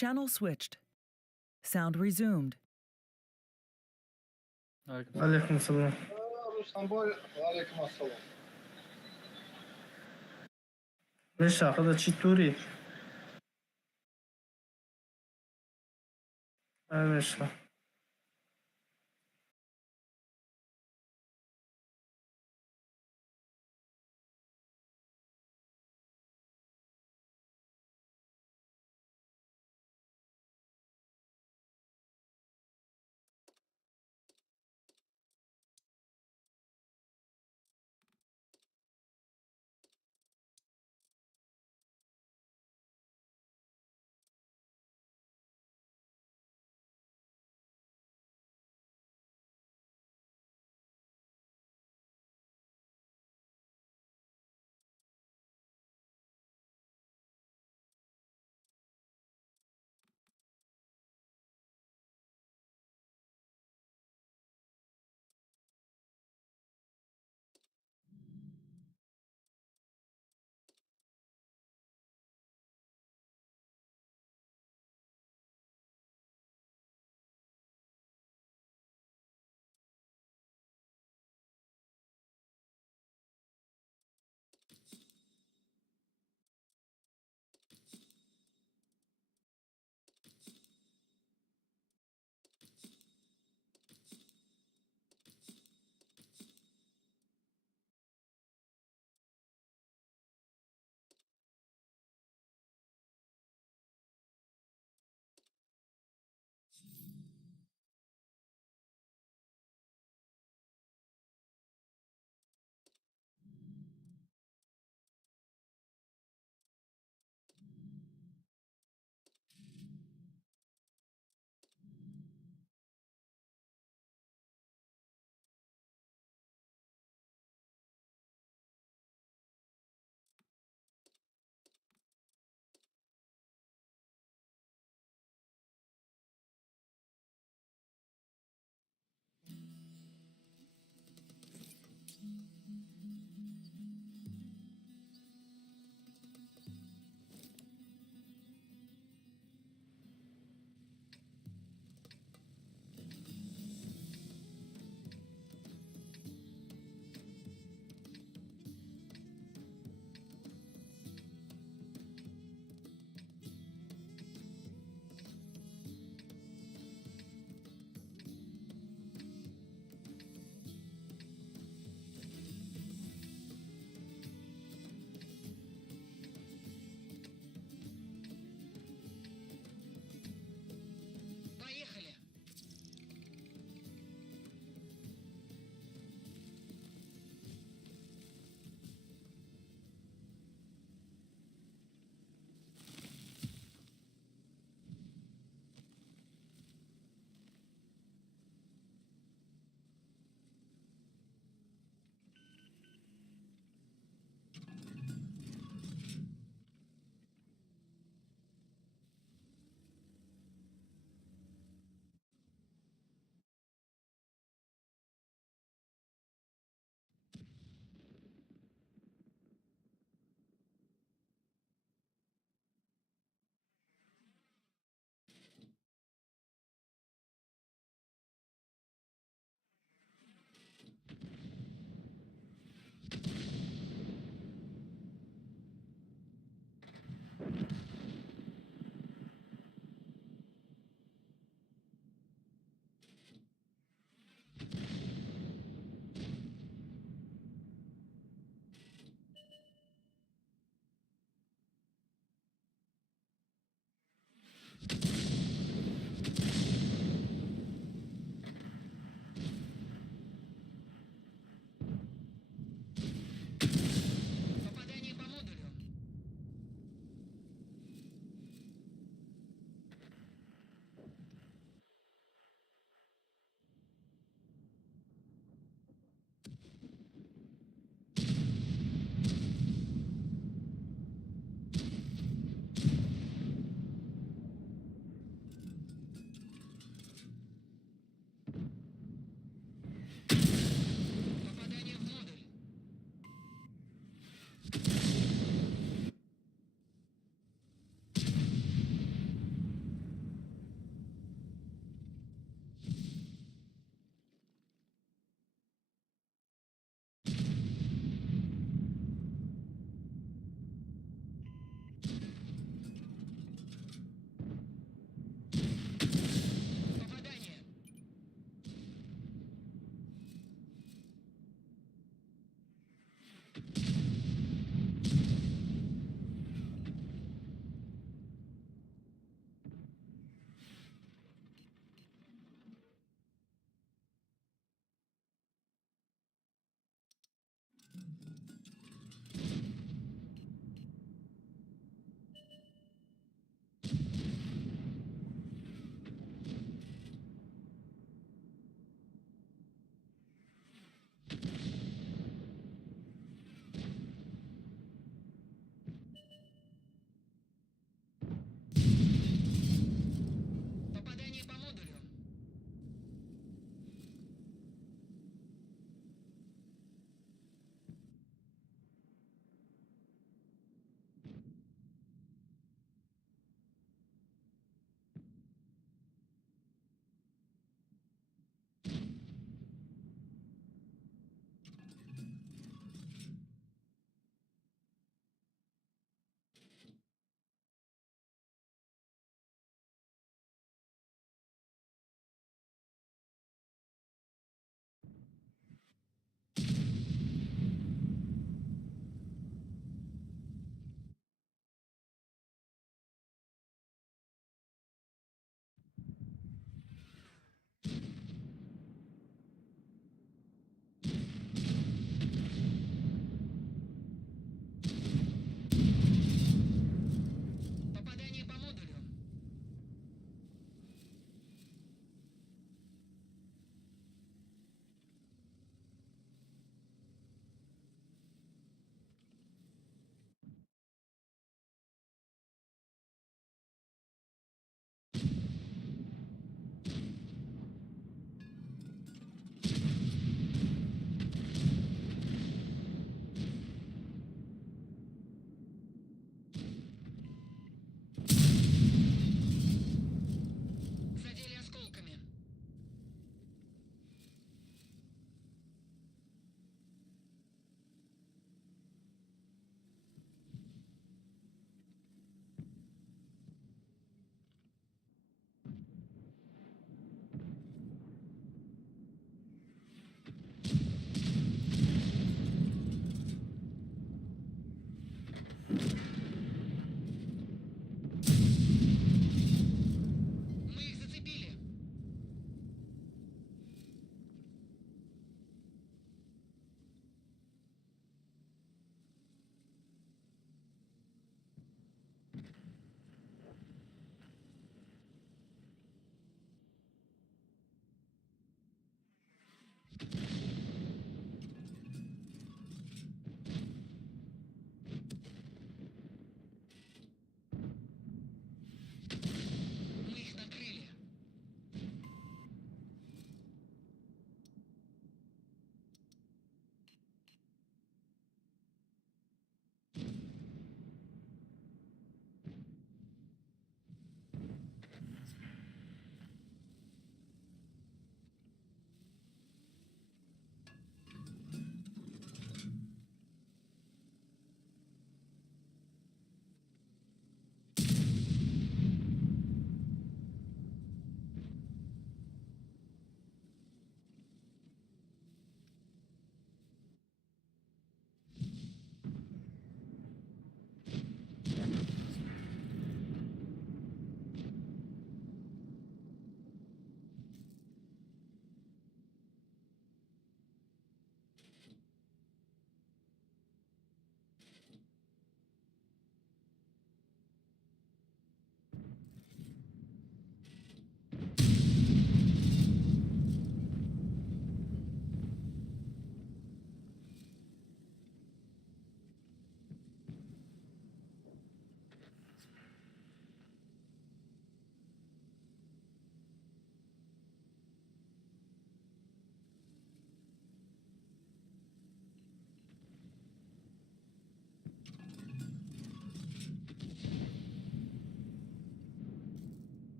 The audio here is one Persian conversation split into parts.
Channel switched. Sound resumed. عليكم السلام. وعليكم السلام. ليش هذا چطوری؟ ماشي.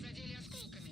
Задели осколками.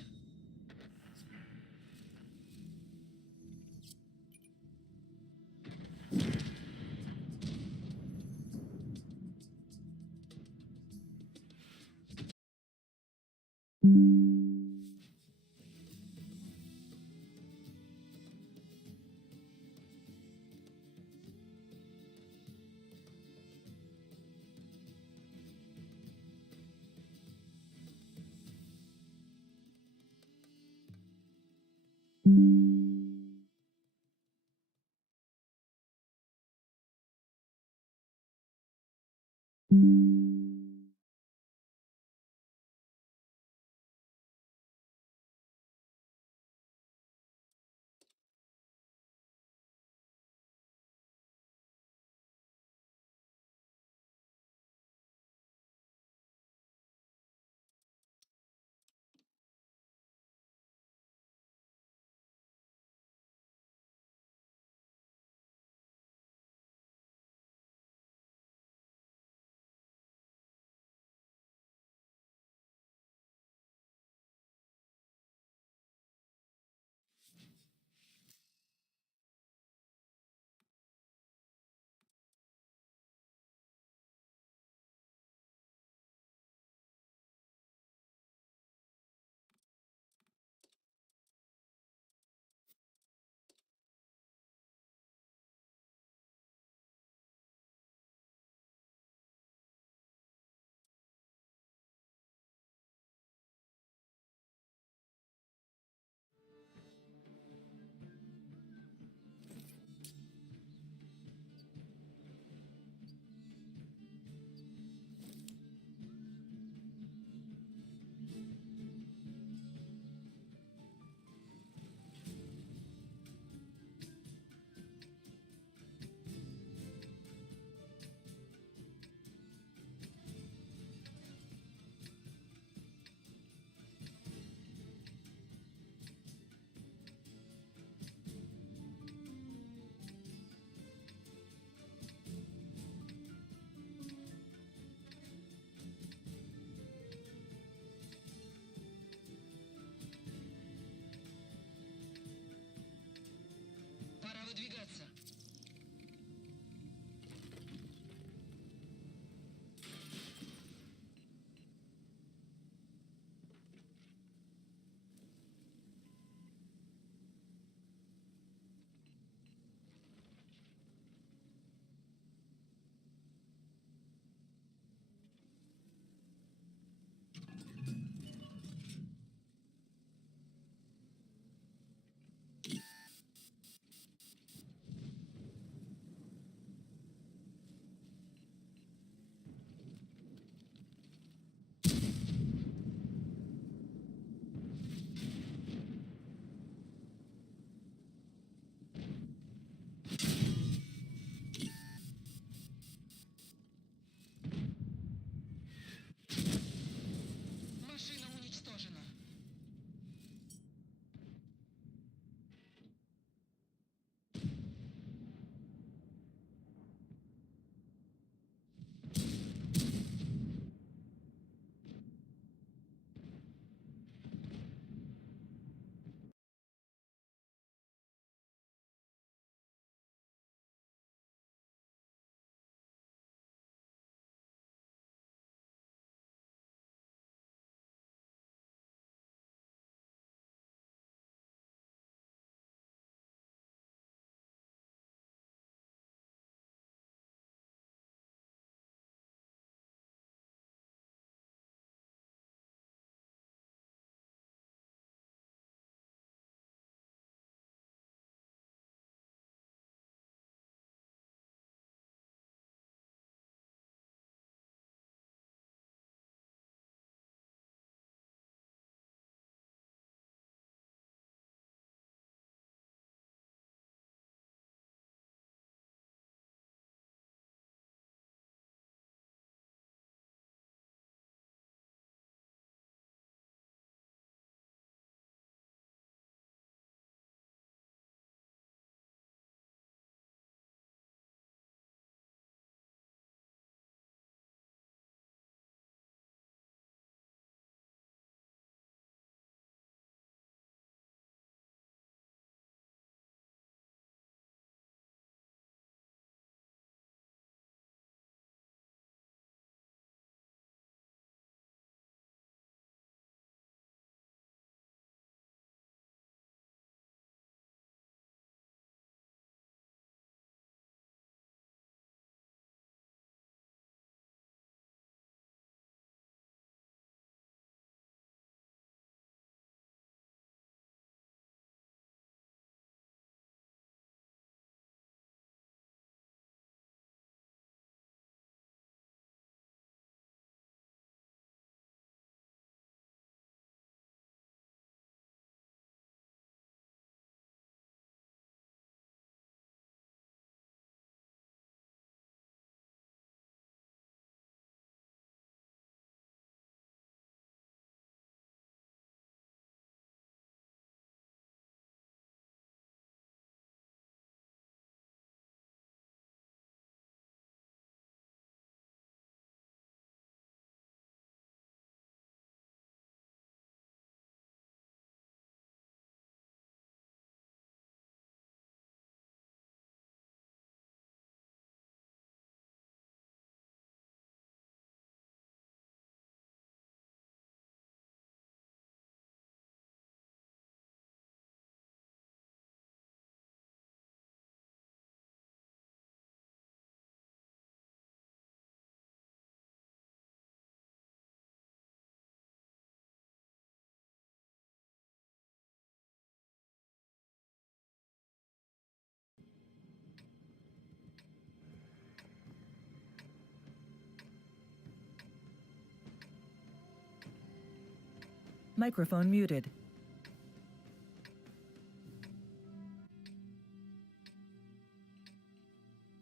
Microphone muted.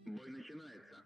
Бой начинается.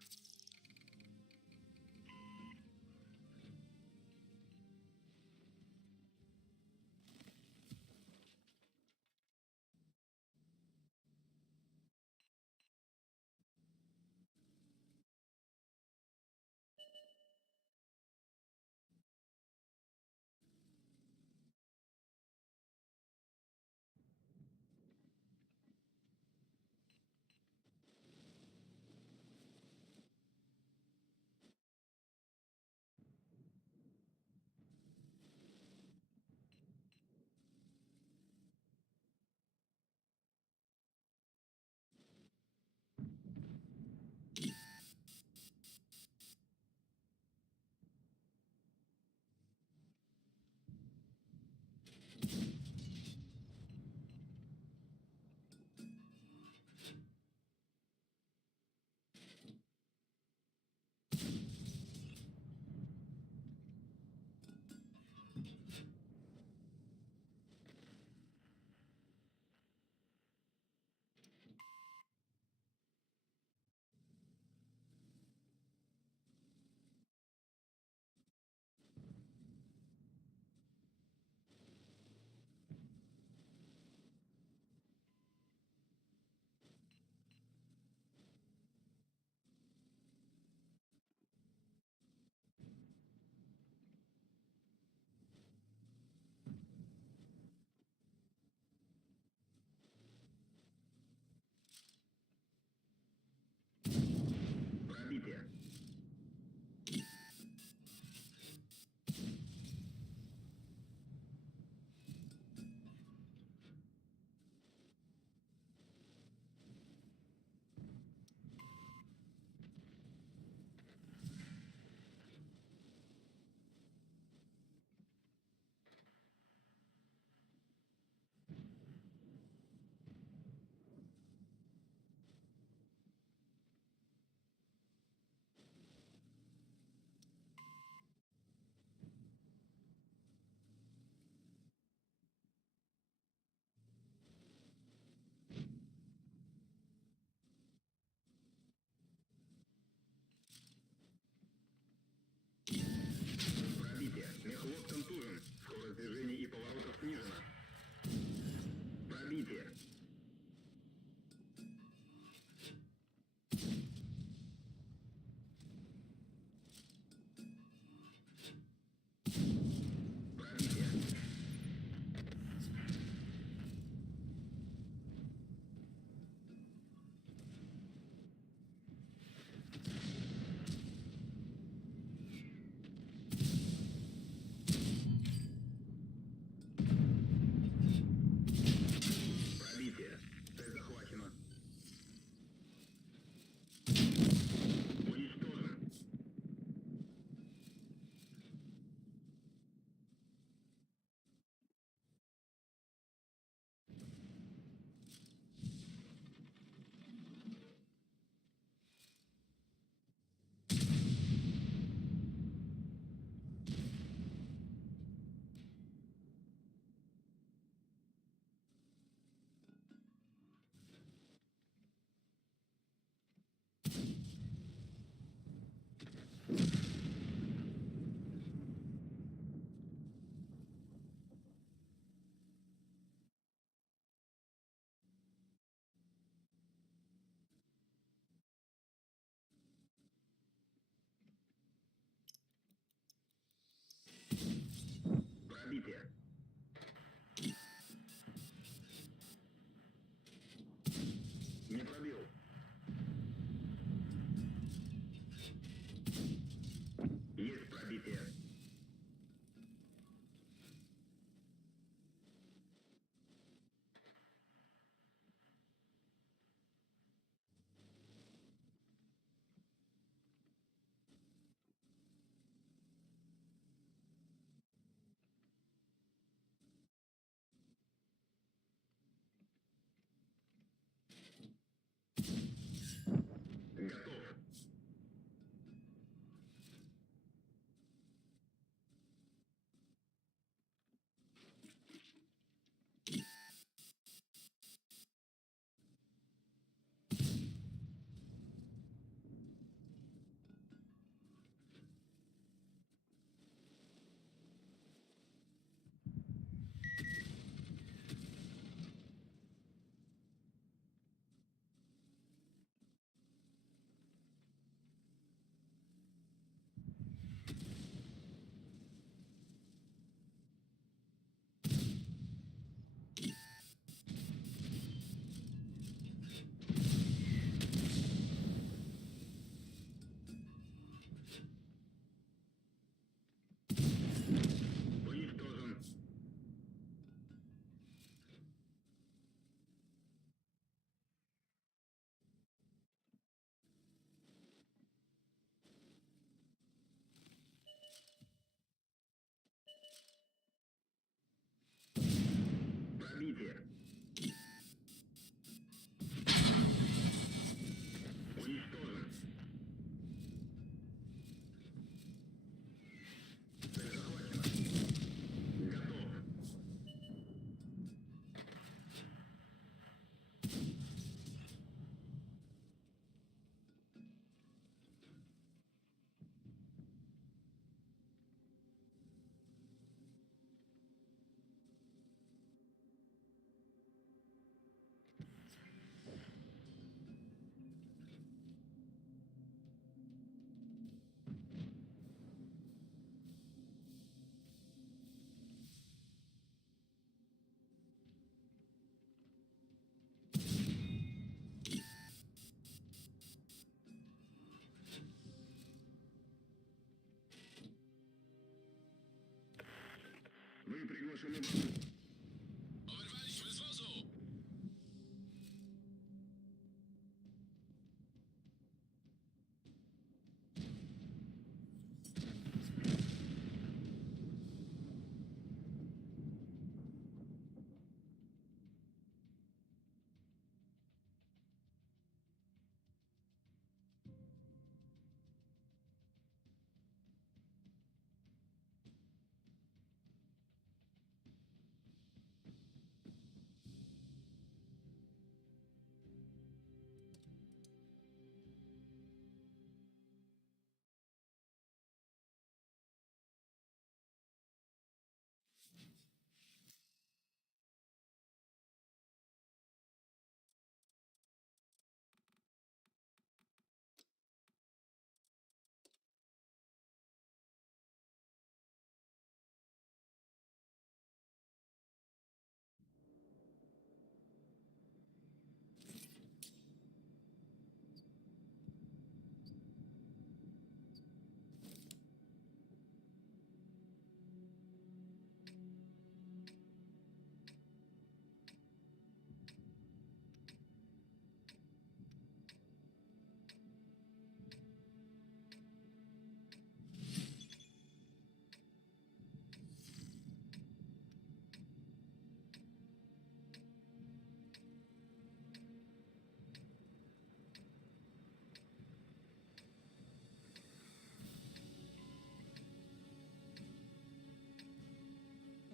Możemy pomóc. Oberwaliśmy z wozu!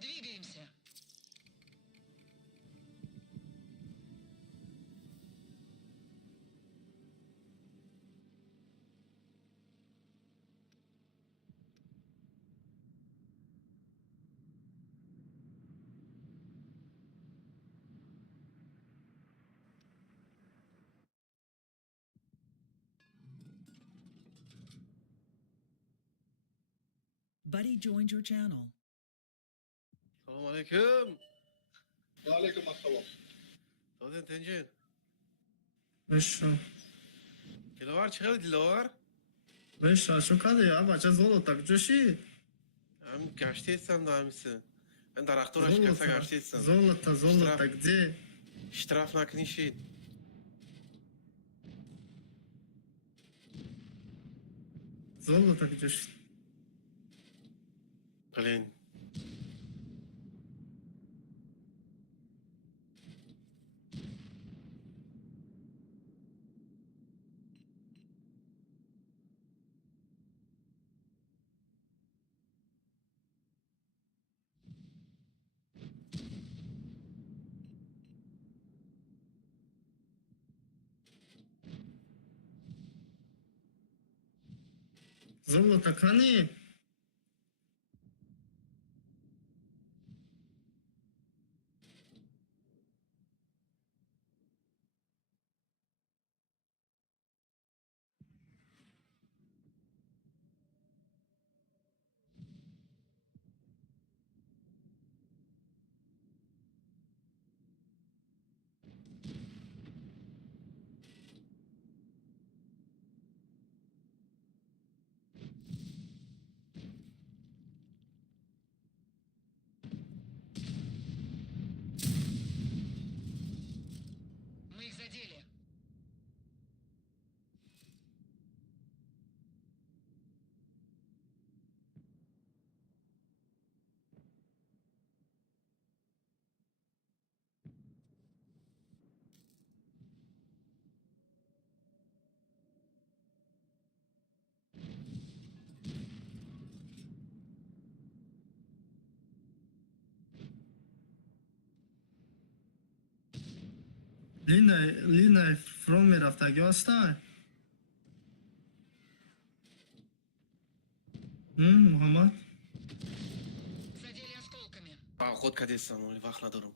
Двигаемся. Buddy joined your channel. Assalomu alaykum. Va alaykum assalom. To'g'ri, tinching. Вышел. Dilovar chiqadi, Dilovar. Вышел. Что кады, а бача золото, где ши? Ham gashta etsam damisi. Ben daraxt uğraşıp kelsa gashta etsam. Золото, где? Shtrafnak nishid. Золото, где ши? Qiling. Золото, кани? Мы их задели. Lina från mig rafta göstar. Muhammed. Задели осколками. Paxodka desam, o'li vaqt nadorim.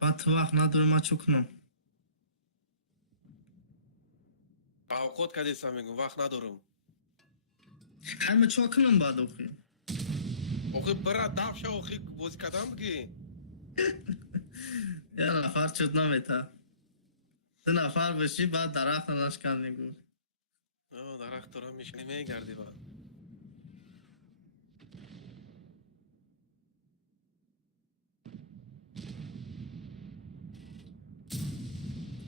Bat vaqt nadurma chuknu. Paxodka desam, men vaqt nadorim. Hamma choknum bad o'qi. O'qib bira davsha o'qib bo'zkadamki. Yalla farch etnameta. سه نفر باشی بعد درخت نشکن میگو درخت دارم میشنی میگردی با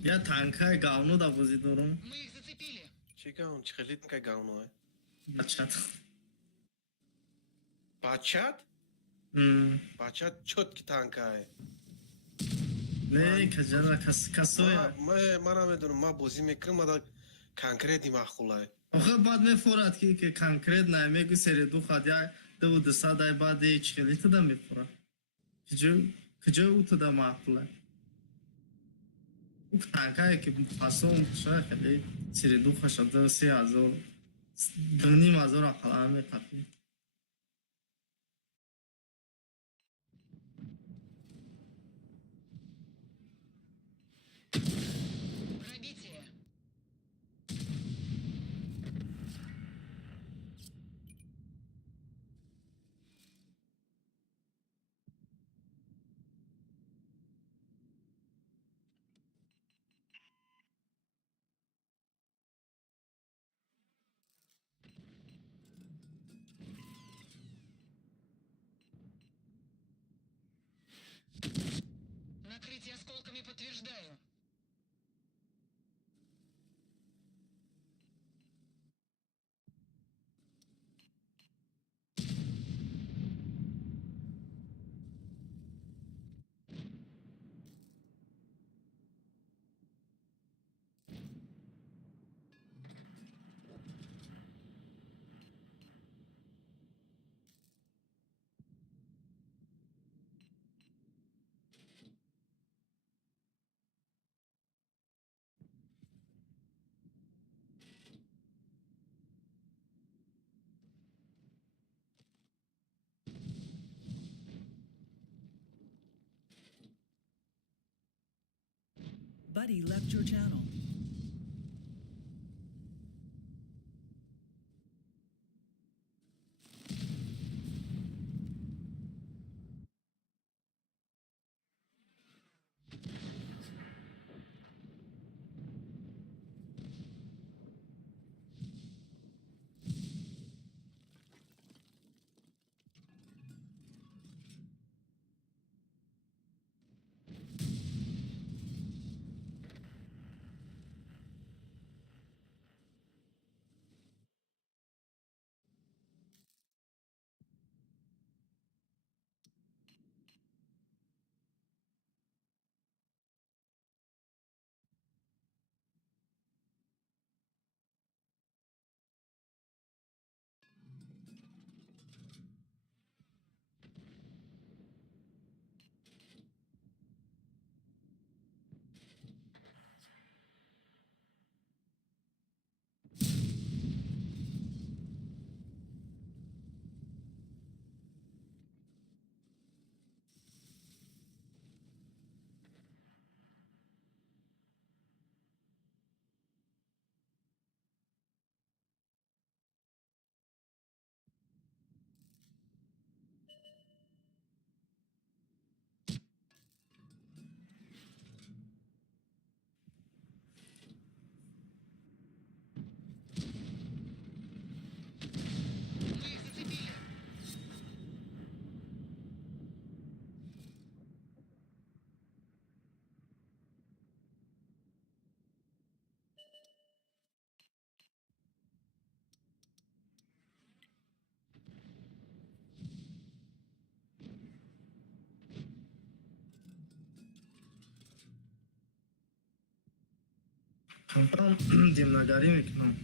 یا تنکای گاونو دا بازی دارم Мы их зацепили. چی گاون چی خیلی که گاونو بچت بچت چود کی تانکای نه کجانا کسویا من میدونم ما بازی میکنم ما کنکریتی مخولای آخه بعد میفورد که کنکریت نه میگو سری دو خادیا دو دو ساده بعد هیچ خیلی تو دم میفورد کجا او تو دم معقوله او تنکایی که خاصم بشه خیلی سری دو خشده 3000 دونیم هزار اقلا میکفی Пробитие. Накрытие осколками подтверждаю. Buddy left your channel. Мы их зацепили. کمکم دیم نگاری میکنم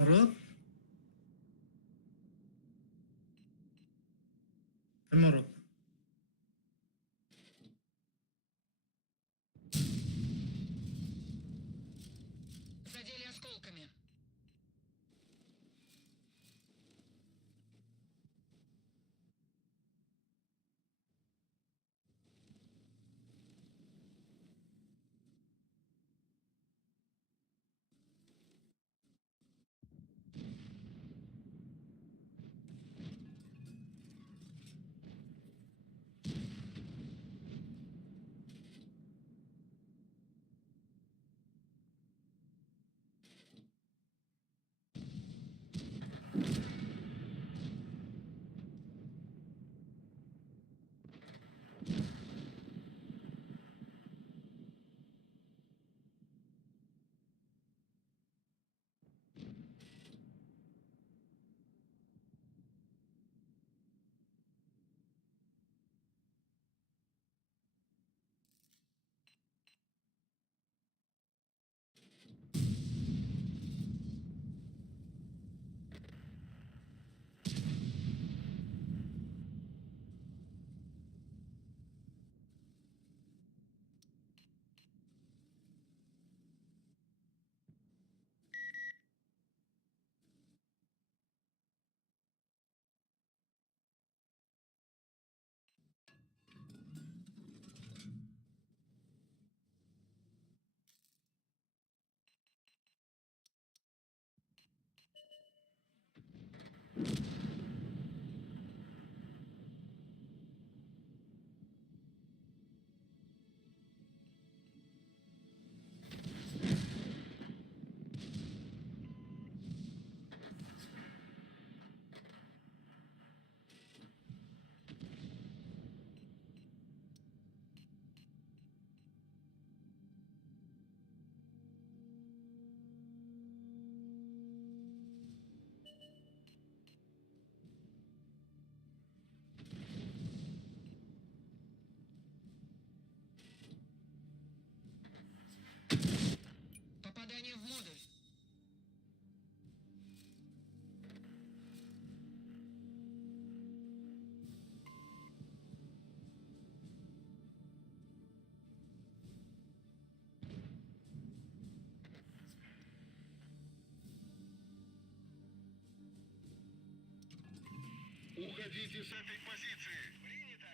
مراد مراد Попадание в модуль. Уходите с этой позиции. Принято.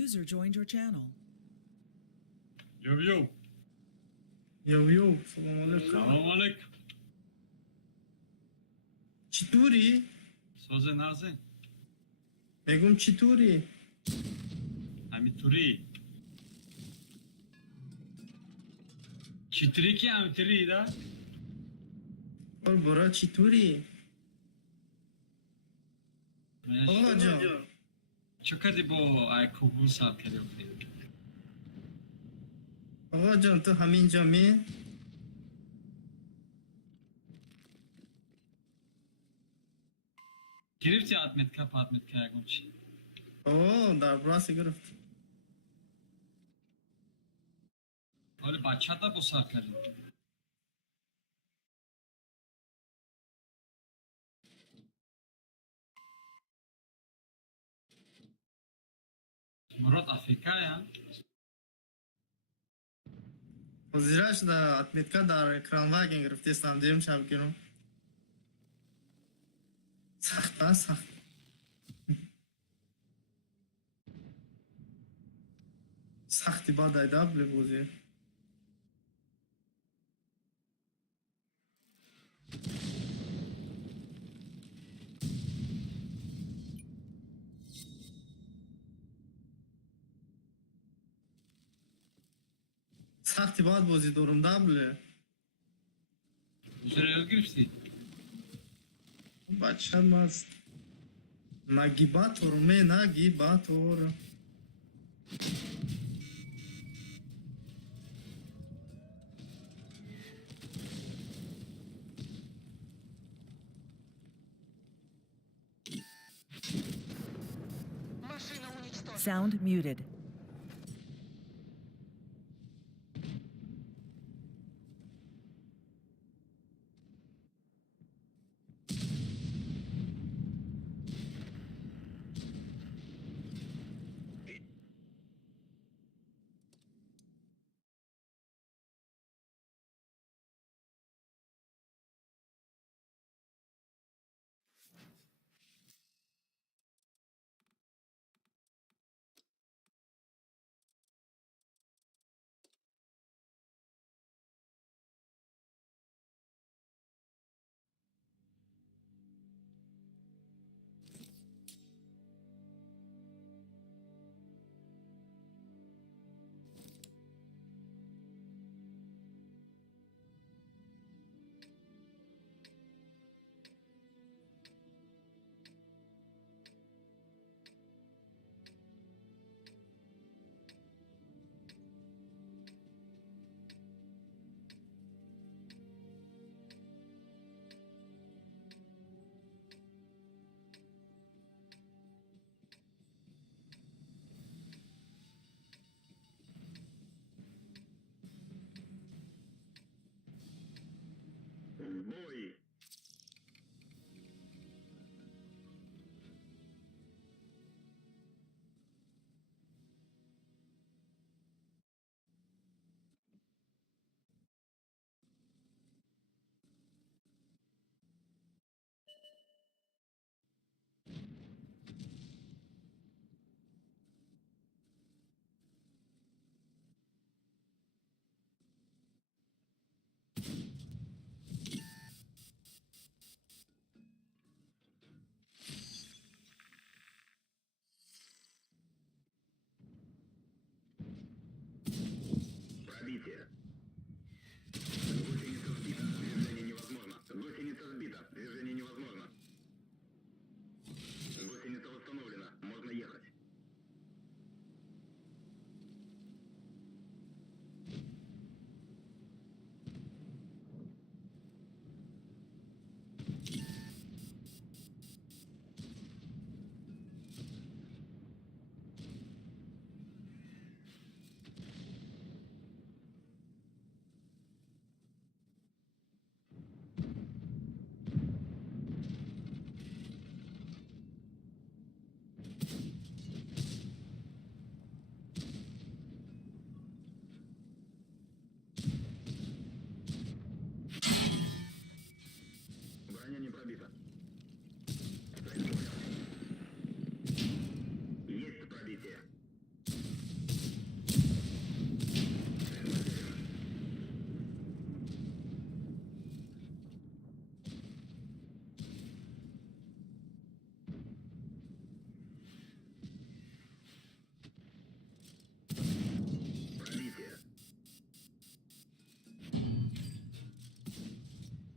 User joined your channel. Yo yo. Yo, salam alaikum. Salam alaikum. چطوری؟ Soze nazin. میگم چطوری؟ Amituri. Chitri ki amituri da? اور برا چطوری؟ آقا جان Chukadi bo ay kubu saat kare ukti. آقا جان تو همینجا می؟ Girifti atmet ka yagun chi. اوه در براسی گرفت Ole bacha da bo saat kare. Murat Afrika ya. وزیرش در اتمیتکا در کرانواگن گرفتی اسلام دیم شب گیرم سخت سخت سختی با دایده بلی بوزی سختی باید بازی دورم دبله Üzere yol girifti. بچه مست نگیباتور می نگیباتور Машина уничтожена. Sound muted.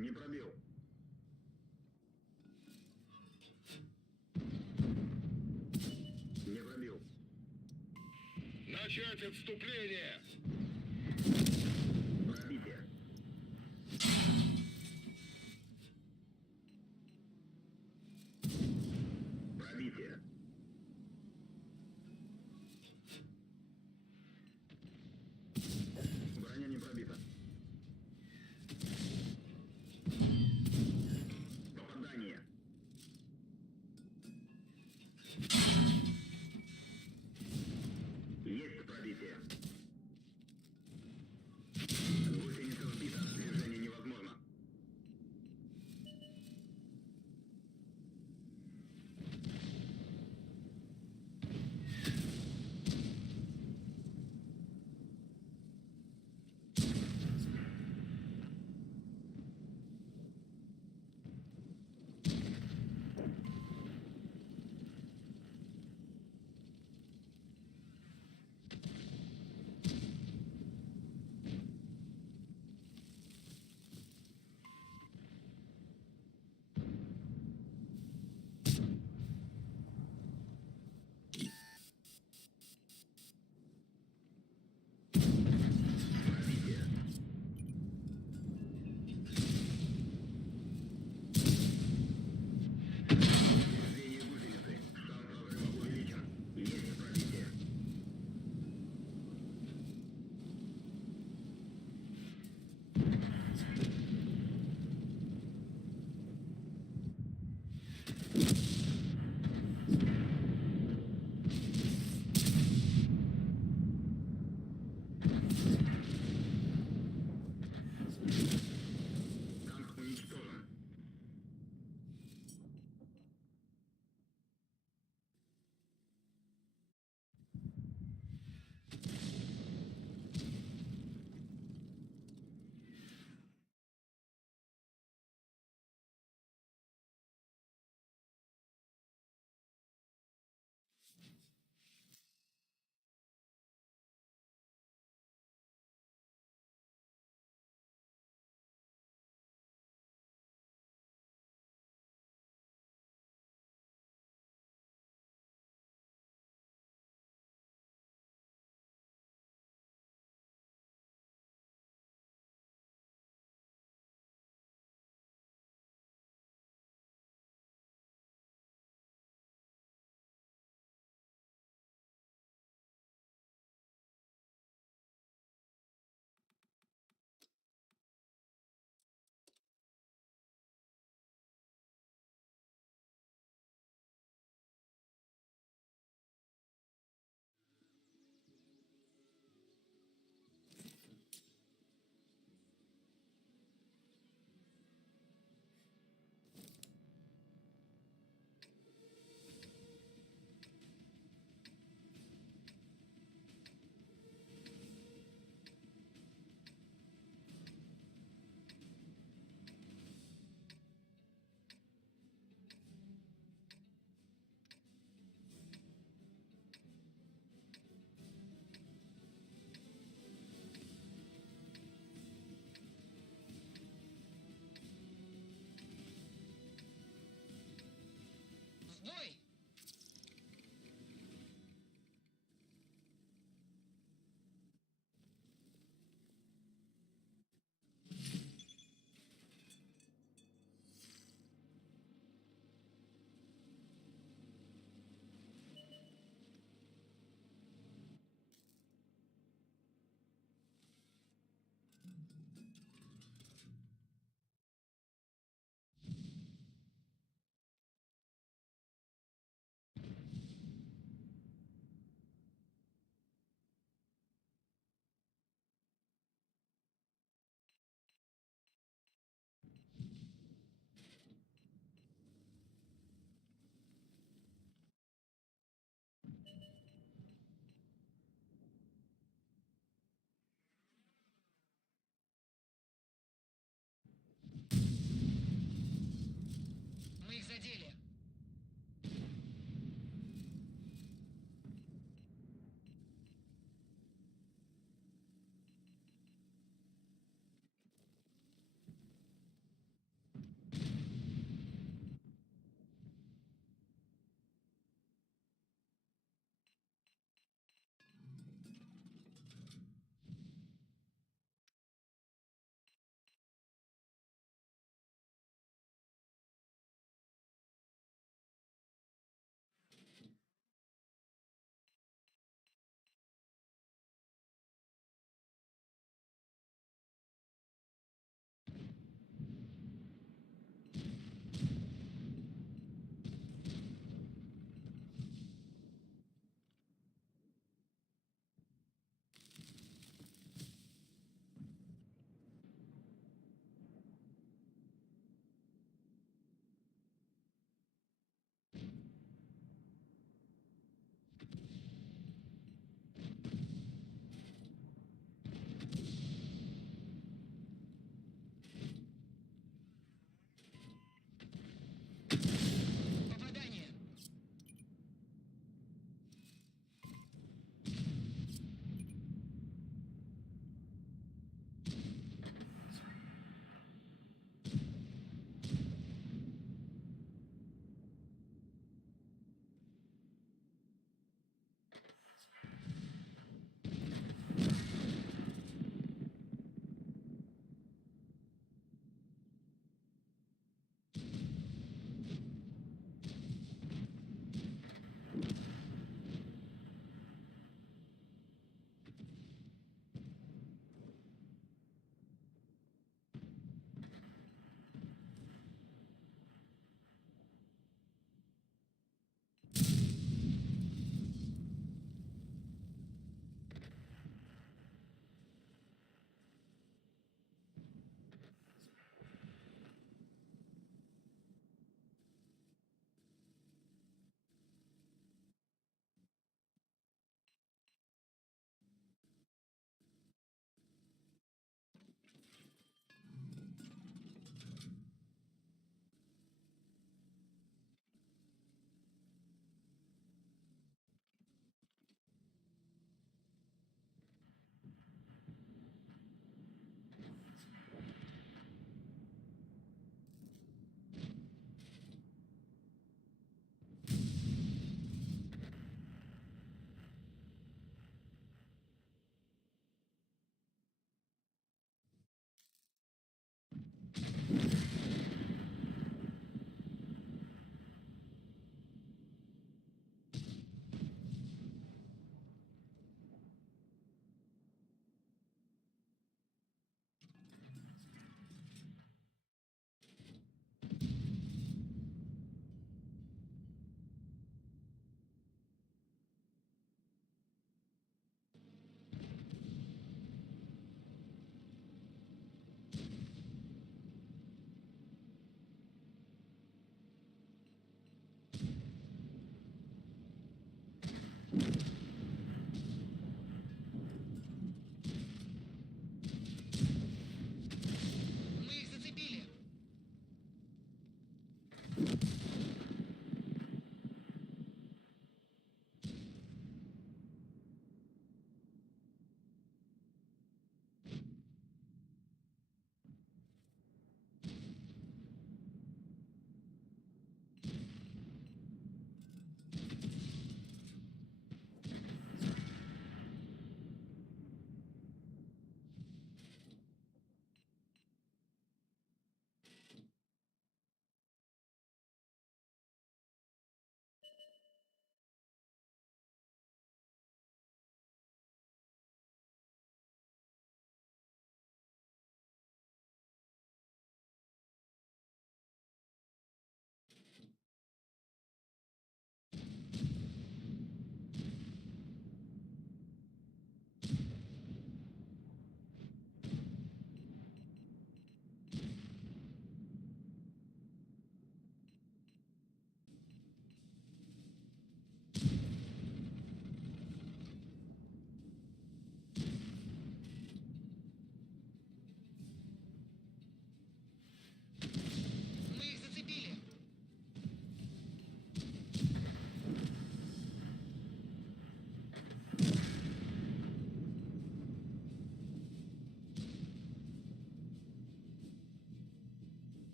Не пробил. Не пробил. Начать отступление! Пробитие. Пробитие. Броня не пробита. Попадание. Есть пробитие.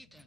Пробито.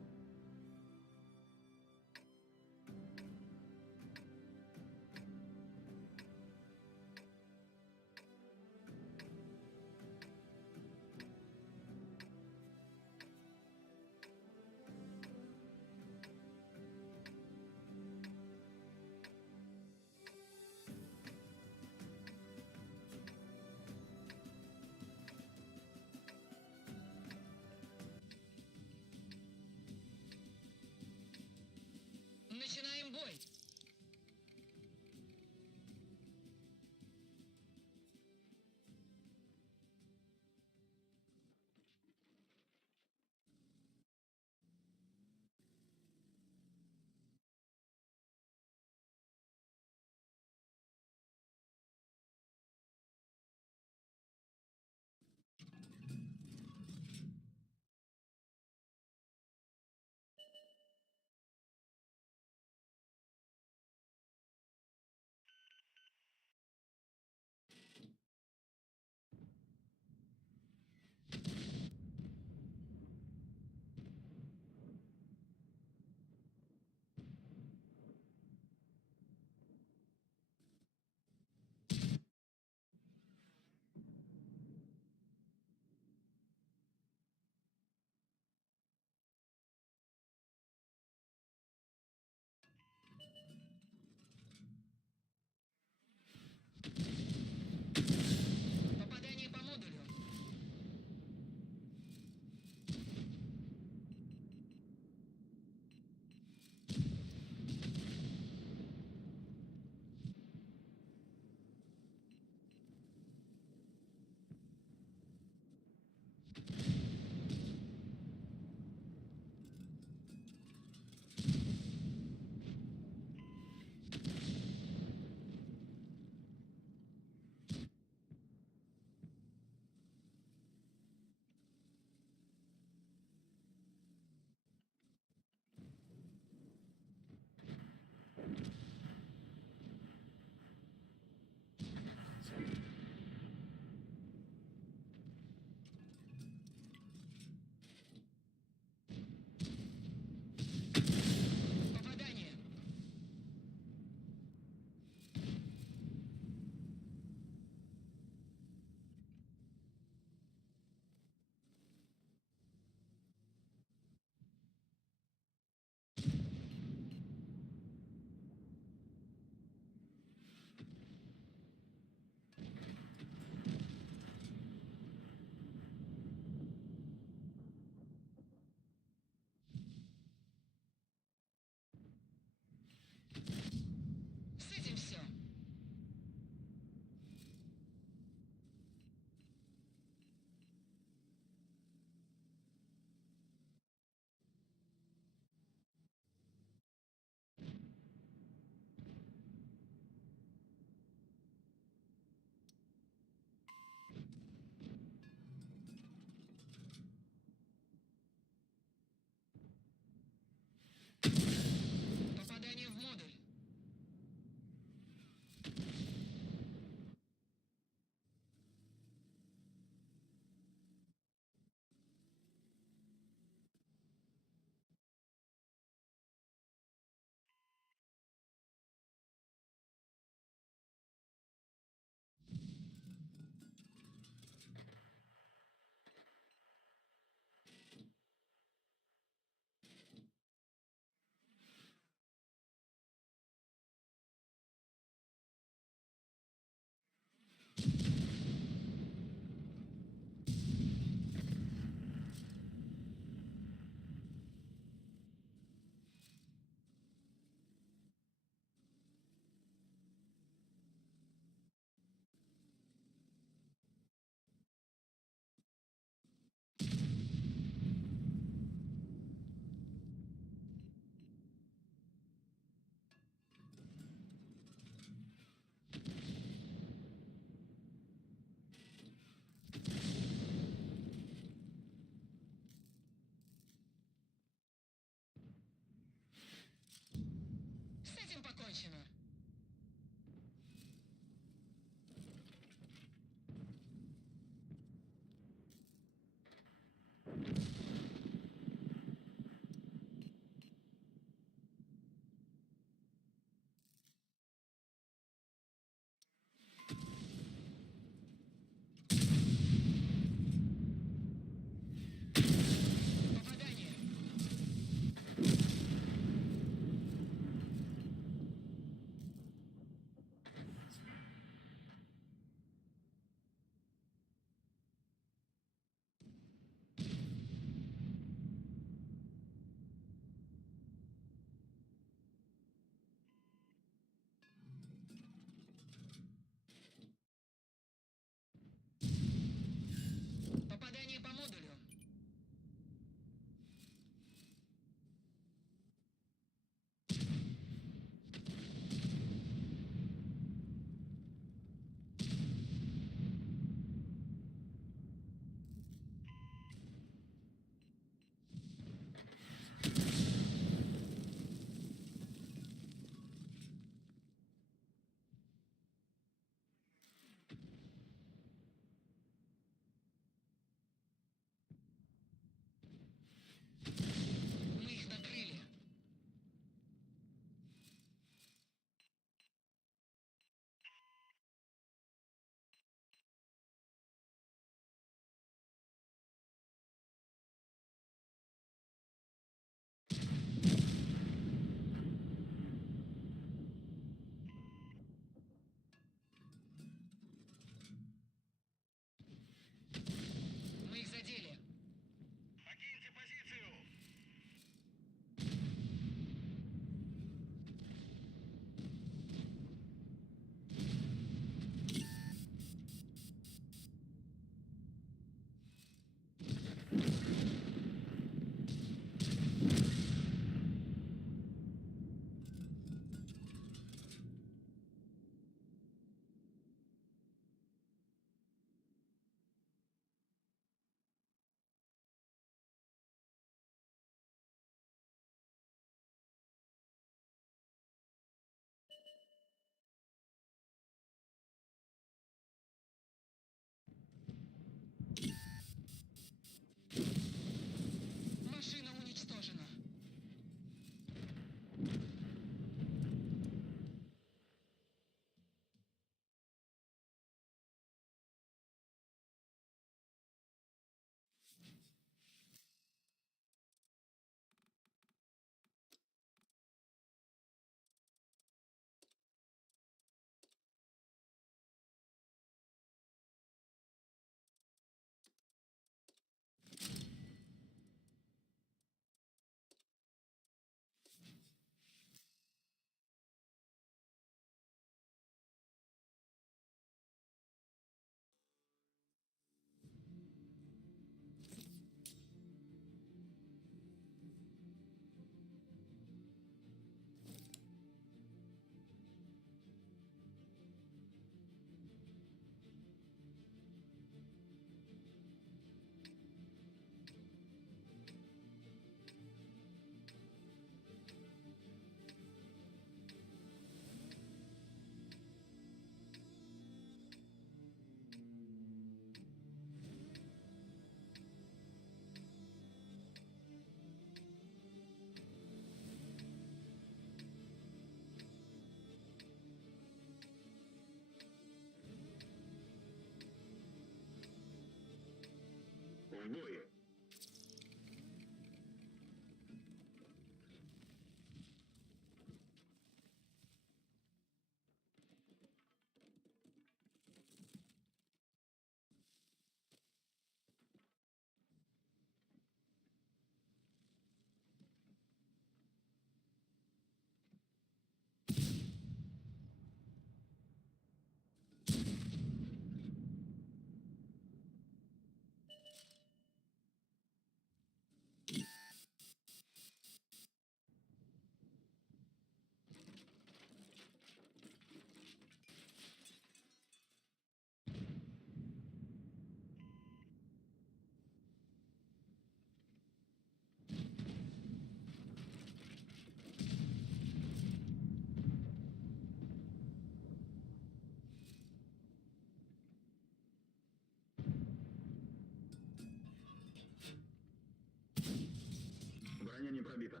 не пробито.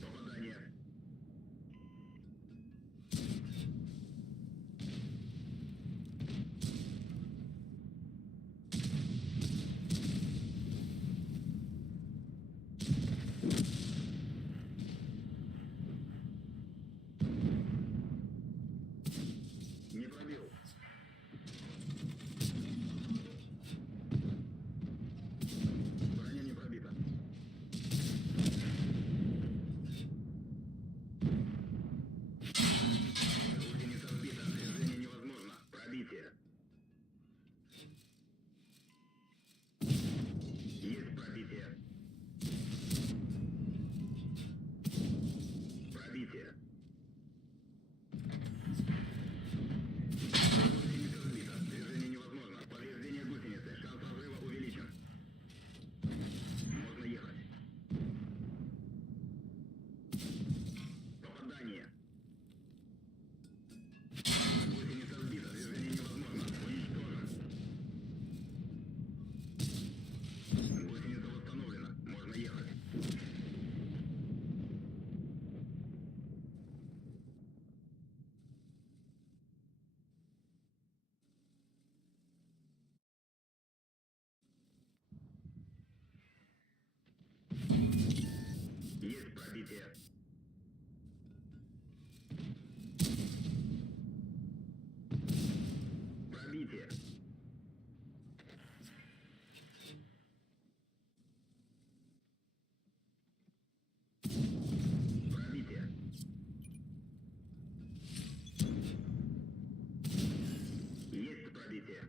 Попадание. Не пробил. Броня не пробита. Гусеница сбита. Движение невозможно. Пробитие. Есть пробитие. Пробитие. Гусеница сбита. Движение невозможно. Повреждение гусеницы. Шанс разрыва увеличен. Можно ехать. Попадание. Гусеница сбита. Движение невозможно. Уничтожен. Гусеница восстановлена. Можно ехать. Есть пробитие. Пробитие. Пробитие. Есть пробитие.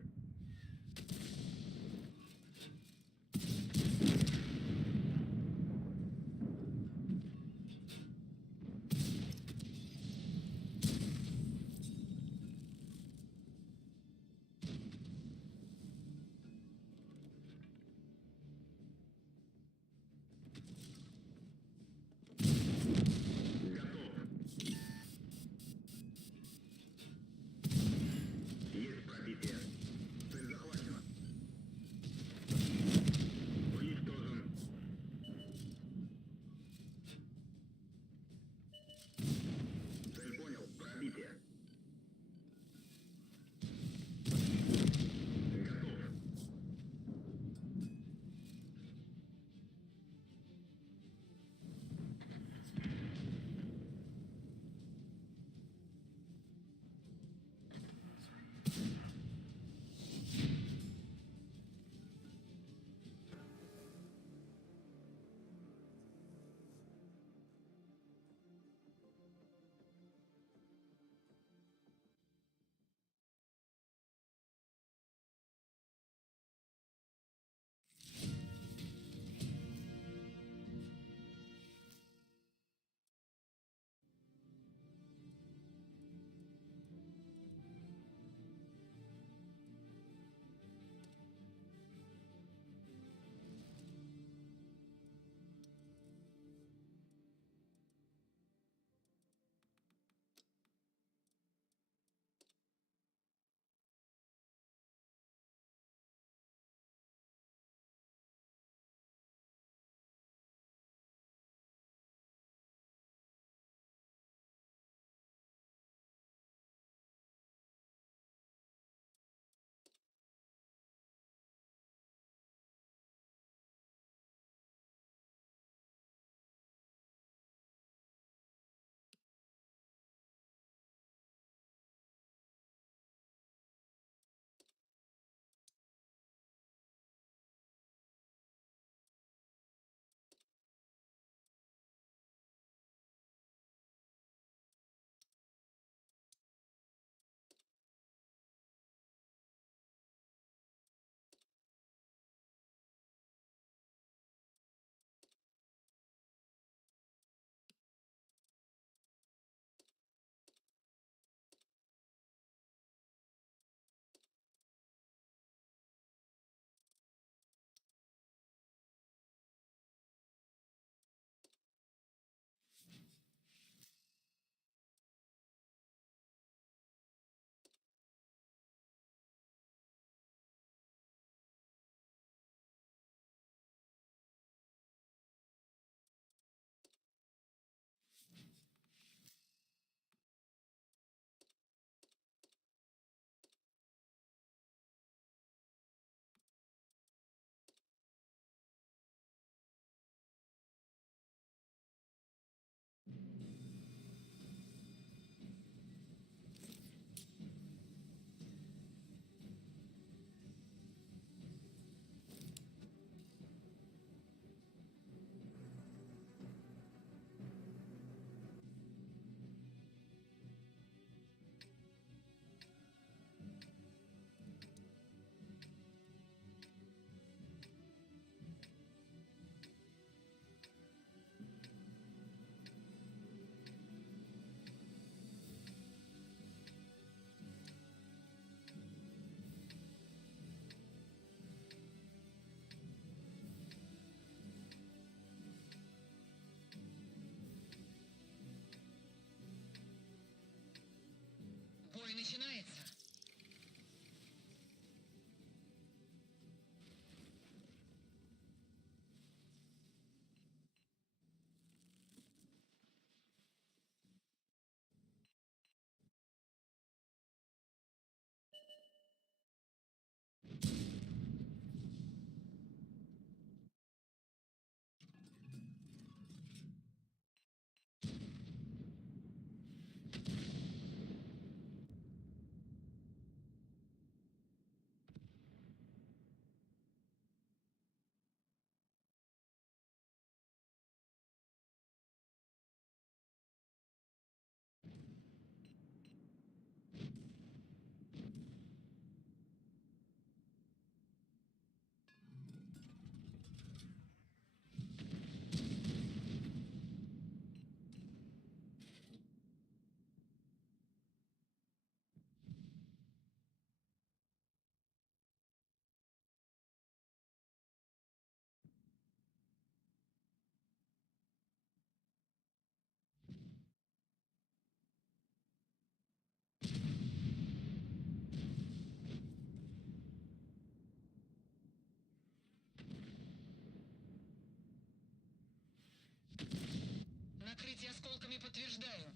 Подтверждаю.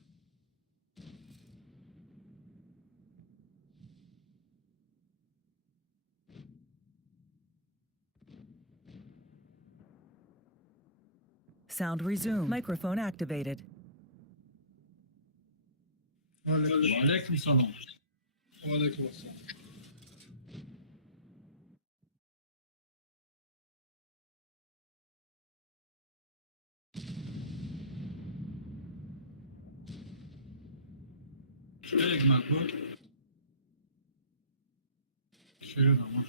Sound resumed. Microphone activated. Aleyküm salam. Aleyküm assalam. Şöyle makbul. Şöyle ama.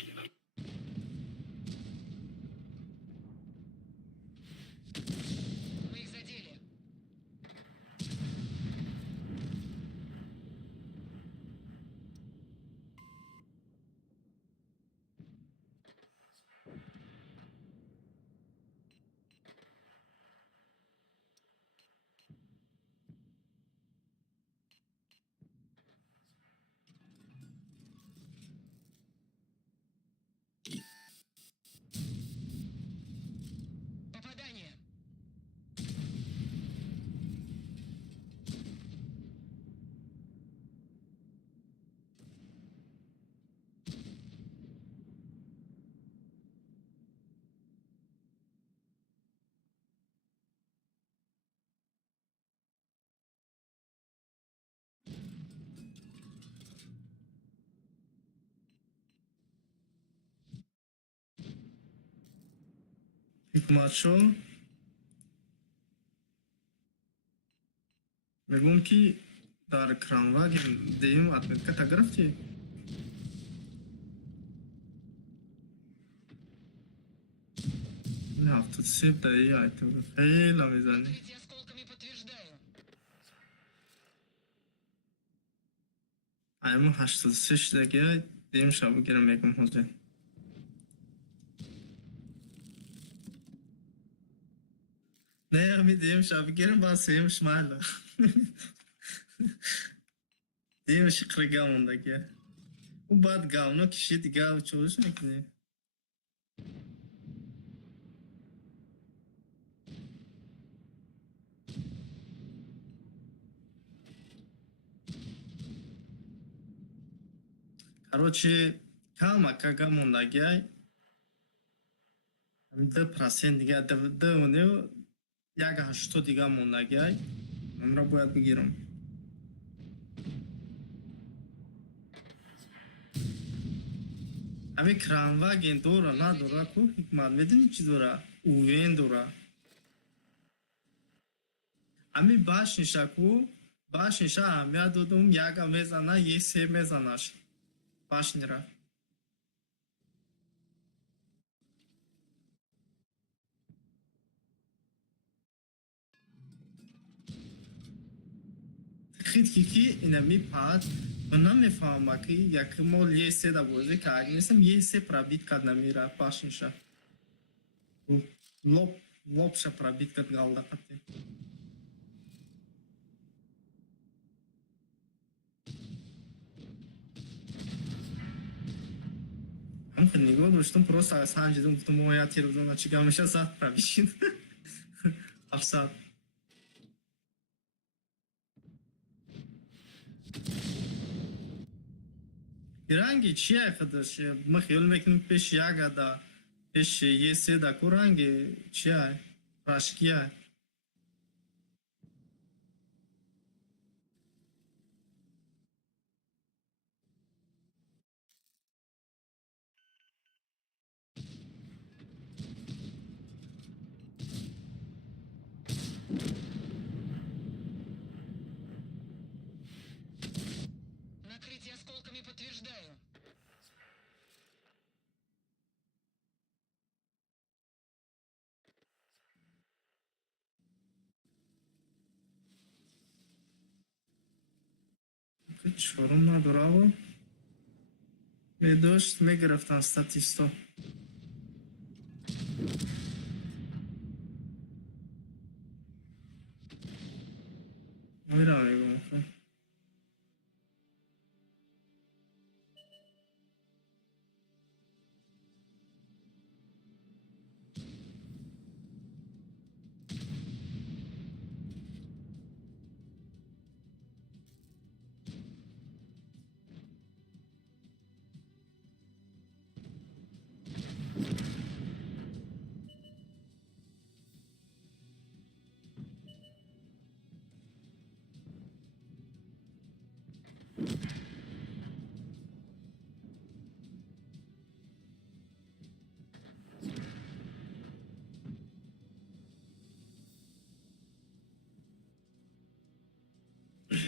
Мы их задели. Попадание. حکمت میگم که در کرانواگ دیم اتمیت که گرفتی نه тут سیب دایی آیتم خیلی میزنی Покрытие осколками подтверждаю. ایمون 83 دقیقه دیم شب گیرم میگم حسین نه می دیم شب گیرم با سیم شماله دیم شکر گامون دگه او بعد گامنو کشید گاو چوش میکنی Короче, кама кагамон дагай. 2% دیگه 2 یک 80 دیگه موندگی اون را باید بگیرم همین کرانواگین دوره نداره کو حکمت میدونی چی دوره اوین دوره همین باش نشه کو باش نشه همیه دودم یک میزنه یه سه میزنش باش نیره خیلی که اینا میپاد من نمیفهمم که یک مول یه سه دا بوده که اگه نیستم یه سه پرابیت کد نمیره باش نشه لوبشه پرابیت کد گالده قطعی هم که نگاه داشتم پروست از هنجیدم گفتم مویا تیروزون چی گامشه ساعت پرابیشین افساد رنگی چیه خودش ما خیال میکنیم پیش یک دا پیش یه سه دا کو رنگی چیه راشکیه Накрытие осколками подтверждаю. چورم نداره می داشت میگرفتن ستاتیستا میرم میگم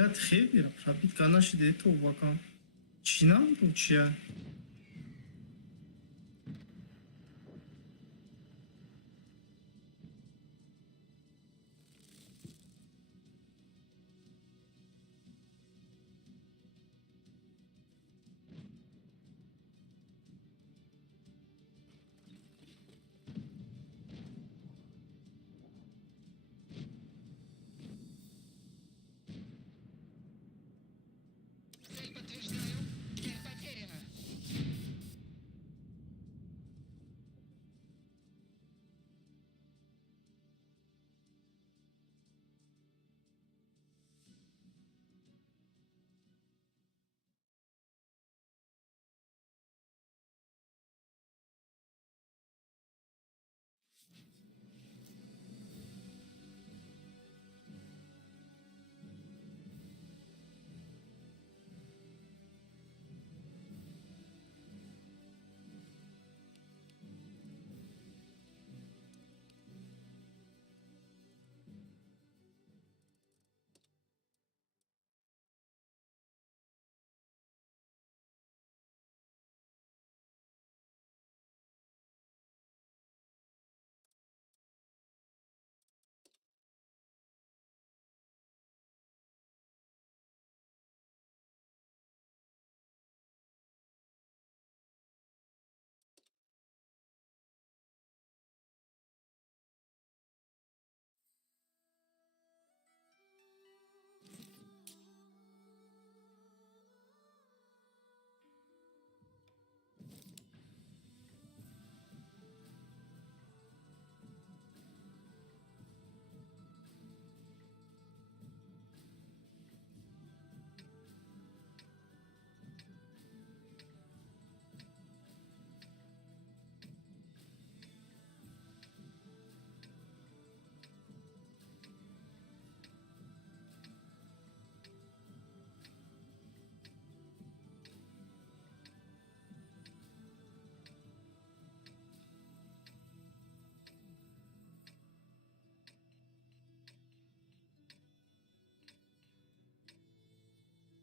شاید خیلی رابید کاناش دیده تو بکن چینام تو چیه Цель подтверждаю. Цель потеряна.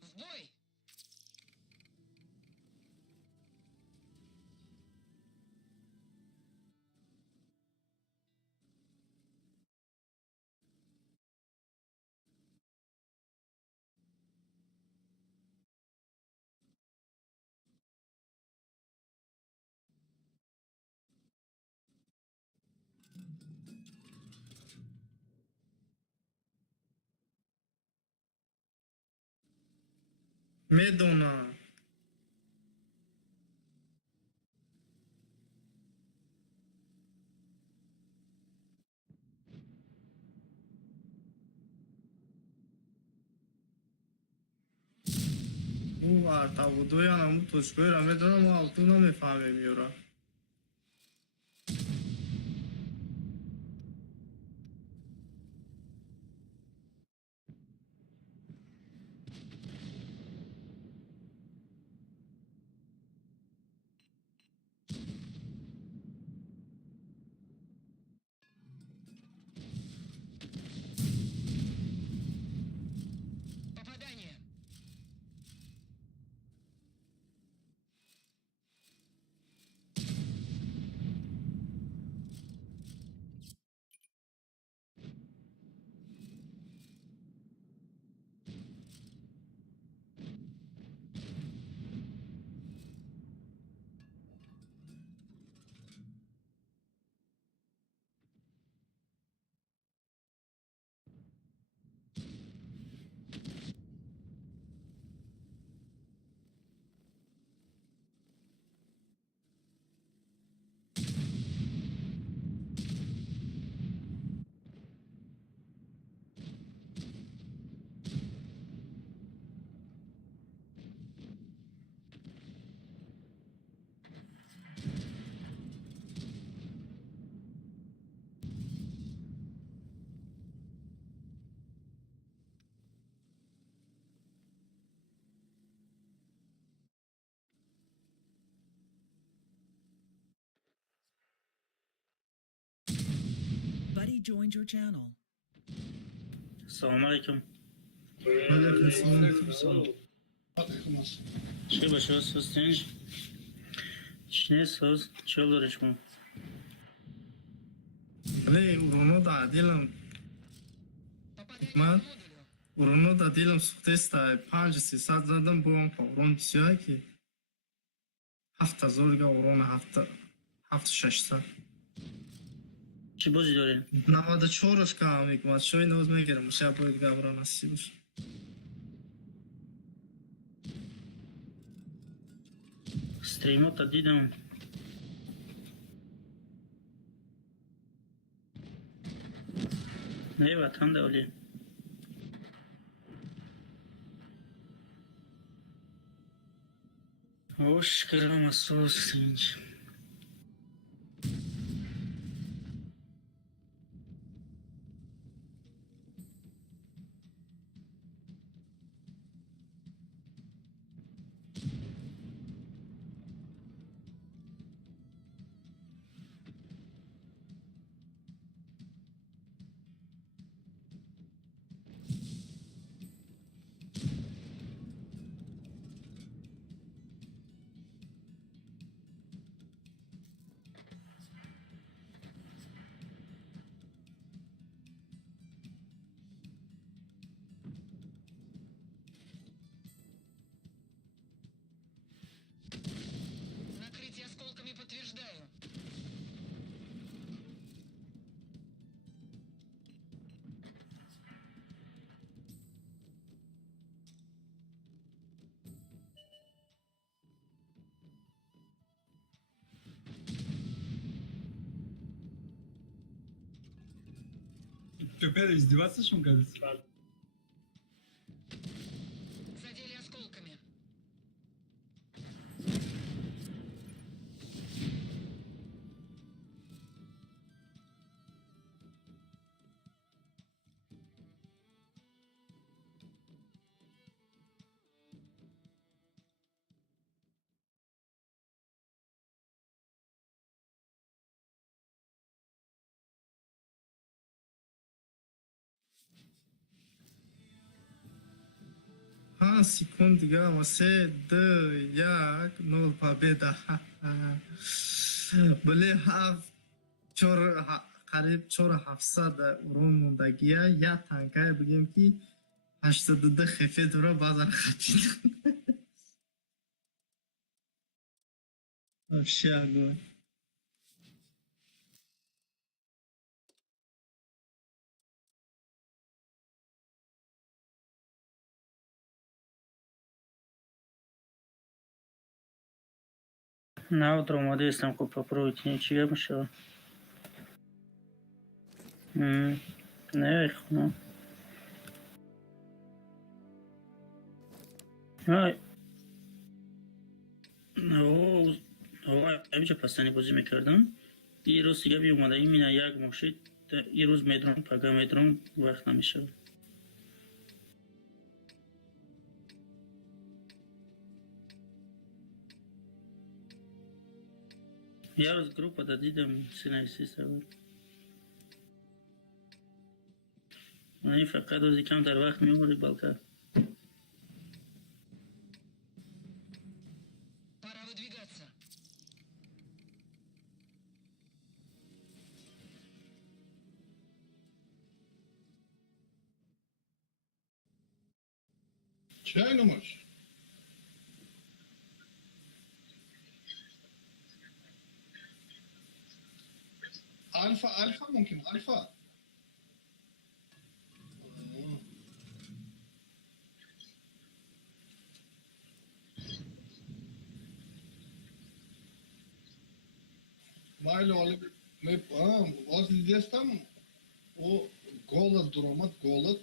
В бой! میدونم او ارتا و دویان همون توشکوی را میدونم و اوتو نمیفهمیم یورا Попадание! Buddy joined your channel. السلام عليكم. Aleykum selam. Alaikum assalam. Что большое состояние? Честно, что говоришь, мам? Aley urunu da dilim Попадание Ман? по модулю. urunu da dilim suxtesta 500 zadım bu on urun bisiyor ki hafta zorga urun hafta 600 Че бози дори? 94 кам мекмат шой ноз мегирам шаб боид гавра насибш Стримота дидам. Не, ватан да оли. Ош, крама сос, синч. Накрытие осколками подтверждаю. Теперь издеваться, что он кажется? Задели осколками. ها سکون دیگه واسه 2 1 0 победа بله هفت چور قریب 4700 урун мондагия я танкай бигем ки 82 خفه дура базар хатин вообще огонь На утро молодец там попробуйте, ничего еще. Наверх, ну. Ай. Ну, امروز پستانی بازی میکردم. این روز دیگه بی اومده این مینا یک ماشید این روز میدرم پگه میدرم وقت نمیشه. Я раз группа дадим сценаристы. Они факат уже кем дар вақт меомади балка. Пора выдвигаться. Çay numaş. Alfa mümkün, alfa. Maylı oğlum, az lidestam, o голод дуромат, голод.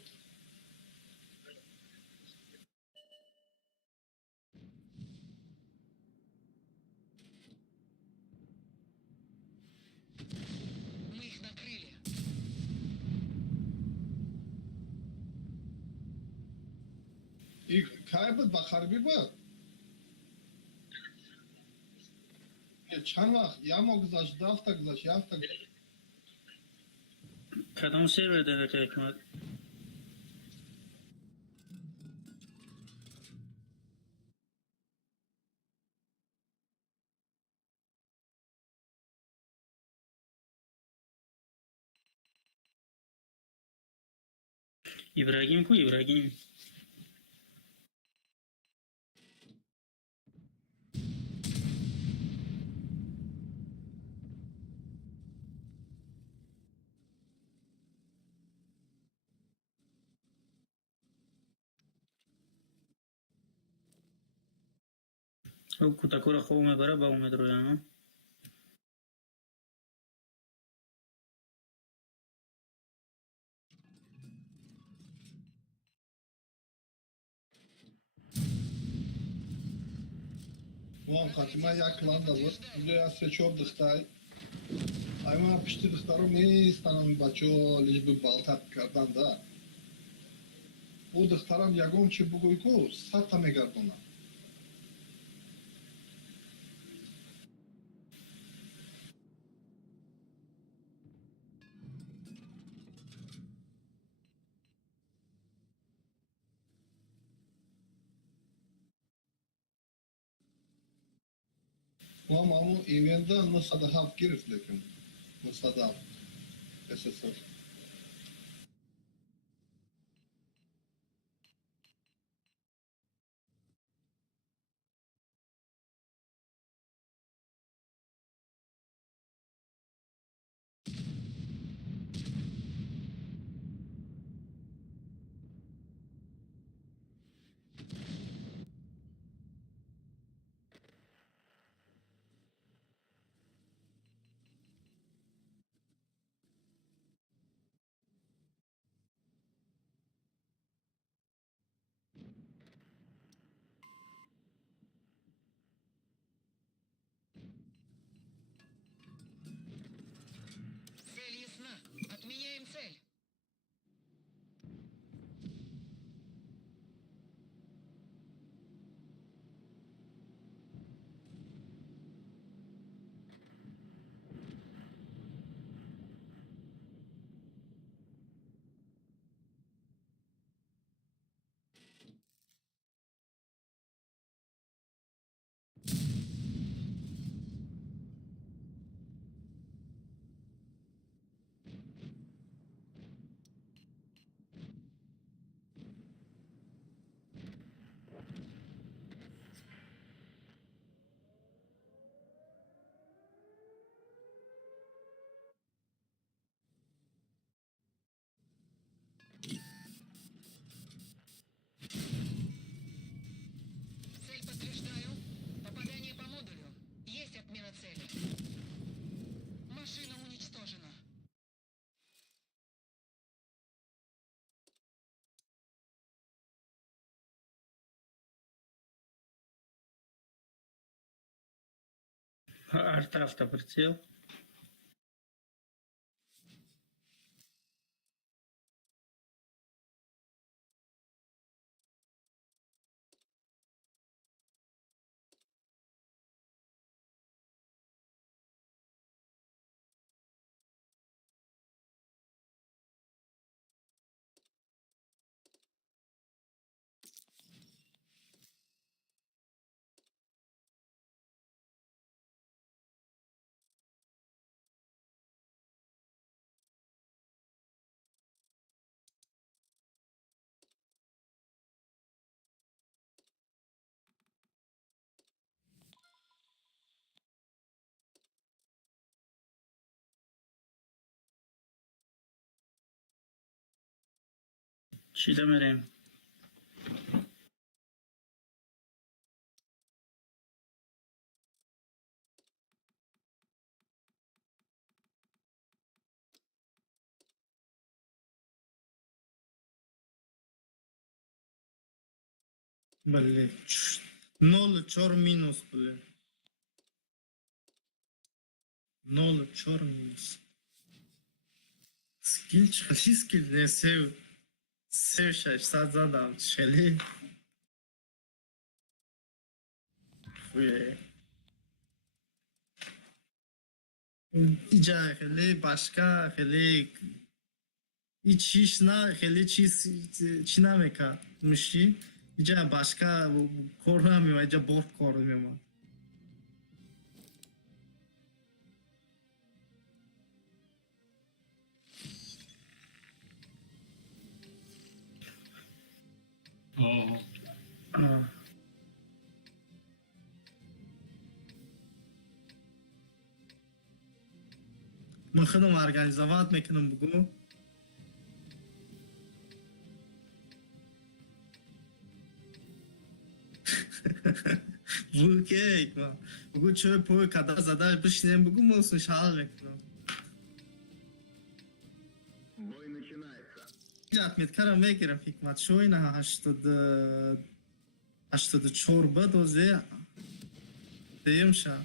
Мы их накрыли. И kaybet bakar bir bak. Çan vaqt, ya mogzaş, dafta gzaş, yafta gzaş. Kadam server demek ekmek. Ibragim ku Ibragim. او کتاکورا خوب میبره با امید رویانو. Вон, Хатима як клан да буд. Иду я свечоб дыхтай. Ай ман пишти дыхтару меистанам бачо лиш би балтат кардан да. У дыхтарам ягон чи бугуй ку сата мегардонам. Вон маму ивенда нусада хаф гирифт лекин. Нусада СССР. Цель ясна. Отменяем цель. Цель подтверждаю. Попадание по модулю. Есть отмена цели. Машина уничтожена. Арт автоприцел. چیده میریم. بله 0-4 минус бля. 0-4 минус. Скил чхали скил не сев 600 задам чхали. Хуе. اینجا خیلی باشکا خیلی چیش نه خیلی چی نمیکرد میشی اینجا باشکا کار نمیومد اینجا برد کار میومد من خودم ارگانیزوات میکنم بگو. بگو که بگو چه پوی کدا زده بشینیم بگو موسنش حال میکنم. Бой начинается. جات میتکرم میگیرم حکمت شوی نه 84 بدوزه دیم شا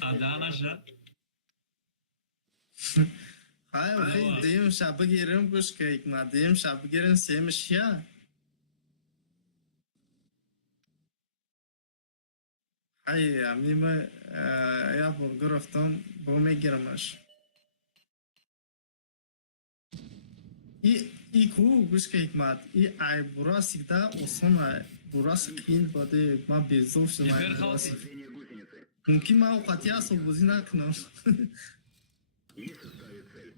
خدانه شد. های دیم شا بگیرم گوش که حکمت دیم شا بگیرم سیمش یا های امنی ما یا برگر رفتم با میگیرمش ای کو گوش که حکمت ای برا سیکده اصلا برا سکین باده ما بیزوف شده ما برا سیکده Повреждение гусеницы. ممکن ما اوقاتی اصلا بوزی نکنم Есть ставит цель.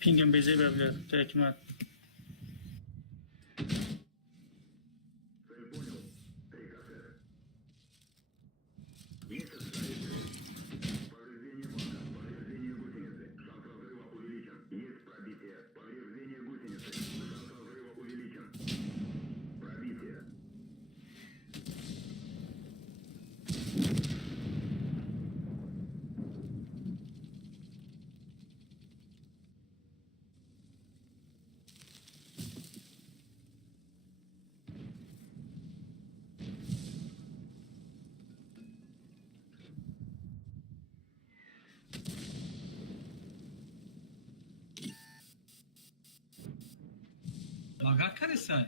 پینگم بیزه ببلر تکمت. Цель понял. 3 кассеты. Есть ставит цель. Повреждение бака. Повреждение гусеницы. Шанс разрыва увеличен. Есть пробитие. Повреждение гусеницы. Шанс разрыва увеличен. Пробитие. لاغت کردی سای.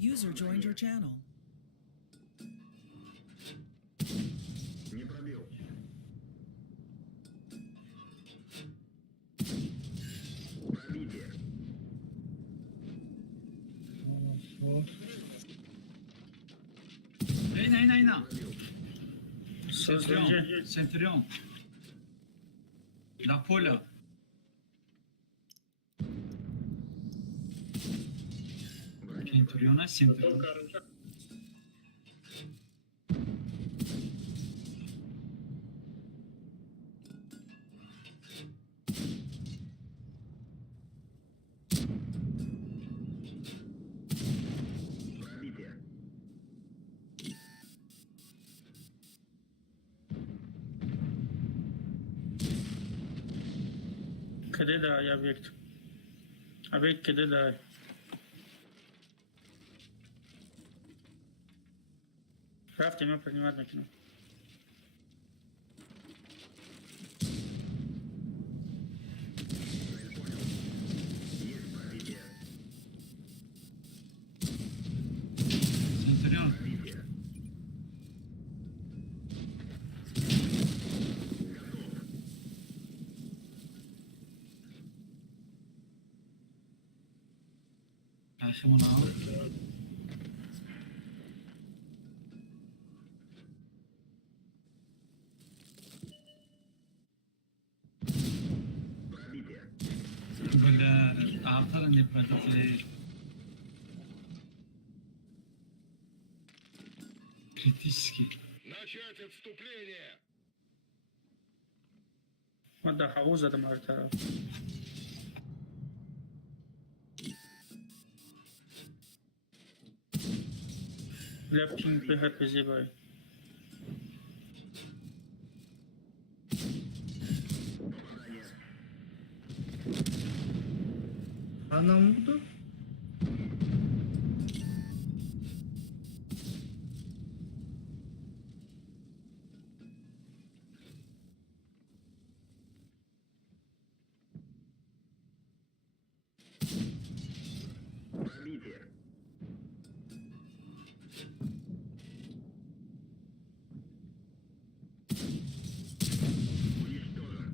User joined your channel. Не пробил. Пробитие. اینا سوز دنجه. سنتریون لاپولا سنتریون Пробитие. کده دا یا بیکت. ابیک کده دا. رفتیم من پرنیمت میکنم. Цель понял. Есть пробитие. سنتریون Пробитие. آخمون ها Пробитие. ولا عطر اني برادتي критически. Начать отступление! من دا حقوق زدم هر طرف. لپینگ به هر زیبایی. Попадание. خانم بودو Пробитие. Уничтожен.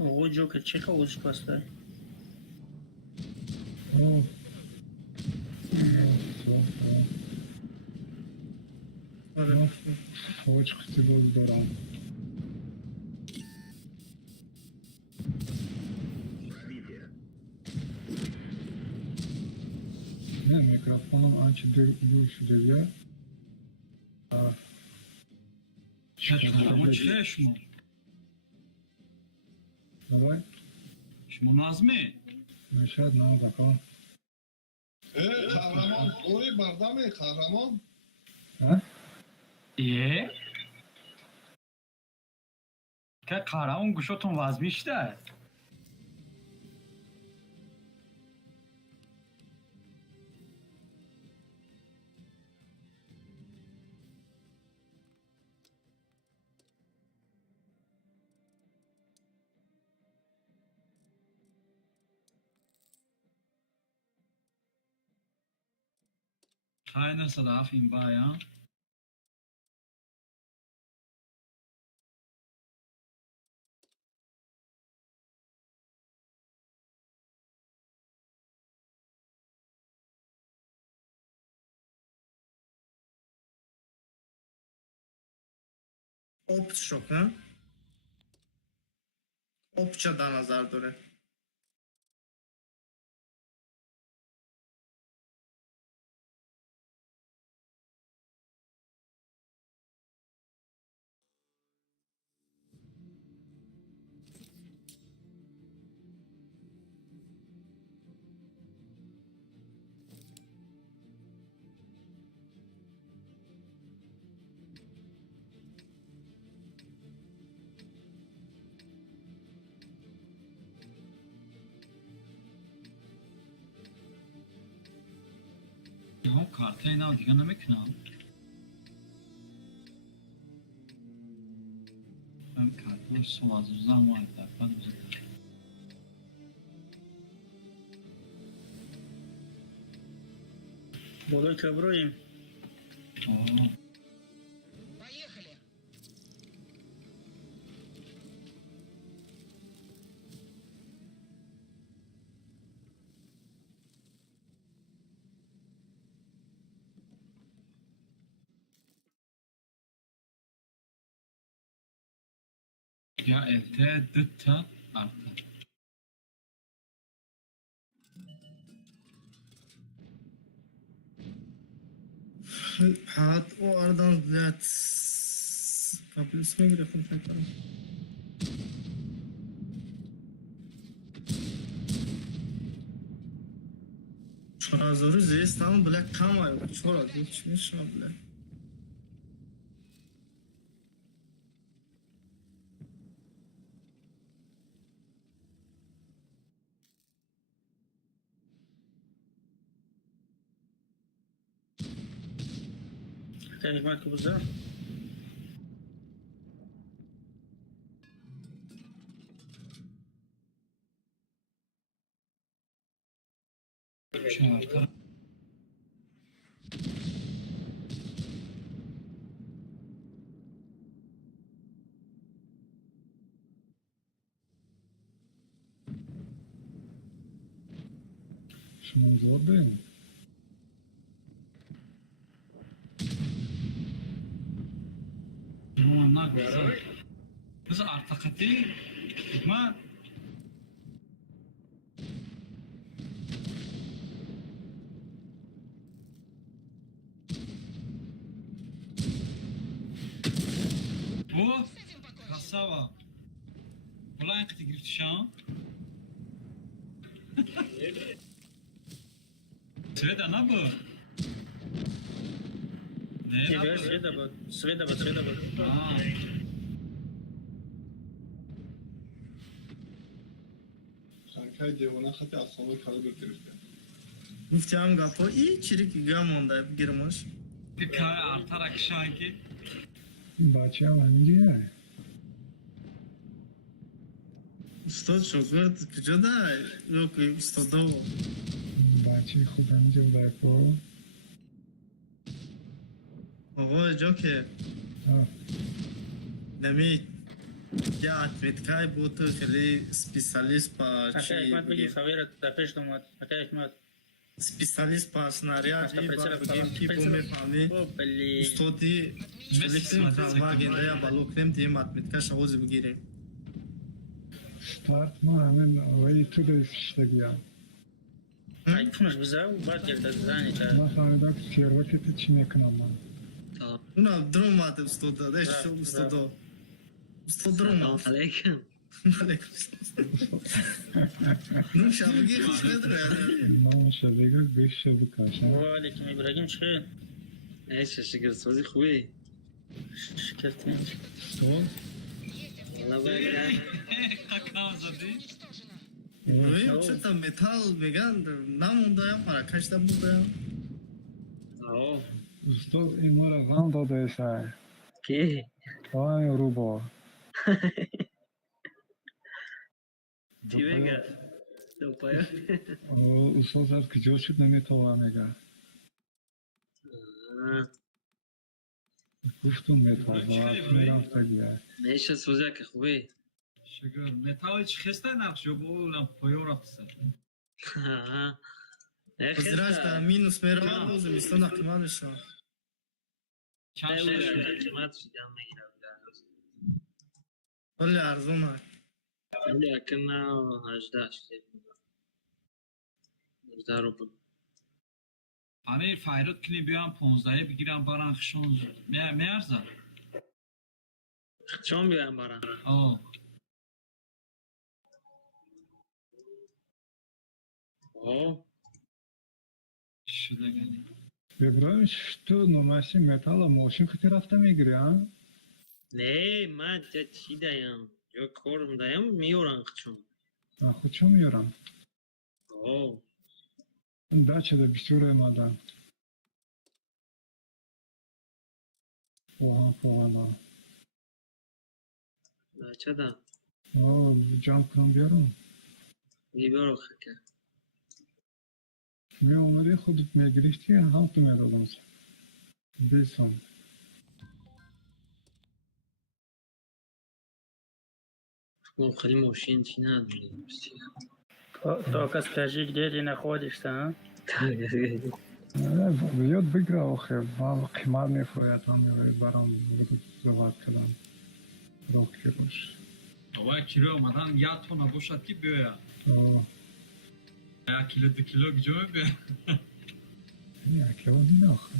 آقا جوکر چه کاغذش پسته؟ اوه آره حاج خیلی روز دارم Пробитие. نه میکروفونم آنچه دور شده بیا اما چه شما؟ نبای شما نازمه؟ نشد نه دکان قهرمان دوری بردم قهرمان ها؟ ایه؟ که قهرمان گوشتون وزمیشته؟ Keiner Sadaf in Bayern. اوپت شوک ها اوپچا در نظر داره Ya kartı اینا دیگه نمیکنم. من kartı سوازوزم و اتفاقا بالای کبرویم. Поехали. Ya elde dıtta arttı. بعد او اردان زیاد قبل اسم گرفتم فکر کنم چرا زوری زیست هم بله کم آید چرا زور چی میشه بله حکمت که بزرم. Çağırtı. شما زور داریم Onlar güzel. Biz artık değil. Ama bu С этим покончим. красава. Ulan kıtı girdi şu an. Sveda ne bu? Ne یه ne بیار bu? سویده بود. سویده بود. سویده بود. Aa. شنکای دیوانه خطی اصلا کارو بگرفته گفتم گپا ای چیری که گم مونده گرمش Bir kahve artarak şu anki. بچه هم همینجیه استاد شوکرد کجا ده یا که استادا بچه خود همینجا بودای کو آقا جا که آه نمی Я ответкай буду, или специалист по Ака Ахмат беги хавера да пеш домад. Ака Ахмат. специалист по снаряд и Прицел, по геймки поме пами. О, блин. Устоди члектем калваген да я балокрем дим отметка шавози бигирем. Start ma hemen ولی تو دست işlediğim. Айтфунаш биза, бад герда зани та. Nafahmedak servaketi çine kınama. Tamam. Una drumate ustoda, da što ustodo. Ustodruma. Aleyküm. Aleyküm. Ну, шабги хушмедро yani. Nam şabiga beş şabı kaşa. Ва алейкум Ибрагим чхе. Neyse şükür sözü خوبی. Şikayet et. Sol. Valla böyle. Kakao zadi. Ой, что там металл, веган, нам он даем, а kaçta buradayım? Tamam. Usto imara zanda desa. Ki. Vay rubo. Тивега. Допая. Usto zar kıcıyorsun ne metala mega. Kuştun metal var. Mirafta giya. Neyse sözü ki خوبی. شگر متال چی خسته نقش یا بولم پایو رفتسن. Ne Ziraçta minus mera bozum, istona kımalışa. چند Ne شش uğraşıyor? Cemaat şiddet megirer. Öyle arzuma. Öyle yakında 18 işte. 18 رو بود. همه فایرات کنی بیان 15 بگیرم برن خشون میارزه. چون بیایم برام. آه. Oh. شده گنی. İbrahim şu normalde metala motion tarafta mı giriyor? Ne, من چی دایم؟ یا کارم دایم میورن خچون. Ha, uçamıyorum. Oh. Daça'da bir sürü madan. Oha pohana. چه دا؟ Oo, jump kıramıyorum. میبرو خکه. Mi onları خودت میگریستی هم تو میدادم. بیسم. Ну, خیلی ماشین چی نداریم. Только скажи, где ты находишься, а? Yod بگرا آخه من قیمت میخواید هم میگوید برام بگید زباد کردم. روح کی روش. بابا کیلو آمدن یا تو نباشد که بیاید. Oo, یا کیلو 2 کیلو گجوه بیاید. ya kevin ne آخه.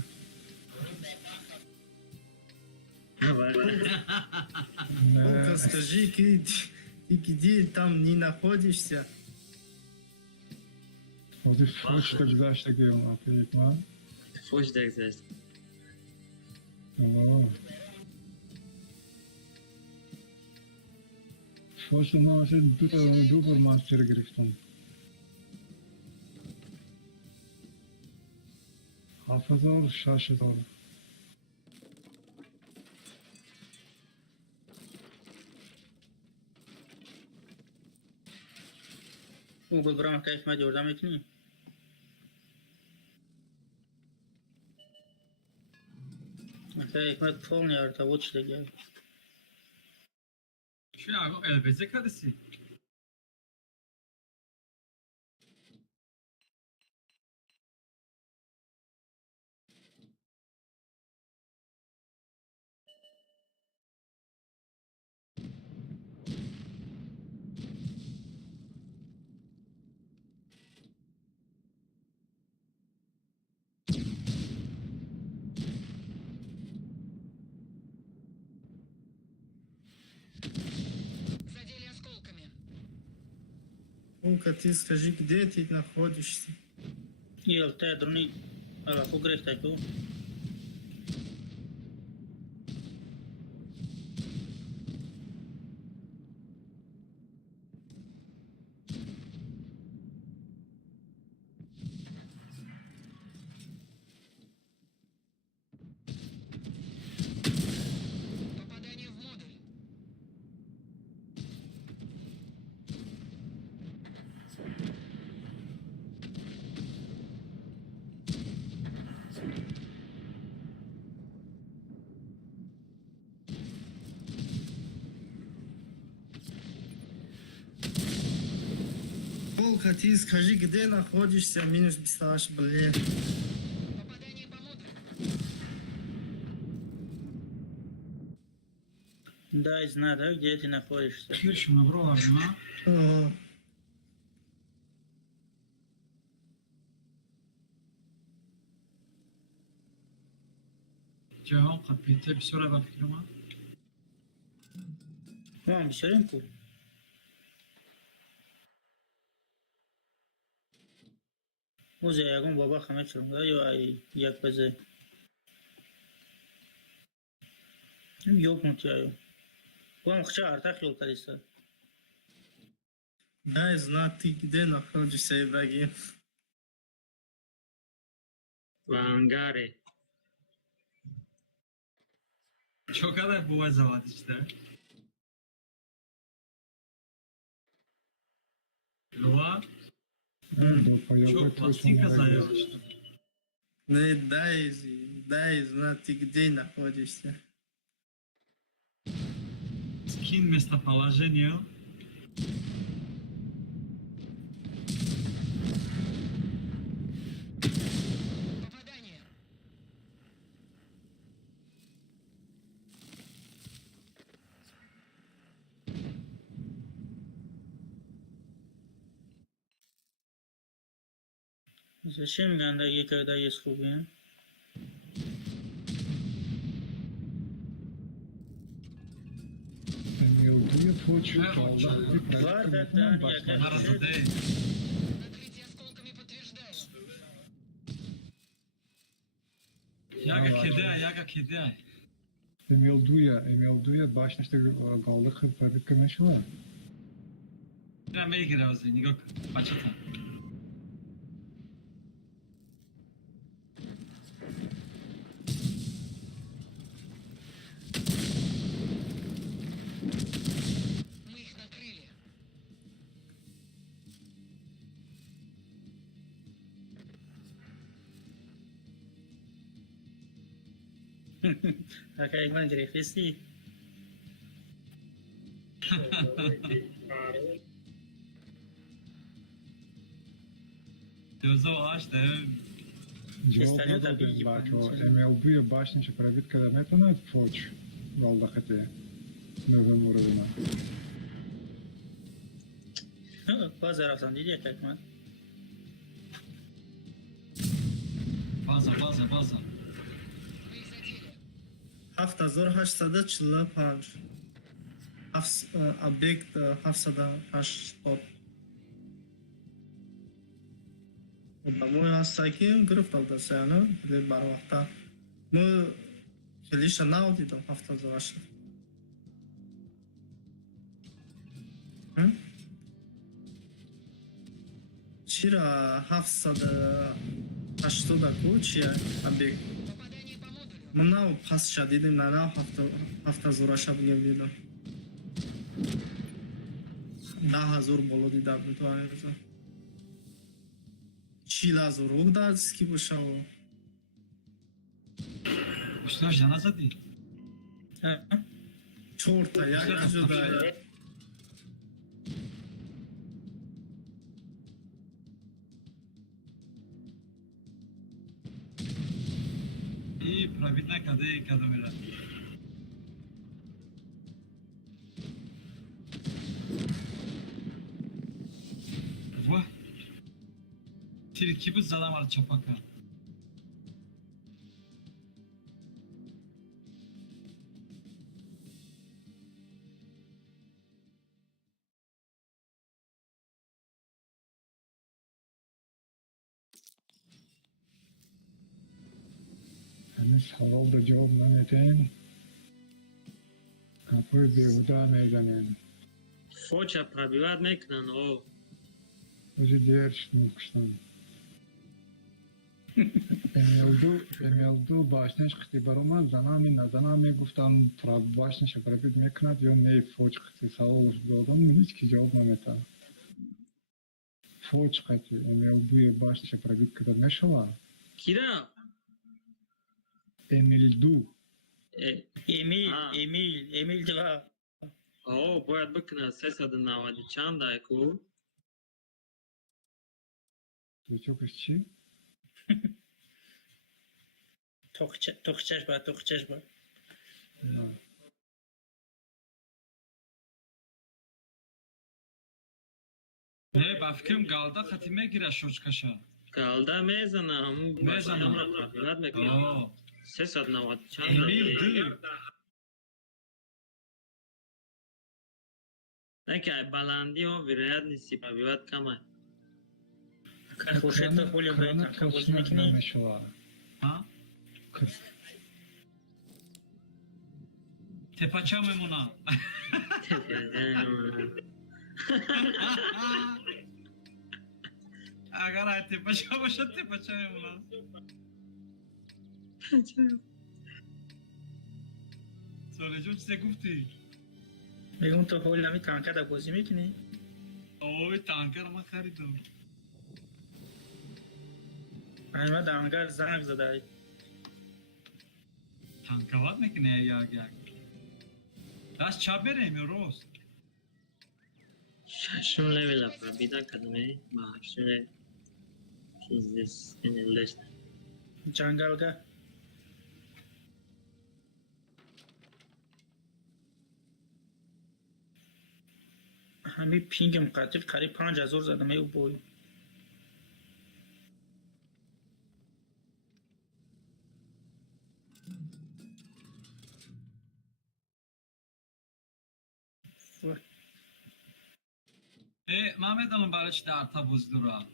Ну-ка, скажи, ты где там не находишься? Hadi foş da güzel şey giyiyorum artık ma. خوش دگذشت. Oo. Foş da maaşı duper master giriştim. Hafızar şaşırır. او گل برام که احمد یردم میکنی؟ که احمد فول نیار تا وچ دیگه. چی آگو البزه کدسی؟ Задели осколками. Ну-ка, ты скажи, где ты находишься? Ел, те дрони, ала фугрех тако. Попадание в модуль. Волка, скажи, где находишься? Минус 28, блин. Попадание по модулю. Дай знать, да, где ты находишься. Kür şunu buralarına. О, Cihan kapite bir sonra bak fikrime. Tamam bir sorayım ki. Uza yakın baba kamek sorumda yo ay yak bazı. Yok mu ya yok. Bu am kıça artak yol karışsa. дай знать, ты где находишься, Ибрагим. В ангаре. Çok kadar bu vazavat işte. Lova çok plastinka zayıyor işte. Не, дай знать, ты где находишься. Скинь местоположение. Попадание. Зачем гандagi когда есть хуби? Emildu'yu Foç Evet, kaldı. Var da yani yakın. Arası değil. Накрытие осколками подтверждаю. Yaga kedi. Emildu'ya başlaştı kaldı kırpabik kırmış var. Ben belki razı Nigok açıta. Мы их накрыли. Hakikaten ben grefesi. Gözü ağaç da Cevap ne tabii oldu ki bak o bence. Emildu'ya başlaştı probit kilometre ne Foç kaldı hadi. Növüm uğradığına. Pazar aftan değil ya kalkma. Baza. Мы их задели. 7845 объект 780 ба мо ҳаста ки гирифталдасаяна хеле барвақта мо хелиша навдидам 78 чира 780 чия объект Попадание по модулю. من نو پس شدیدیم نه هفته زورش بگیم دیدم 10,000 بالا دیدم تو این روزا 40,000 رو در دیسکی باشه و Kuşlar janaza değil. Ha? 4 تا یک جدا İyi pravit ne kadar böyle. Vah. Tilki bu zalam var çapaka. Henüz havalda cevap nametin. Kapıyı behuda meydanın. Foça пробивать мекнан, о. Özü diğer şnukştan. Emildu başlaş kıtibarıma zanami guftan başlaş yapıp meknat yo ne foç kıtı sağ olur doğdum hiç ki cevap nameta. Foç kıtı Emildu'ya başlaş yapıp kıtı meşala. Kira? Emildu. Ha. Emil cevap. О, бояд быкна сес адын навади чандайку. Çok işçi. To'qchash bor. نه با فکرم گالدا ختیمه گیره شوچکشا. گالدا میزنه همون میزنه. هم را پرفیلات میکنه. آه. 390 چند Emir değil. نه که بلندی و ولایت نیستی پرفیلات کمه. خورشید تو خیلی باید تنکا بازی میکنی؟ Ha? Tepaça memuna. اگر های تپچه باشد تپچه میمونم. ساله جون چیزه گفتی؟ میگم تو خیلی همی تنکا دا بازی میکنی؟ اوه تانکر ما خریدم. همه دانگر زنگ زده. Tankavat میکنه یا دست چپ بریم یا راست؟ ششم level up بیدن کدومه ما هشتونه is this in the list جنگل که همی پینگم قریب 5000 زدم یه بوی محمد الان برای چی در تا بازی دورا؟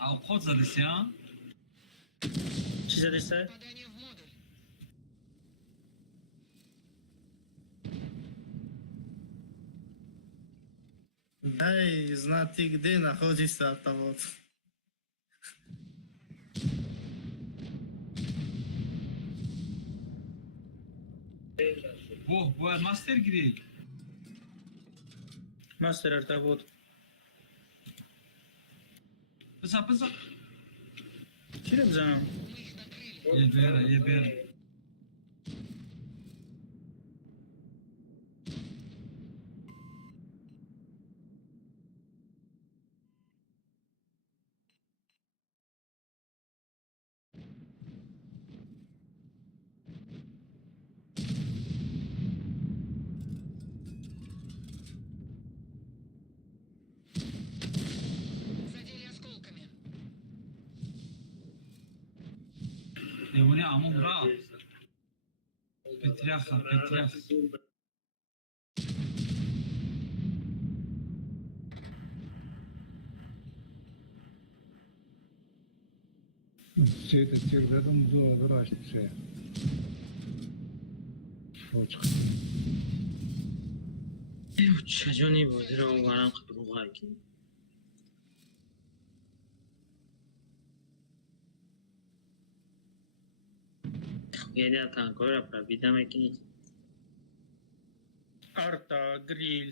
او خود زدیسی ها؟ چی زدیسته؟ Попадание в модуль. Дай знать, где находится автовод. باید ماستر گیری. ماستر ارتباط بزن. چی رو بزنم؟ Мы их накрыли. یه بره. Задели осколками. Evuni amum ra. Petriacha. Şeyde çirdedim doğru açtı şey. Hoç. چجونی بازی رو برام خبرو کنی یه دیا تانکو را پرفیلات میکنی آرتا گریل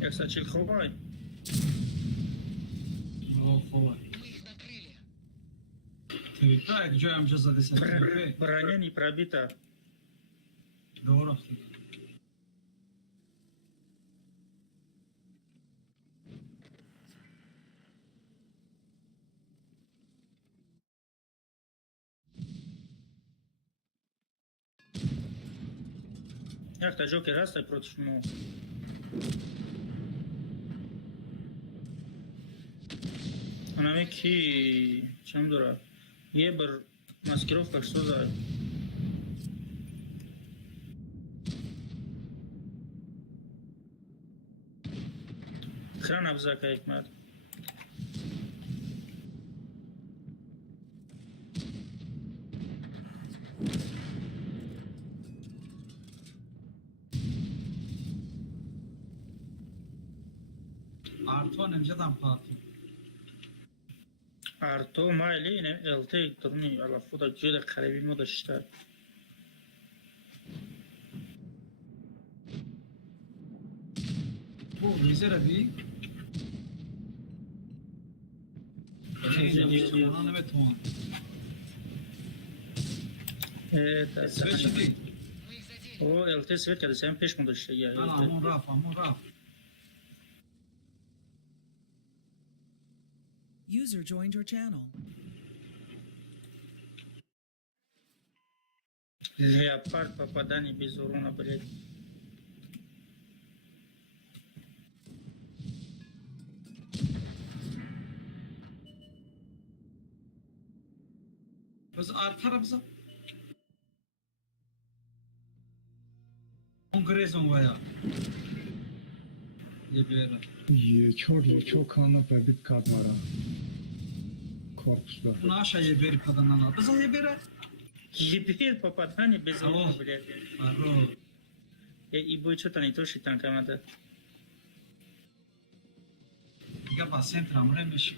як сачил ховай خوبه. Мы их накрыли. Тюріпе, як джоям вже задися. броня не пробита Doğru. як та джокер هست против ну اونم کی چم داره یه بر маскировка что за кран абзака hikmet Arto nemce dam patı. Arto mali yine LT turni ala fuda cüde karabi moda işte. Bu Rize bir. Ona ne ton. Evet. Sveçi değil. Мы их задели. O LT svet kada sen peş moda işte ya. Ana amon raf. User joined your channel. Leopard попадание без урона, блядь. Biz artarımıza. Kongrezon veya. Libera. Çok kanlı prebit kadmara. Korpuslar. Наша ебери паданана. Biz ебера. Теперь попадание без урона, Алло. блядь. Арро. И будет что-то не то, что там команда. Gaba centram remiş.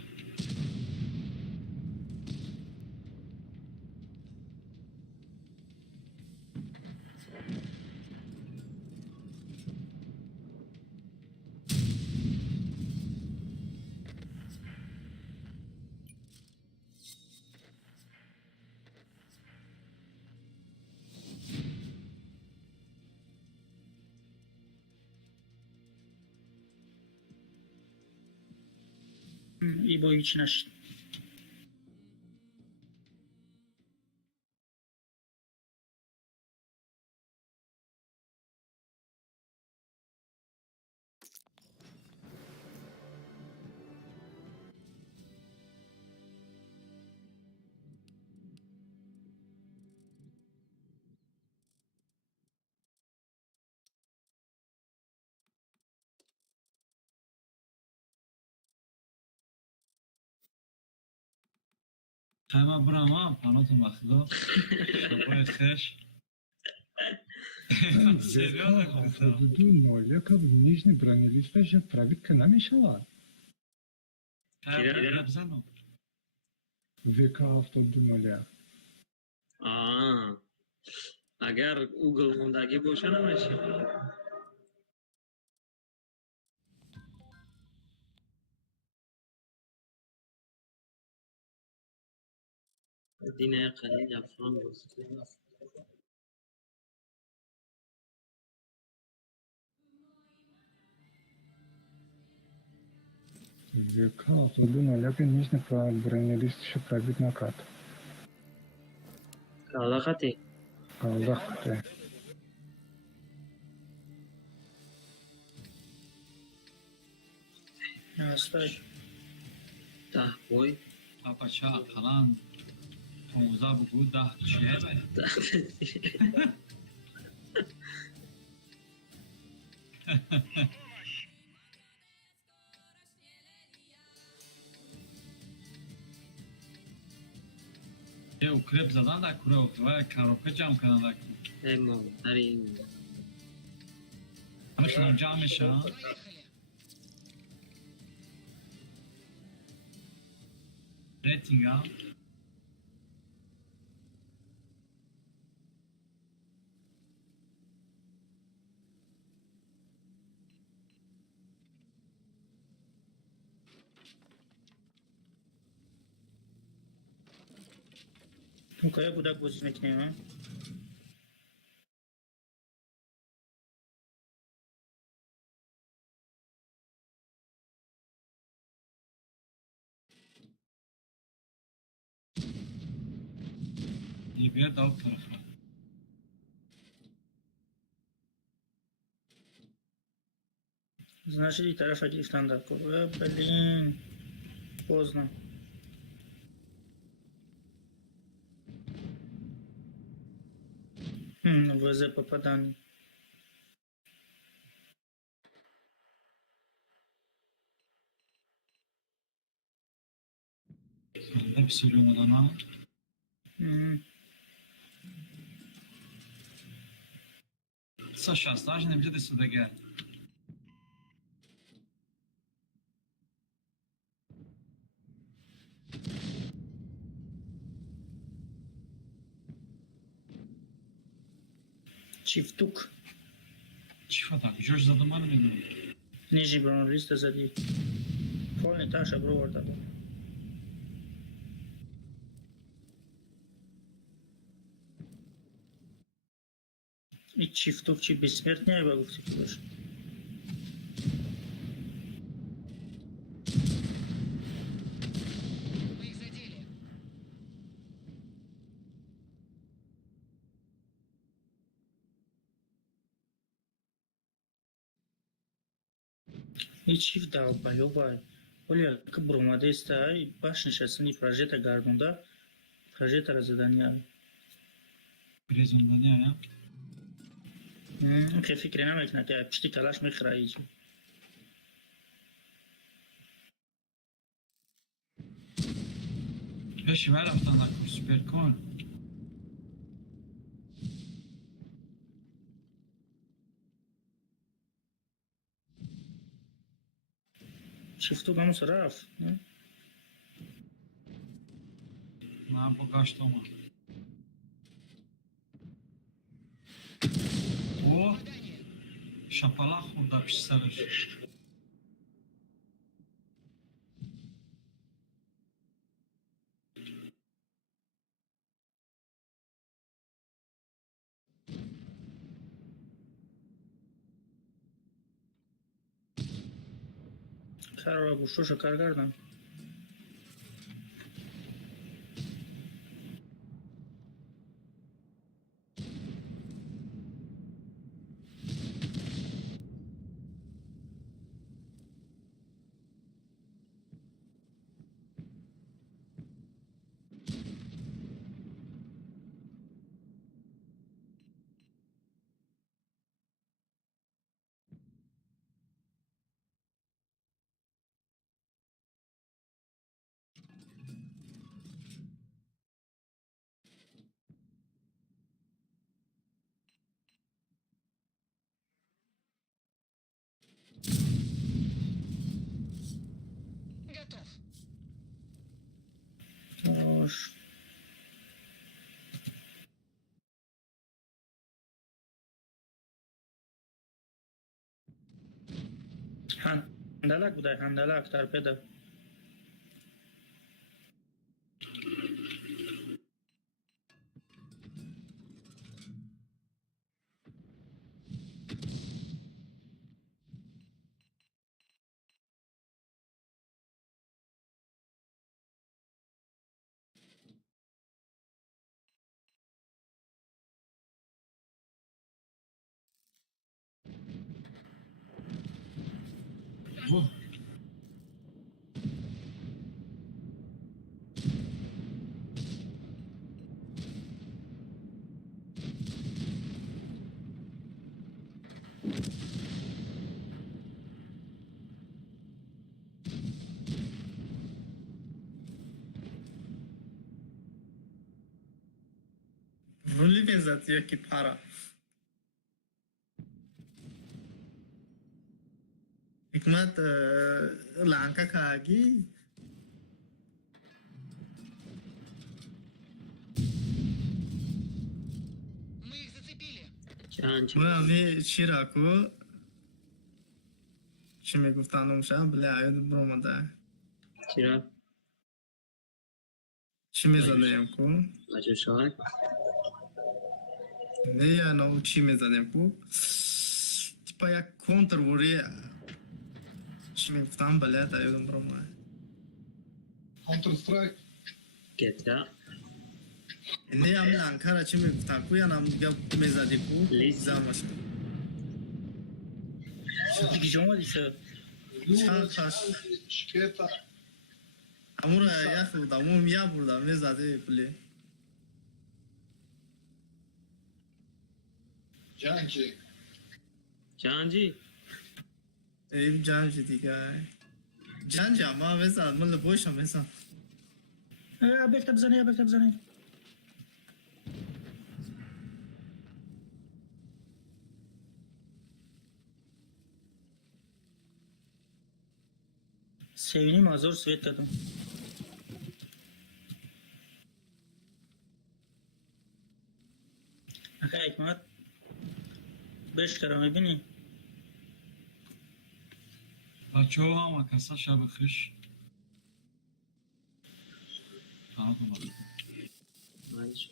И будет наш. Хайма брама, паноту махло. Шабай хеш. Серьезно говорю? Нолика в нижней бронелиста же пробитка намешала. Рабзану. ВК автоду ноля. agar Google undagi bo'lsa nima ish? Dine qalil afron bo'lsa. ВК автоду ноля нижний бронелист еще пробит накат. Kalaqati. Алдахты. Стой. Da boy. Apaça falan. Tomuza bu da çiğe. Ukrep zadan da kura ve karoka cam kanalak. Emo, tarin. Ama şunun cam eşya. Поехали. Rating ya. Ну-ка, я куда возьмете, а? Libya da o tarafa. Значит, и тариф один стандарт. Блин, поздно. ВЗ попадание. Ben de bir söylüyorum adama. Kısa şanslar, şimdi bize de suda gel. چیفتوک چی فتا جوش زدم من میدونم نیجی برون لیست زدی فاین تاشا برو ورده با این چیفتوک چی بسمرت نیه با گفتی که باشه Мы их задели. این چیفت داو بایو بای ولی که بروماده استای باش نشستن این پراجیتا گردونده پراجیتا را زدنی های پریزوندنی یا که فکر نمیکنه که پشتی کلاش میخره ایجی بشی بر رفتن در کور سوپر کن چیفتوک همون رفت من با گاشت اومد او شپالا خورده پیش سرش کار را گوشتوشو کار کردم Готов. باش هندلک بوده هندلک ترپیده اوه رولی بزد یکی para. حکمت لانکا کاگی Мы их зацепили. چند من همی چی را کو چی میگفتن اونشم بله آید برومده چرا؟ چی میزدیم کو مجوش های؟ نه یا نو چی میزدیم کو تیپا یک کنتر وری چی میگفتن بله آید برومده Counter Strike. گتا نه هم لانکا را چی میگفتن کو یا نم گپ میزدی کو لیست. زماش دیگه جمعه دیسه چند تاش Şikayet امورا یا خود امور یا برده میزده بله Cancı. جانجی ای جان جدی گای جان جاما میزد من لبوشم میزد ابکت بزنی ابکت بزنی سیونی مازور سویت کردم اخی حکمت بشکره میبینی؟ بچه ها هم کسا شب خوش. تمام کنم. مالش.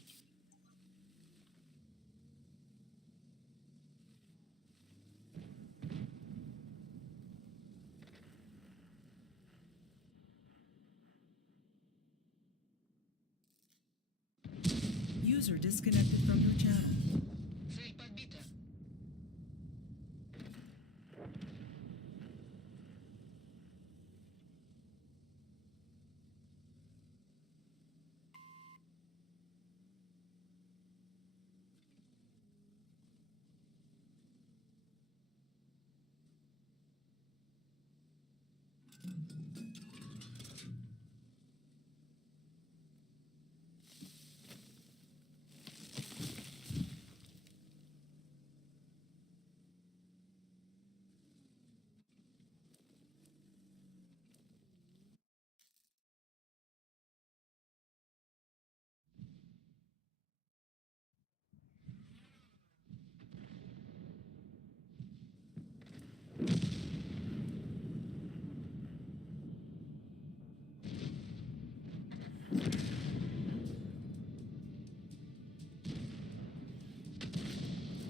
User disconnected from your channel. Цель подбита.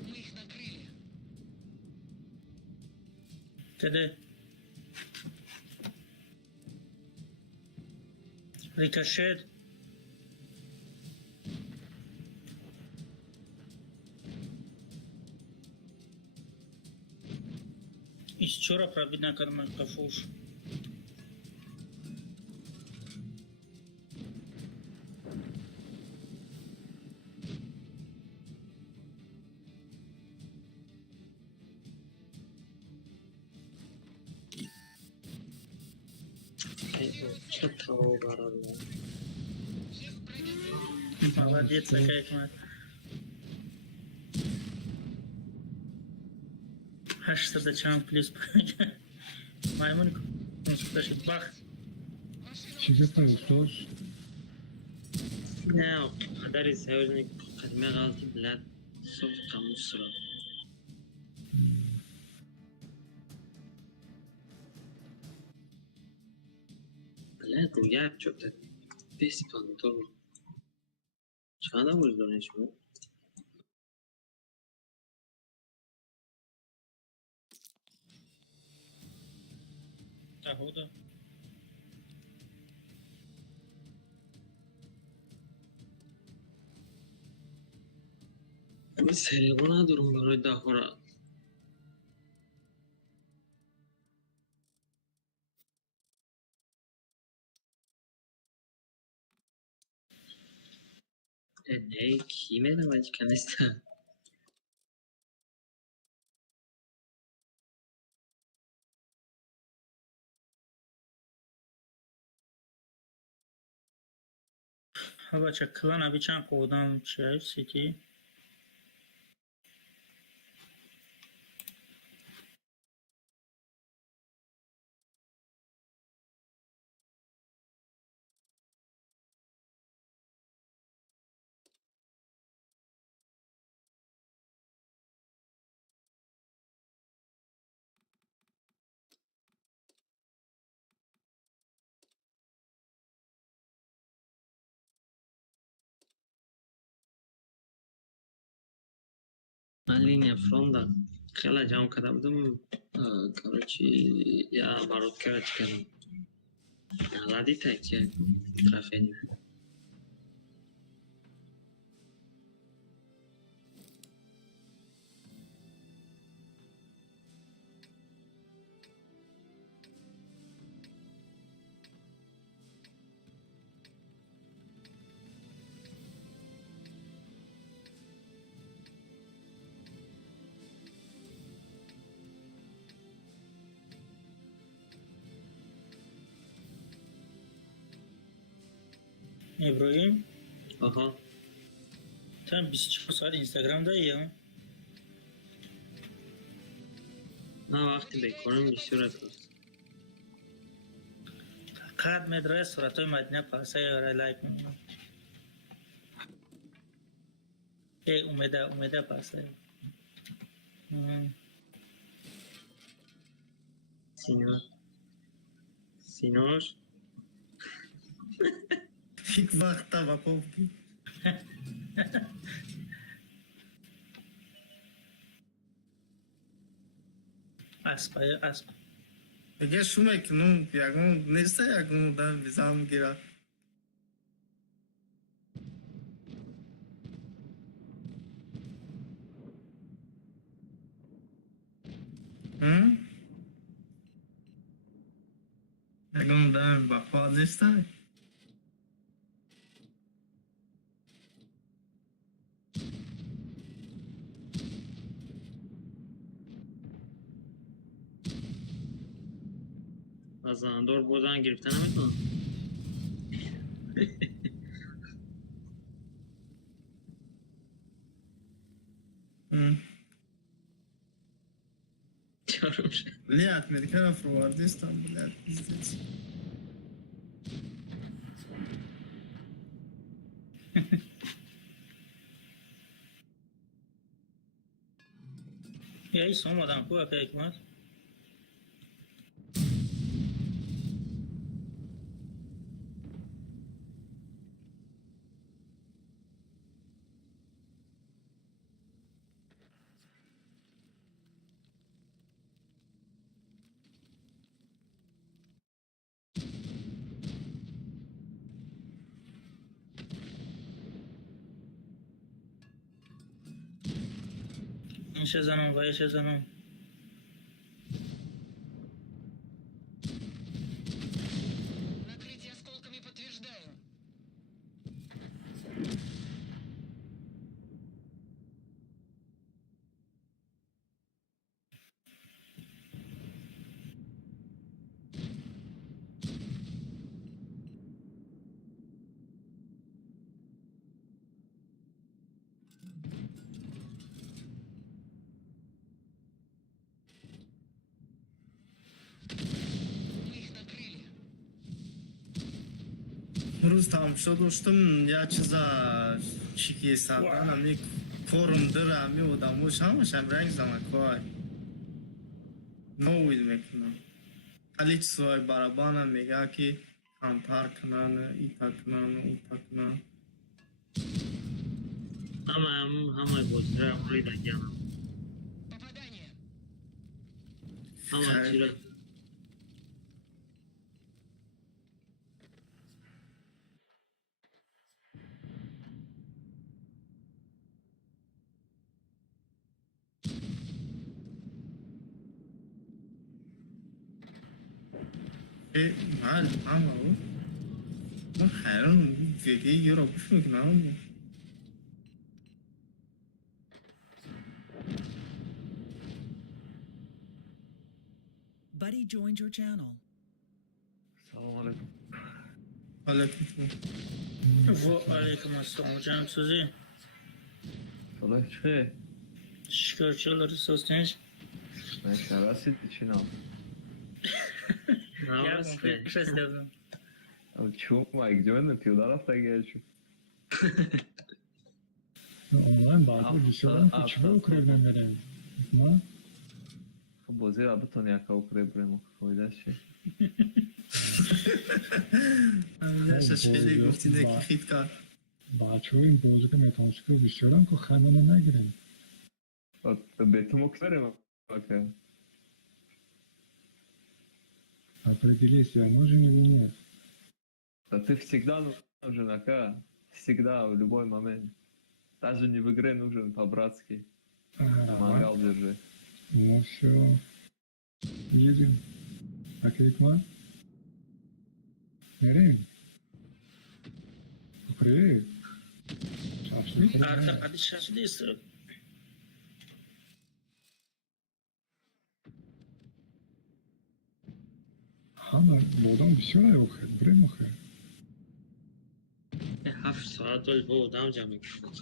Мы их накрыли. کده ریکاشت ایش چرا پرابید نکردم کفوش چه تاو برالله. Их пробили. молодец какая мать 800 чам плюс маймун консульташит бах چیزی پایستوش نه قدر سوالنی قدمه غلطی بلد صوت قاموس را. بلد رویت شده. بیست پانتون. چند آور دانش بود؟ تهودا من سریعا ندارم برای دهورا. نه کیمه نمایش کنستم. ها بچه کلان ابی چند قودم چه سیتی من لینیا فروندا خیلی جام کرده بودم کارچی یا بارود کرد کردم. نالادی تاکیه ترافیک. ابراهیم آها. تا 24 ساعت اینستاگرام داری ها نه وقتی بکنم بسیار است. قد مدرسه صورت های مدینه پاسه یا لایک میمونم اومده پاسه سینور سینور یک وقت توقف کی اسب دیگه شما کنون یکون نیسته یکون دن ویزام گیره یکون دن بپا نیسته از اندور بودن گرفته نمیتونم. چهارم شد. لیت میدیکن فروواردیستان بلیت بیزدیت یه سوم آدم خوبه که حکمت میشه زنم و یه زنم Накрытие осколками подтверждаю. Мы их накрыли. روز تمام شد داشتم یه چیزا چیکی سردن همی کورم در همی و دموش همش هم رنگ زمکای نوید میکنم خلیج سوای برابانم میگه که کمتر کنن ایتا کنن اوتا کنن همه بازی را روی دنگم Попадание. همه چی را من همه بود من حیران دیگه یه را گوش میکنم Buddy joined your channel. سلام علیکم. حالتون و علیکم السلام جانم سوزی والله چه؟ شکر چه سوستنش من شراسید چی نام؟ نه او چون ما یک جوان پیوده رفته گیرشو Онлайн базу висела, почему укреплены мерен? Ma? خب بازی را بتون یکا اکره بریم فایده چی؟ همیشه خیلی گفتیده که خیلی کار بچه ها این بازو که متانسیک رو بیشتر هم که خندانه نگیریم به تو مکسریم اوکه Определись, я нужен или нет? Да ты всегда нужен, ака. Всегда, в любой момент. Даже не в игре нужен по-братски. Мангал держи. Ну все. Едем. Акейкман? Nereye? Yukarıya. Şaşlı artık hadi şaşlı istedim Ama bu adam bir şey yok. Buraya mı bakıyor? 7 ساعت دل بودم جمع کرد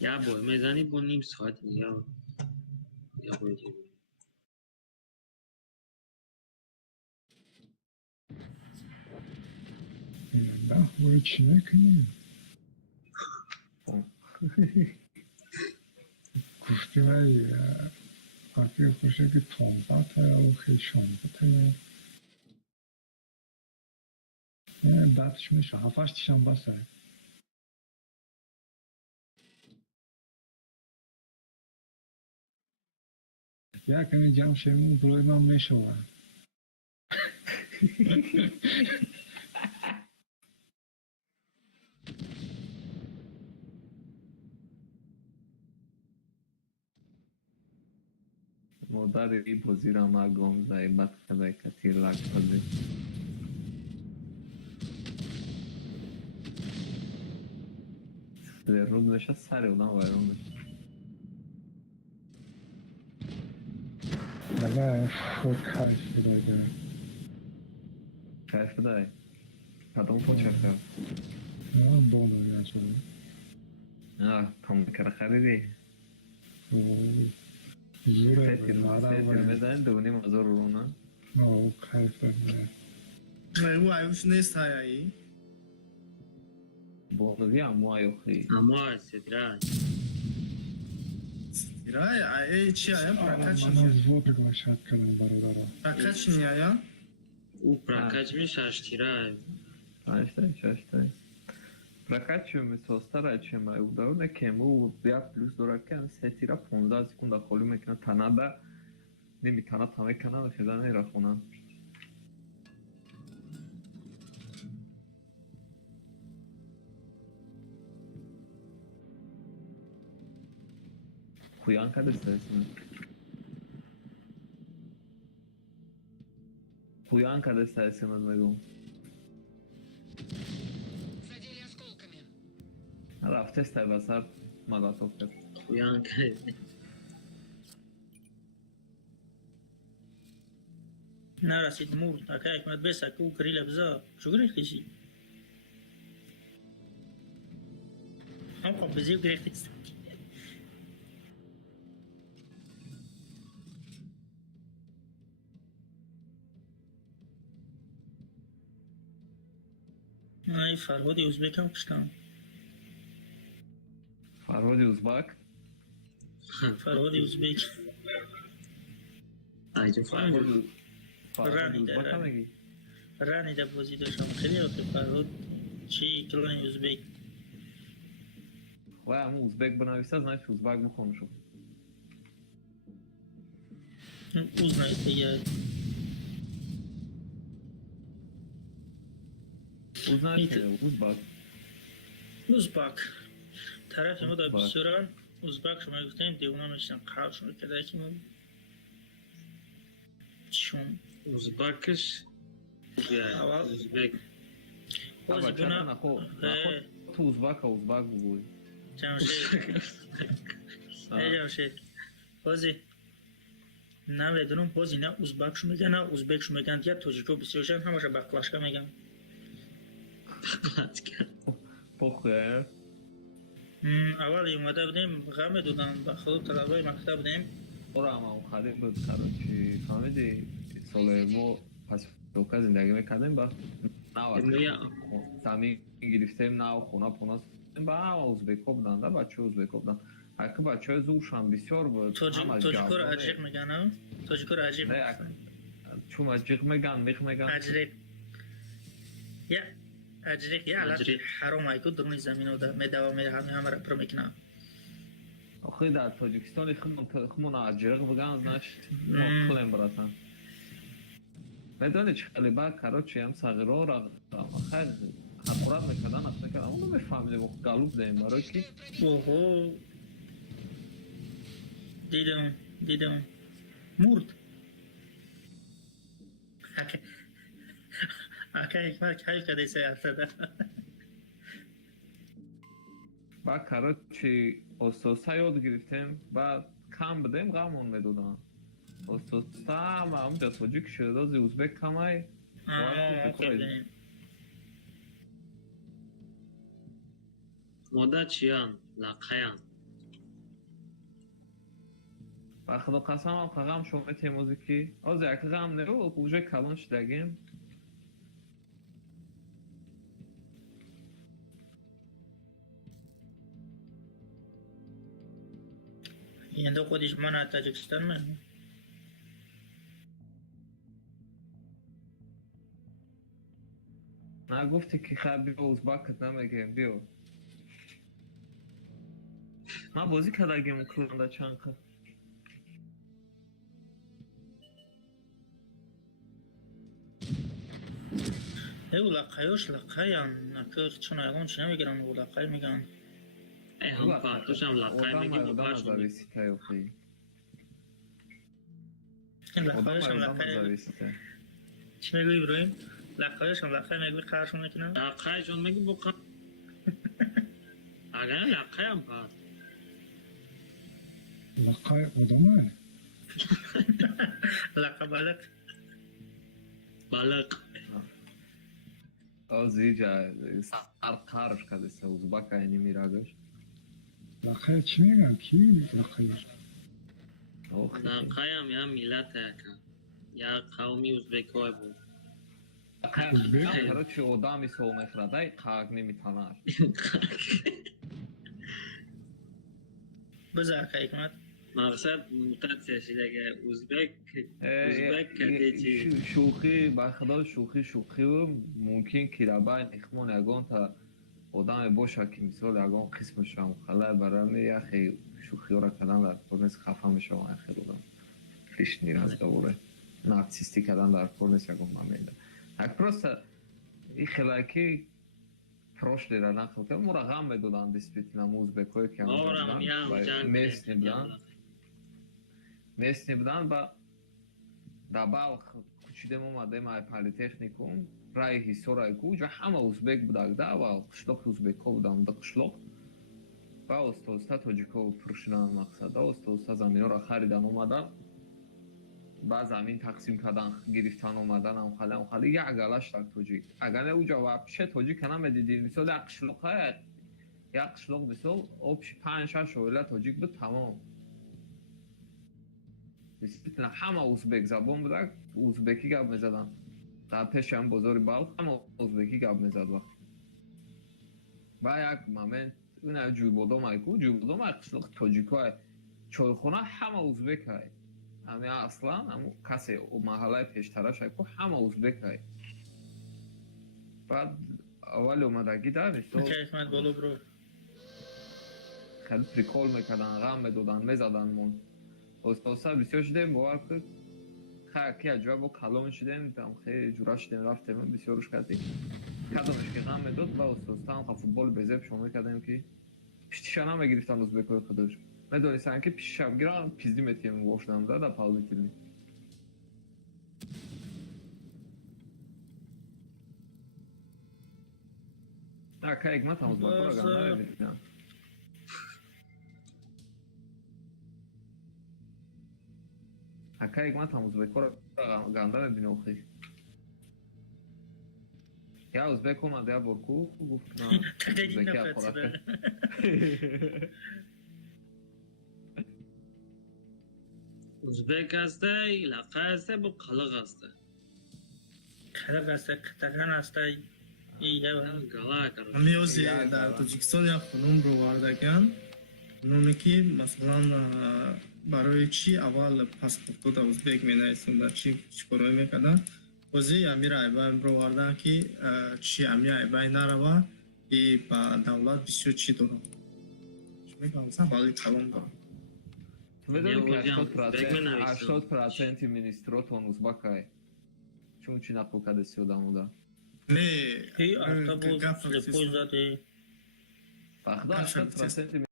یا بای میزنی با نیم ساعت یا باید ده برای چی نکنیم گفتی ولی وقتی خوشه که تنبت و خیلی شنبت بعدش میشه هفتش هم بسه یکمی جمع شدیم برای من میشه مادر این بازی را ما گام زایی بد خدای کتیر لک بده روز بشه سر اونا وایرون بشه بله خود کیف داده کیف دای کدام خود چفه دونو نشده تام بکر خریدی زوره سیتیر مادر بزن دونی مزار رو نه او کیف داده او عیوش نیست های بونوی امو خیلی اما سترای رای چی هایم پرکچ من از وطر گوشت کردم برادرها پرکچ نی هایم او پراکاج میشه اشتیرای شاشتای прокачиваем состара чем удобно кему я плюс дуракам сетира 15 секунда холи мекна танада نمیتونه تمام کنه خدا نمیرخونه خویان کده استرسونه خویان کده استرسونه بگو Задели осколками. رفته استر بسر ملاتوب کرد خویان کرد نرسید مرد اکا حکمت بسه که او کری لبزا شو گریختیشی هم خب بزیو گریختیست ای فرهادی ازبک هم کشتم فرهادی ازبک فرهادی ازبک آیجا فرهاد فرهادی ازبک هم نگی رانی در بازی داشتم خیلی وقت فرهاد چی کلانی ازبک و همون ازبک بنویسه значит ازبک بخون شو uznaju دیگه uznać ازبک ازبک طرف ما در بسوران ازبک شما گفتیم دیونا میشتن قرار شما کده که ما چون ازبکش ازبک بازی بنا تو ازبک بگوی جمشید جمشید بازی نه بدونم بازی نه ازبک شو میگن نه ازبک شو میگن یا توجیکو بسیارشن همشه بخلاشکا میگن پخه اول اومده بودیم غم دادن به خود طلبای مکتب بودیم برو اما خرید بود چی فهمیدی سال ما پس دوکا زندگی میکردیم با نه زمین گرفتیم نه خونه پونه با ازبکا بودن ده بچه ازبکا بودن اگه بچه های زورشان بسیار بود توجیکو رو عجیق میگن توجیکو رو عجیق میگن چون عجیق میگن میگن عجیق یا اجریک یا علت حرام ایکو درونی زمین و میدوامه همه را پر میکنه آخه در تاجیکستان خمون عجیق بگن نش خلیم براتن میدانی چه خیلی بعد کراچی هم صغیرها را خیلی حقورت میکردن اصلا کردن اونو میفهمیدیم و گلوب دهیم برای که اوهو دیدم مرد اکا حکمت کیف کده سیار داده با کراچی استوسا یاد گرفتیم بعد کم بدیم غمون میدودن استوسا همونجا توجیک شده از ازبک کمای مدت چیان لقیان و خدا قسم هم غم شما تی موزیکی از یک غم نرو اوجه کلان شدگیم Endi خودش من تاجیکستان من نه گفتی که خب بیا ازبکت نمیگم بیا من بازی کردم کلاندا چند خب لقایوش لقایان نکر چون ایوان چه نمیگیرن لقای میگن هم پاتوش هم لقای میگیم آدم زاویسی که خیلی لقایوش هم لقای چی میگوی ابراهیم لقایوش هم لقای میگوی قرشون میکنن لقای جون میگی بکن اگر لقای هم پات لقای آدمه لقای بالک بالک از اینجا سرقارش کده سه ازبک اینی میراگش لقای چی میگن کی لقایش لقای هم یا ملت یا قومی ازبکای بود короче одами сол мехрадай қаг немитанаш بذار که حکمت مقصد متأسف شده ازبک کرده چی شوخی با خدا شوخی و ممکن که ربای نخمون اگان تا آدم باشه که مثال اگان قسمش هم خلای برای یخی شوخی ها را کردن در پرنس خفه میشه و اخیر بودم پیش نیرز دوره نارسیستی کردن در پرنس اگان ممیده اک просто این خلاکی прошлый را نخل که مرا غم بدودن دیسپلینا узбекой که местный бдан ба дабал кучидем омадем ай политехникум рай ҳисорай куҷа ҳама узбек будагда ва қишлоқи узбекҳо будам да қишлоқ ва оста тоҷикҳо фурӯшидан мақсада оста заминҳоро харидан омадан ба замин тақсим кардан гирифтан омадан амхали як галаштак тоҷик агар не уҷа вообще тоҷика намедидӣ мисол як қишлоқ мисол обши 5-6 оила тоҷик буд тамом действительно ҳама узбек забон буда узбекӣ гап мезадан дар пеши ҳам бозори балх ҳама узбекӣ гап мезад вақт ба як момент ина ҷӯйбодомай ку ҷӯйбодомай қишлоқи тоҷикоай чойхона ҳама узбекай ҳами аслан ҳамун касе маҳаллаи пештарашай ку ҳама узбекай баъд аввали омадагӣ да мисол хеле прикол мекардан ғам медодан мезадан мон оста бисёр шудем бовар куд ки аҷоиб бо калон шудем там хеле ҷура шудем рафтем бисёруш кардем кадомеш ки ғам медод ва оста ҳамқа футболи безеб шумо мекардем ки пиштиша намегирифтан узбекои худош медонистанд ки пиштиша гиран пизди метием вошдам да дополнительно ака ҳикматам узбекоро гам намедидам ака ҳикматам узбекоро ганда мебинем охи я узбек омад я бор ку гуфт узбек аста лақай аста бо қалиқ аста қалиқ аста қитаган аста ҳами ози дар тоҷикистон як хунум ровардаган хуnume ки масалан барои чӣ аввал паспортҳо дар узбек менависонда чӣ корҳое мекардан ози амира айбай ровардан ки чӣ амия айбай нарава ки ба давлат бисёр чӣ дорад вали калон дорад медонӣ ки 80% министротон узбакай чун чӣ нақл кардаси одамода не ба худо 80%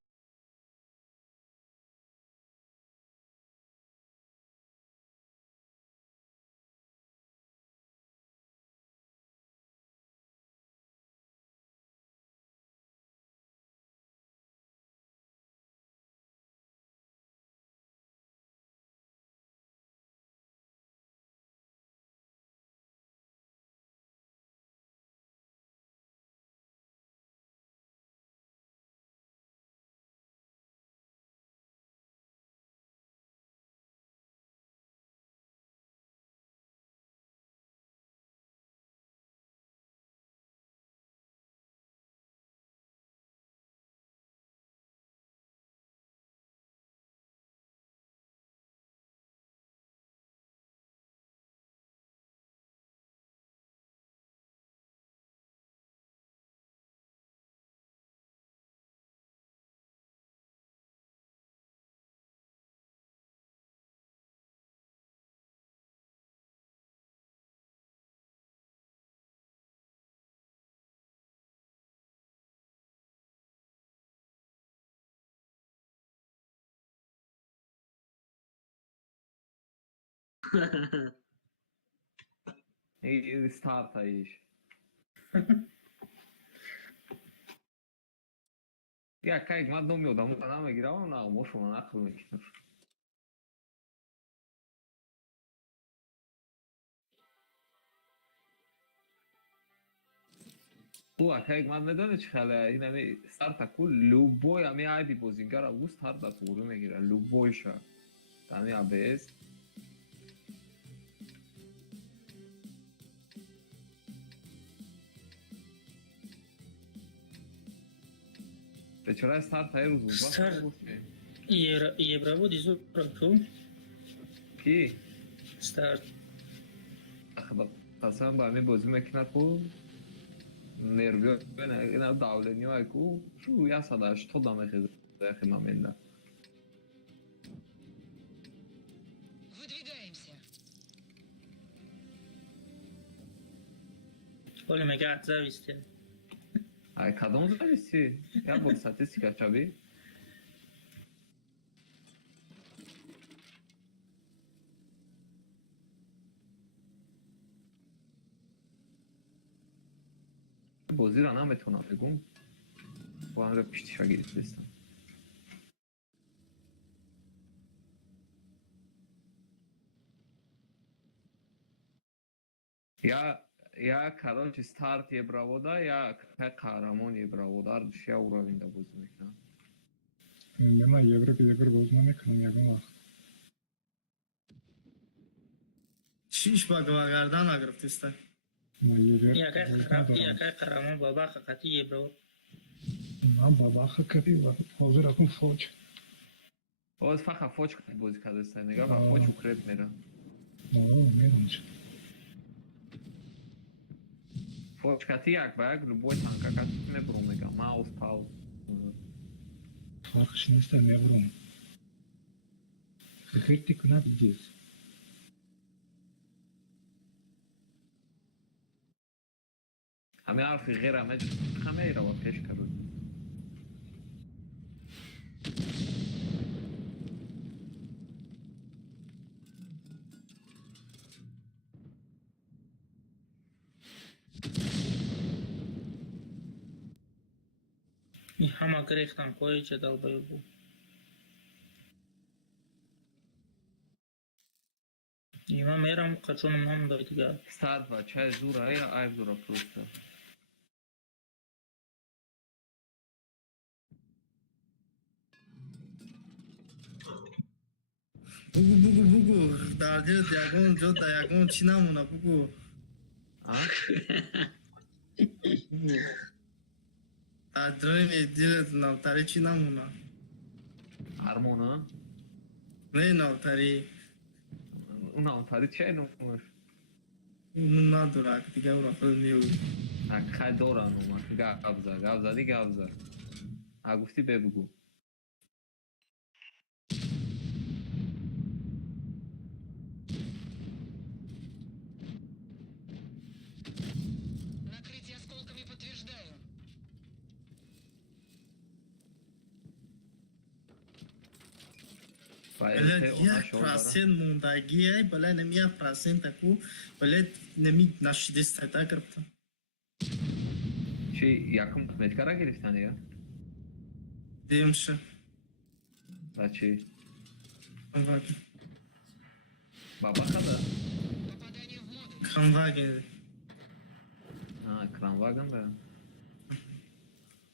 این ستارت هایش یا که من نمیادم کنم میگیرم نه ما شما نخل میکنم او اکه من ندونه چه خاله این همی ستارت کل لوبوی همی عیبی بازیگر او ستارت پورو میگیره لوبویشه همی عبیز به چرا ستارت های روز بود Start. Je bravo dizo pravko. کی؟ Start. خدا قسم با همی بازی میکنه کو نرویو بینه اینا داولنی های کو شو یا صداش تو دامه خیزه خیلی ممنده Выдвигаемся. Oğlum mega zaviste. ای کدام زنیستی؟ یا بود ستیستیکا چابی؟ بازی را نمیتونم بگم با هم را پشتیش گیرید بستم یا کارانچ ستارت یه براودا یا که قهرمان یه براودا ارزش یا او را وینده بازی میکنم نما یه بر باز نمیکنم یکم وقت 6 بگردن نگرفتیسته ما یه بر Ya باز kay ندارم kahraman baba hakati je bravo. من بابا خکتی و حاضر اکن فوج باز فقط فوچ بازی کرده است نگاه با فوچ اوکرت میره میرم چه فوچ کتی یک با یک لبوی تانکا کتی میبرون میگم ماوس پاوز فرقش نیست میبرم خیلی کنه بیدیز همه حرفی غیر همه همه را با پیش کرد I hama grechtam koji će dalbojubu. Imam eram kačunom nam da ga. ستارت و چه زوره یا عیب زوره پروسته بگو در دل دیگون جو دیگون چی نمونه بگو بگو در دل نوتری چی نمونه هرمونه نه نوتری نوتری چه نمونش اون نداره دیگه اون را خود میوی خیلی دارن اومد گفت زدی گفت زد گفتی بگو Накрытие осколками подтверждаю. بله یک پرسنت موندگیه بله نمی یک پرسنت تکو بله نمی نشدیسته تا گرفتم چی یکم متکره گرفتن یا؟ دیمشه و چی؟ کنواگن بابا خدا Попадание в модуль. کنواگن کرانواگن ده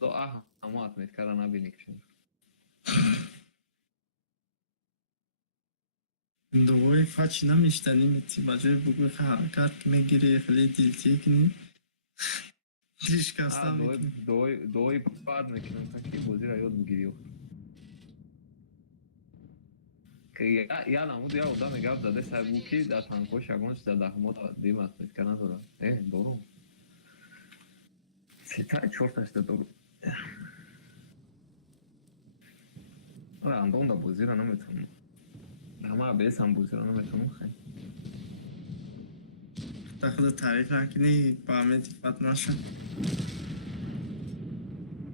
دو همات متکره نبینی کشن دوی فچ نمیشتنی میتی بجای بگوی که حرکت میگیری خیلی دیلتی کنی دیش کستا میکنی دوی بعد میکنم تا که بازی را یاد بگیری که یا نمود یا اودا میگفت داده سرگو که در تنکو شگونش در دهمات دیمت میتکنه داره دارم سیتای چورتش دارم اندون دا بازی را نمیتونم همه بیس هم بازی را نمیتونم خیلی تا خود تعریف نکنی با همه دیفت نشن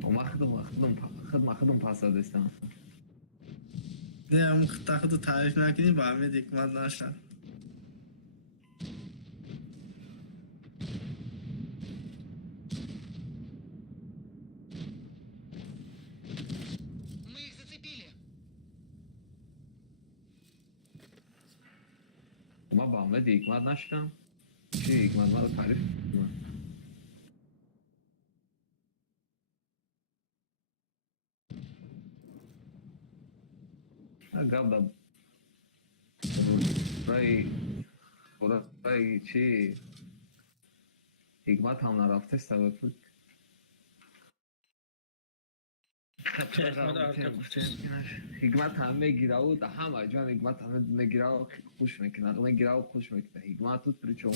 و ما خودم پاس دادستم نه همون تا خود تعریف نکنی با همه دیکمت نشن ما با همه حکمت نشدم چی حکمت ما رو تعریف کنم گفت در برای چی حکمت هم نرفته سبب بود حکمت همه گیره بود همه جان حکمت همه دونه گیره و خوش میکنه همه گیره و خوش میکنه حکمت بود پری چون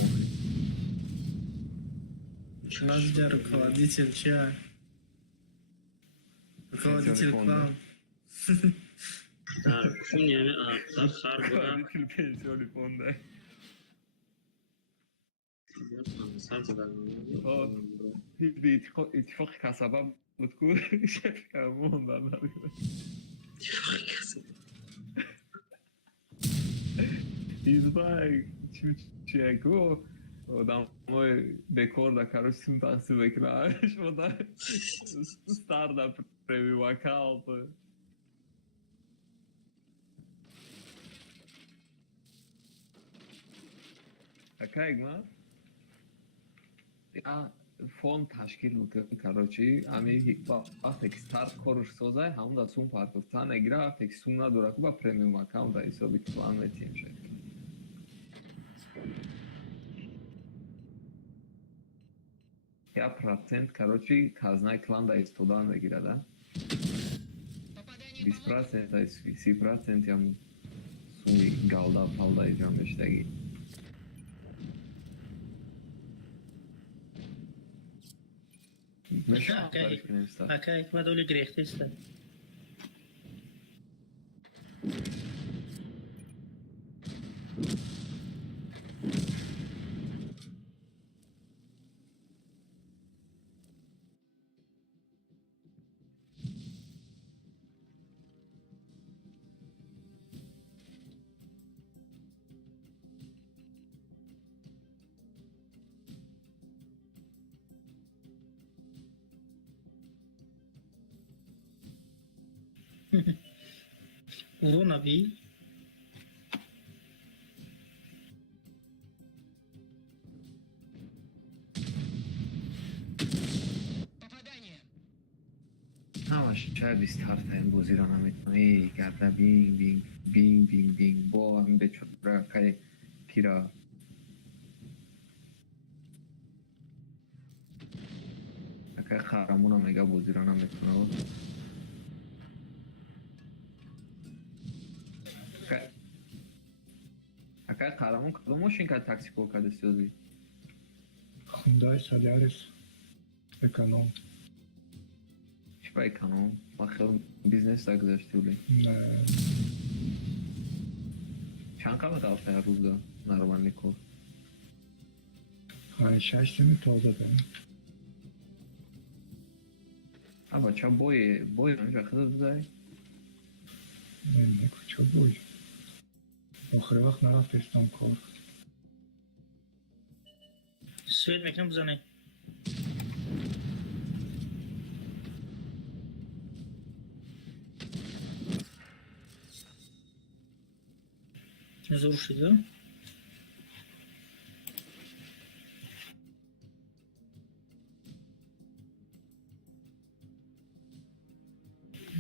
Nasıl rukovodитель чья? Руководитель клана. Tarifim yani ağırlar xar bura. pensioni fonda Sar zadan. bir ittifak kasaba mutku şef ondan İttifak kasaba. İzbay çiçeko odamı dekor da karışsın tahsil bekler şurada startup premi vakaltı Akayma یا فون تشکیل میکنه کراچی همین وقتی که استارت کارش سازه همون دا سون پارکفتان اگره وقتی که سون نداره که با پریمیوم اکاونت دا حسابی کلان میتیم شد یا پرسنت کراچی کازنای کلان دا استودان بگیره ده 20% دا 30% هم سونی گالدا پالدا ایجام بشتگی Acá حکمت اولی گریخته است Urona vi همش شاید استارت این بازی را نمیتونه گرده بینگ بینگ بینگ بینگ بینگ با هم بچوره که پیرا اکه خرمون هم اگه بازی را نمیتونه اکه خرمون کدوم ماشین که تاکسی پر کرده سیازی Hyundai Solaris اکانوم چی با اکانوم؟ ما خیلی بیزنس تا گذاشتی بودیم نه چند قیمت آفته هر روز دا نروان نیکو 5-6 سیم تازه دارم بچه بوی همینجا خیلی بزایی؟ نمیده کچه بوی آخر وقت نرفتستم کار سوید میکنم بزنه زور شده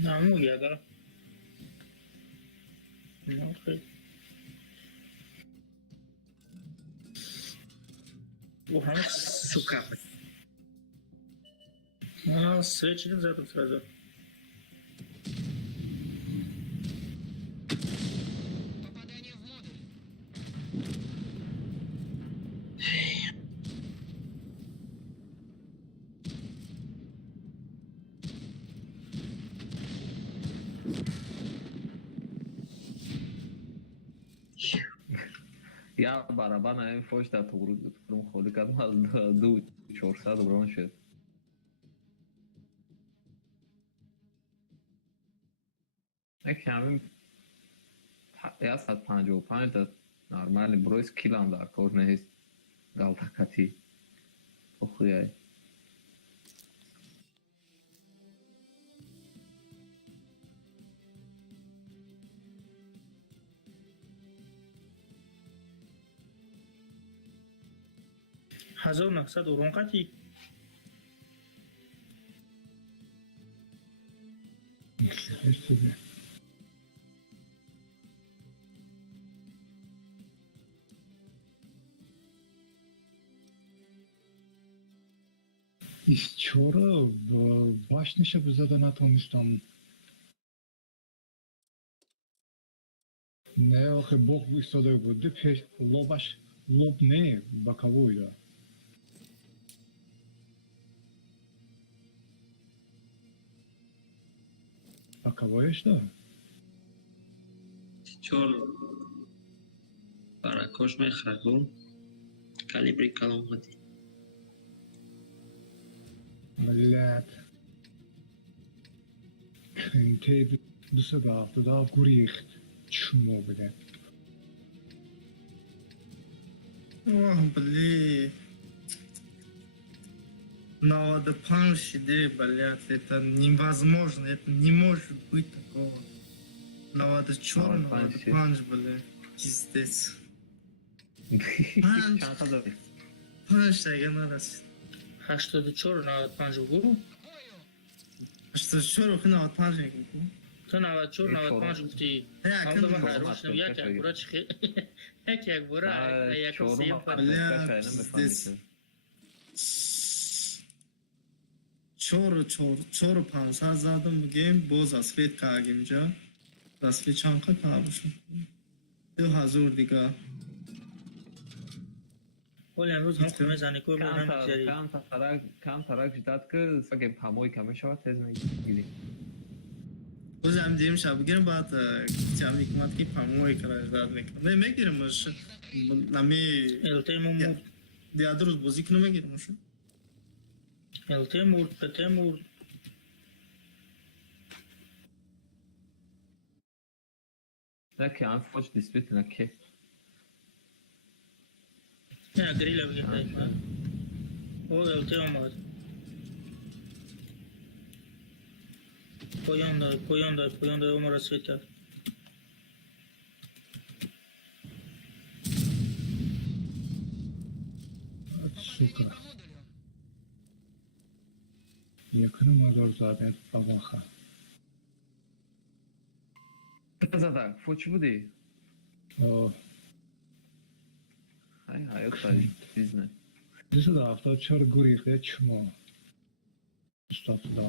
نامو یادا نه خیلی او همه سوکا سوید چیدیم زدم سرازو Попадание в модуль. یا برابر نه فوش در تو خالی کردم از 2400 بران شد یک همین یا 155 در نرمالی برویس کیلان در کار نیست گالتاکتی خویای 1900 урон қатий. Нифига себе. Из чора в башниша бизада натонистам. Не, охе бог истодаги буди, пеш лобаш лоб не боковойда. Боковое что? چور براکش میخرگون کالیبری کلام هدی Блядь. Кенте дусада туда гурихт. Чмо, блядь. Ох, блин. Надо панш идеи, блядь, это невозможно, это не может быть такого. Надо черного, надо панш, блядь, пиздец. Панш, панш, я надо. 84 95 گفت. Что черных надо панш не купил? تو 94 95 گفتی. هم دو من روشنم یک برا چخی. یک برا یک سیم پر. Бля, пиздец. Чор панса задам гейм боз асфет кагимжа. Асфет чанка кабушум. 2000 دیگه. ولی امروز هم خونه زنیکور بود هم بیزاری. کم ترک جداد که سگه پاموی کمی شود تیز میگیری. روز هم دیم شب بگیرم بعد جمعی کمت که پاموی کرده داد میکنم. نه میگیرم باش. نمی. الته مورد. دیاد روز بازی کنم میگیرم باش. الته مورد پته مورد. نه که هم فوش دیسپیت نه که. نه گریلا بگیرم. او الته اومد. پایان داد ما رسید کرد. Сука. Yakını madar zaten babaha. زدک فوچ بودی؟ های افتادی چیز نه دیسه دا افتاد چهار گریخته چما استاد دا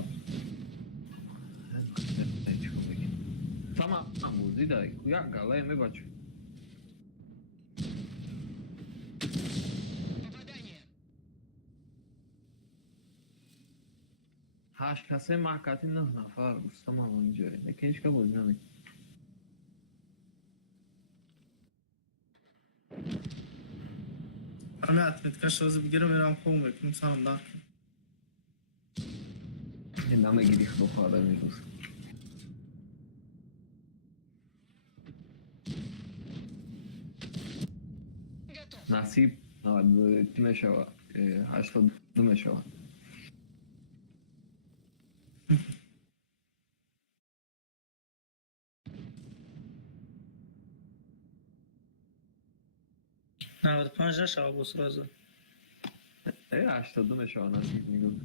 Tamam موزی داری یا گله می بچه هشت کسی محکتی 9 نفر بستم هم اونجایی نکه هیچ که بازی نمی همه اتمیتکش روز بگیرم میرم خوب میکنم سلام دار کنم. این نمه گیری خب خواهده می روز نصیب 92 میشوه 82 میشوه نه 5 نشو بس رازه 82 میشوه نصیب میگم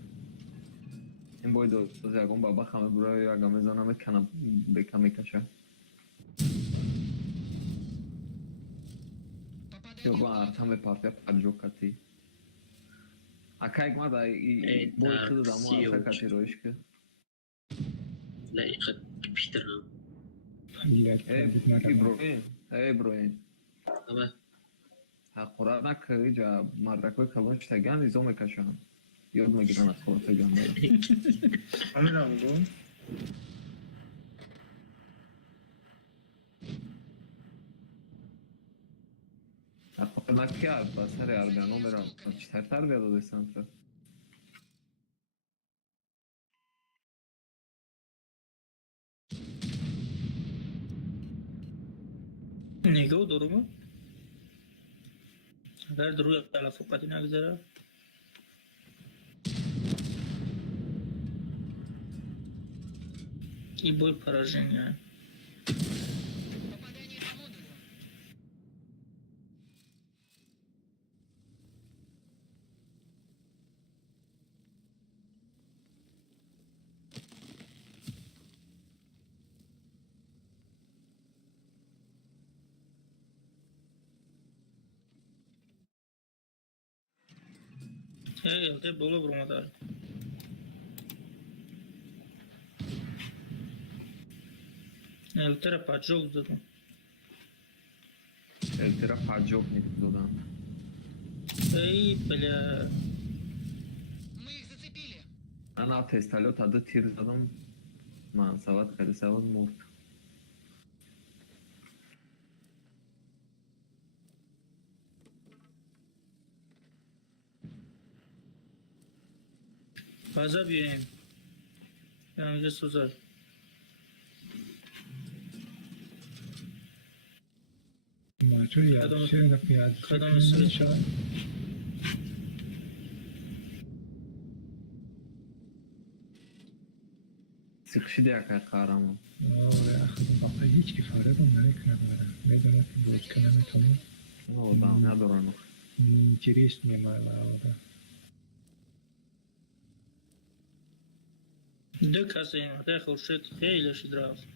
این باید دوز یکم بابا خمه برای یکم میزنم کنم بکم میکشه یا با ارتم پارتیا پرجو کتی اکا یک مادا ای باید خود دامو ارتا کتی رویش که لایقت بیشترم ای بروین اما قرار نکه جا مدرکوی کلونش تگن ایزو میکشن یاد میگیرن از خورا تگن همین هم گون قرار نکه بسر ارگانو میرم چطرتر بیاد دو سنتر نگاه درومه اگر دروی علف وقتی نگذاره این бой поражения. Попадание по модулю. Te bolo burmalar. Eltera paçok dedim. الترا پجاب میدادن. Ey bля. Мы их зацепили. انا تستالو تاده تیر زدم. من سواد خیلی سواد مرد. Fazla büyüyeyim. Yanıca suzar. ماجور یادشه و پیاده کدام سویچ؟ شد سیخشی دیگه قهرمان. آره اخیرا باقی هیچ کفاره با ملک نداره میدونه که بود که نمیتونه آدم ندارن. جریست میمالا آده دو کسی این وقته خورشید خیلی شدراست.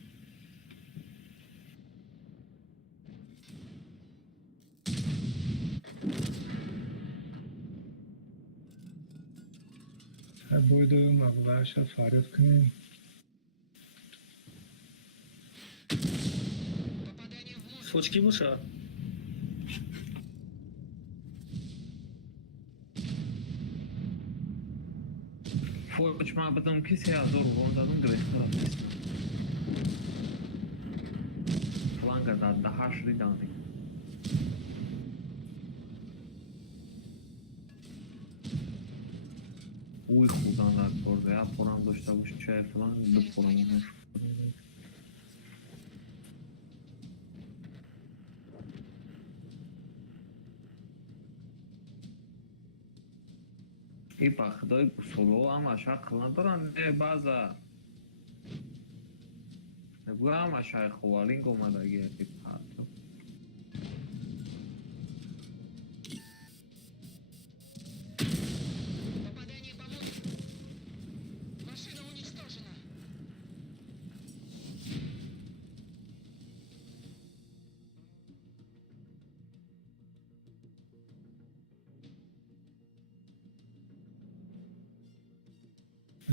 باید مقبرش رو فارغ کنیم Попадание в мозг. Фочки буша. فوش ما بدم کسی از دور گون دادم گرفته رفت. فلان کرد ده شری دانی. اوی خودان در کرده یا پرام داشته باشه چه فلان دو پرام داشته. ای با خدای سولو هم اشاق ندارن نه بازا نگو هم اشاق خوالینگ اومده گیه که پاتو Попадание по модулю. Машина уничтожена.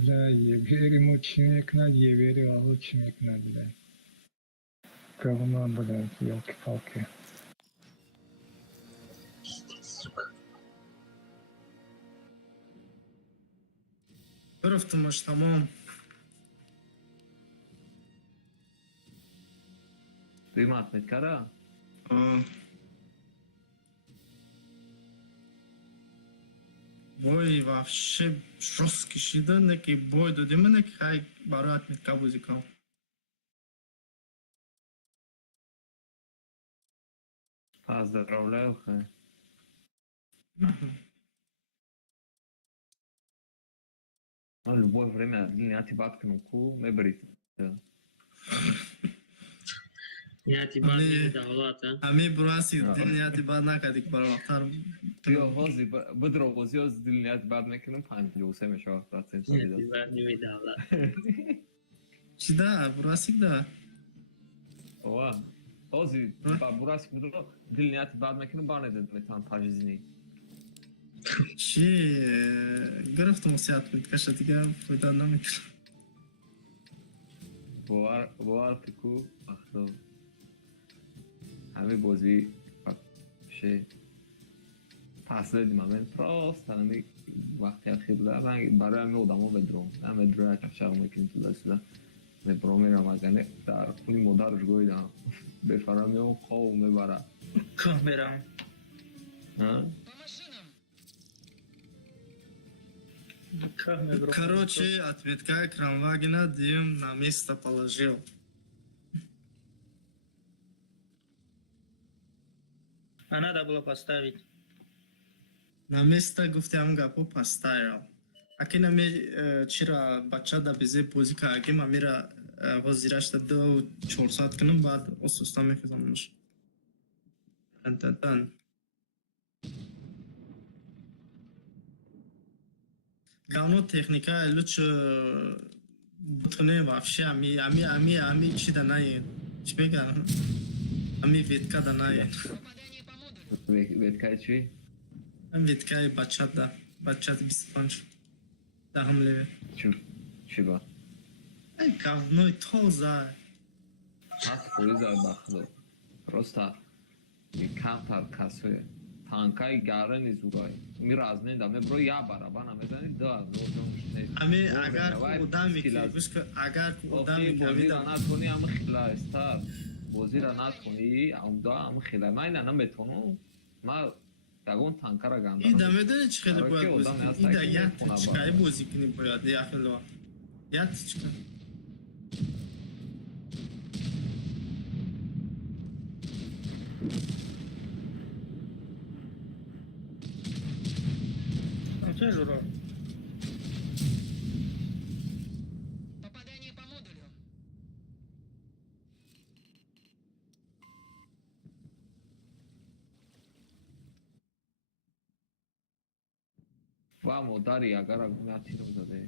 لا یه بیری مو چی میکند یه بیری آهو چی میکند بله کابون هم بله یا که پاکه گرفتمش تمام. قیمت میکره بای вообще жестко кишида که بای دادی منه که خیلی برایت میتکه بازی کنم. پس در روله خیلی من любое время длинняти баткину ку мебрит. Нияти бад давлат, а? Ами бураси дилнияти бад накади که برای وقتر یا بازی بدرو بازی از длинняти бад میکنم 53 میشه وقت Нияти бад ними давлат. چی ده براسی ده وا بازی با براسی بدرو длинняти бад میکنم بانه میتونم پاجزنی. چی گرفتم سیات میتکشه دیگه فایده نمیکنه. باور که اخدا همه بازی شه پس دادیم همین پراست همین وقتی اخیر بوده برای همه آدم ها بدرون همه درون یک افشاق میکنیم تو دسته برو میرم اگه در خونی مادرش گویدم بفرم یا خواه میبره Камерам. По машинам. Камеру. Короче, ответка Крамвагена Дим на место положил. А надо было поставить. На место гуфтям гапо поставил. Аки нами чира бача да бизе бузика аки мамира возирашта до 4 saat кунам баъд осуста мехизамаш. Тан. Гано техника луч бутуне вообще ами чи да най. Чи бега? Ами ветка да най. Попадание по модулю. веткай чи? Ами ветка бача да. бачаи 25 даҳм левел. چی با؟ ай гавнои тоза. هست خویی زای بخدو راستا کمتر کسوی تانکای گاره نیزورای میره از نینده میبرو یا برابر نمیزنی دو از ами агар одаме ки гӯш ки агар одаме بازی را نتونی همه خیلی استر بازی را نتونی عمده همه خیلی من اینا نمیتونم من دگون تانکه را گنده ида медони чӣ хеле бояд бозӣ кунӣ ида ятичкаи бозӣ кунӣ бояд яхело ятичка Це жура. Попадание по модулю. و مادری اگر اگه تیرم زده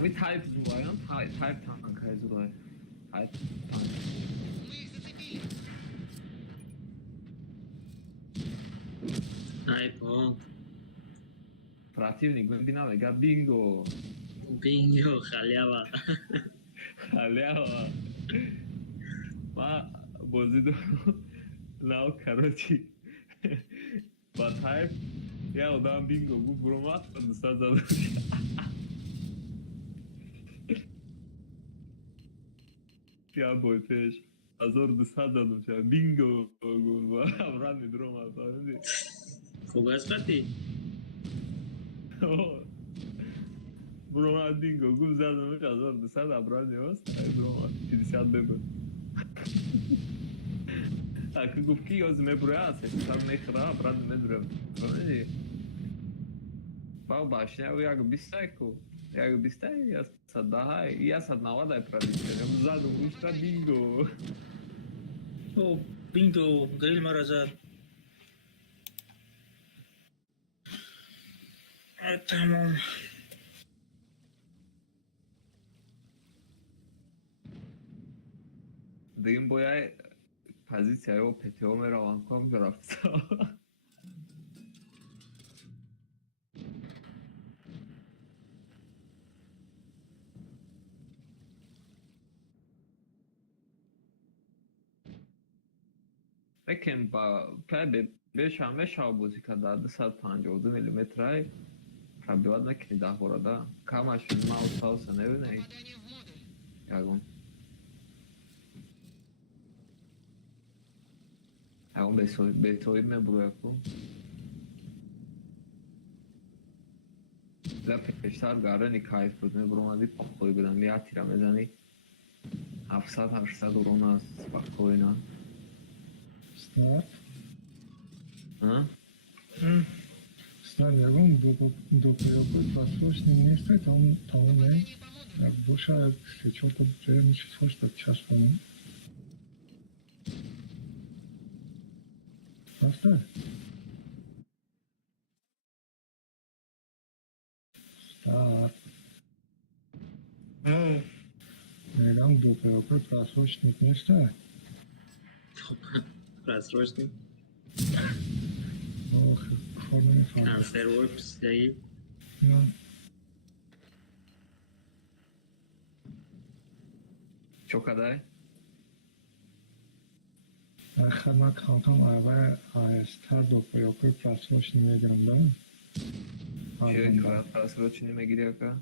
می تایپ زوایان تایپ تانکای زوای تایپ تانک Мы их зацепили. ای با противник میبینم میگه بینگو بینگو خلیابا خلیابا ما بازی دو ناو کراچی با تایپ یه آدم بینگو گو برو مات دوستا زده یا بای پیش 1200 دادم شد بینگو گو با ابران میدروم آفرین خوب است قطعی برو مات بینگو گو زدم 1200 ابران نیست برو مات 50 ببر اگه گفت کی از میبره سر میخره ابران میدروم فهمیدی با باشه یا اگه 20 کو یا اگه 20 یا 110 یا 190 پردیشه زدم گوشت بینگو او بینگو گریل مرا زد. تمام. دیگه باید پوزیسیون و پتیو میروان کنم گرفت فکر با که بهش همه شابوزی که در 252 میلیمتر های پربیاد نکنی 10 براده کمش ماوس هاوس نبینه Попадание в модуль. اون به توی میبروی کن لا پیشتر گاره نکایت بود میبرومدی پاکوی بدم یا تیره میزنی 700-800 درون از پاکوی نه Start. Start, я вам до поёбы посрочный место, там не, як больше что-то прямо число, что час помню. Поставь. Start. Я вам до поёбы посрочный место. просрочный Ох, формы фан. کانسر ورکس دیگه Ну. چو کدای؟ من کانتم اول آیستر دو поёбы просрочный میگیرم да? چه که پرسروچنی میگیری اکا؟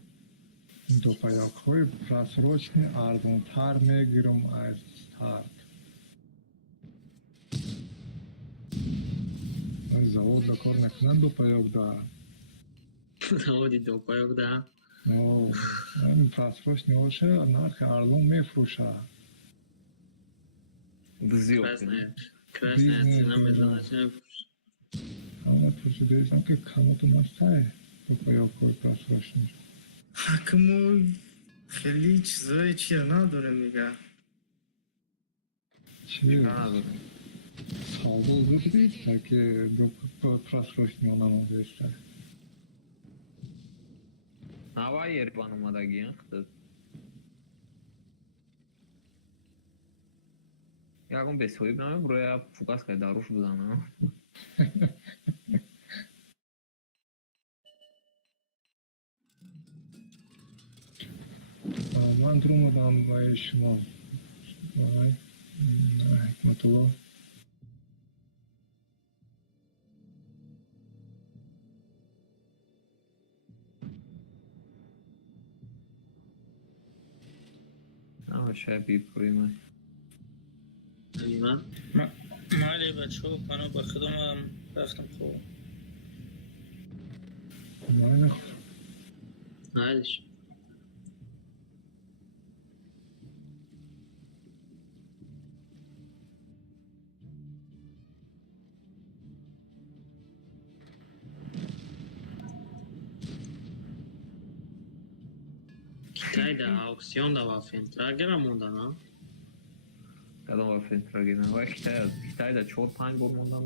До поёбы просрочный арзонтар میگیرم از старт. завод до кор накунад до поёб да. заводи до поёб да. Ну, он просрочный باشه нарх арзон میفروشه. Дызио. Красная цена медалачная. Ама процедуризм ки камото мастай. Только якой просрочный. ҳакму хеле чизои чия надоре мега. Чи? Саудо зудри, таки до просрочный намазештай. Nava Ереван омадагиен худод. Ягон бесҳоиб намебуроя фукас кай даруш бизанам. Ман думадам ай шумо. Ай. Ҳикматулло. شاید بیپوری من مالی بچه ها پناه با خودم هم رفتم خوب Meine Heilig. Kitayda auksionda var Fentrager monda na? کدام وافل تراگیدن و کتای دا 4-5 بار موندن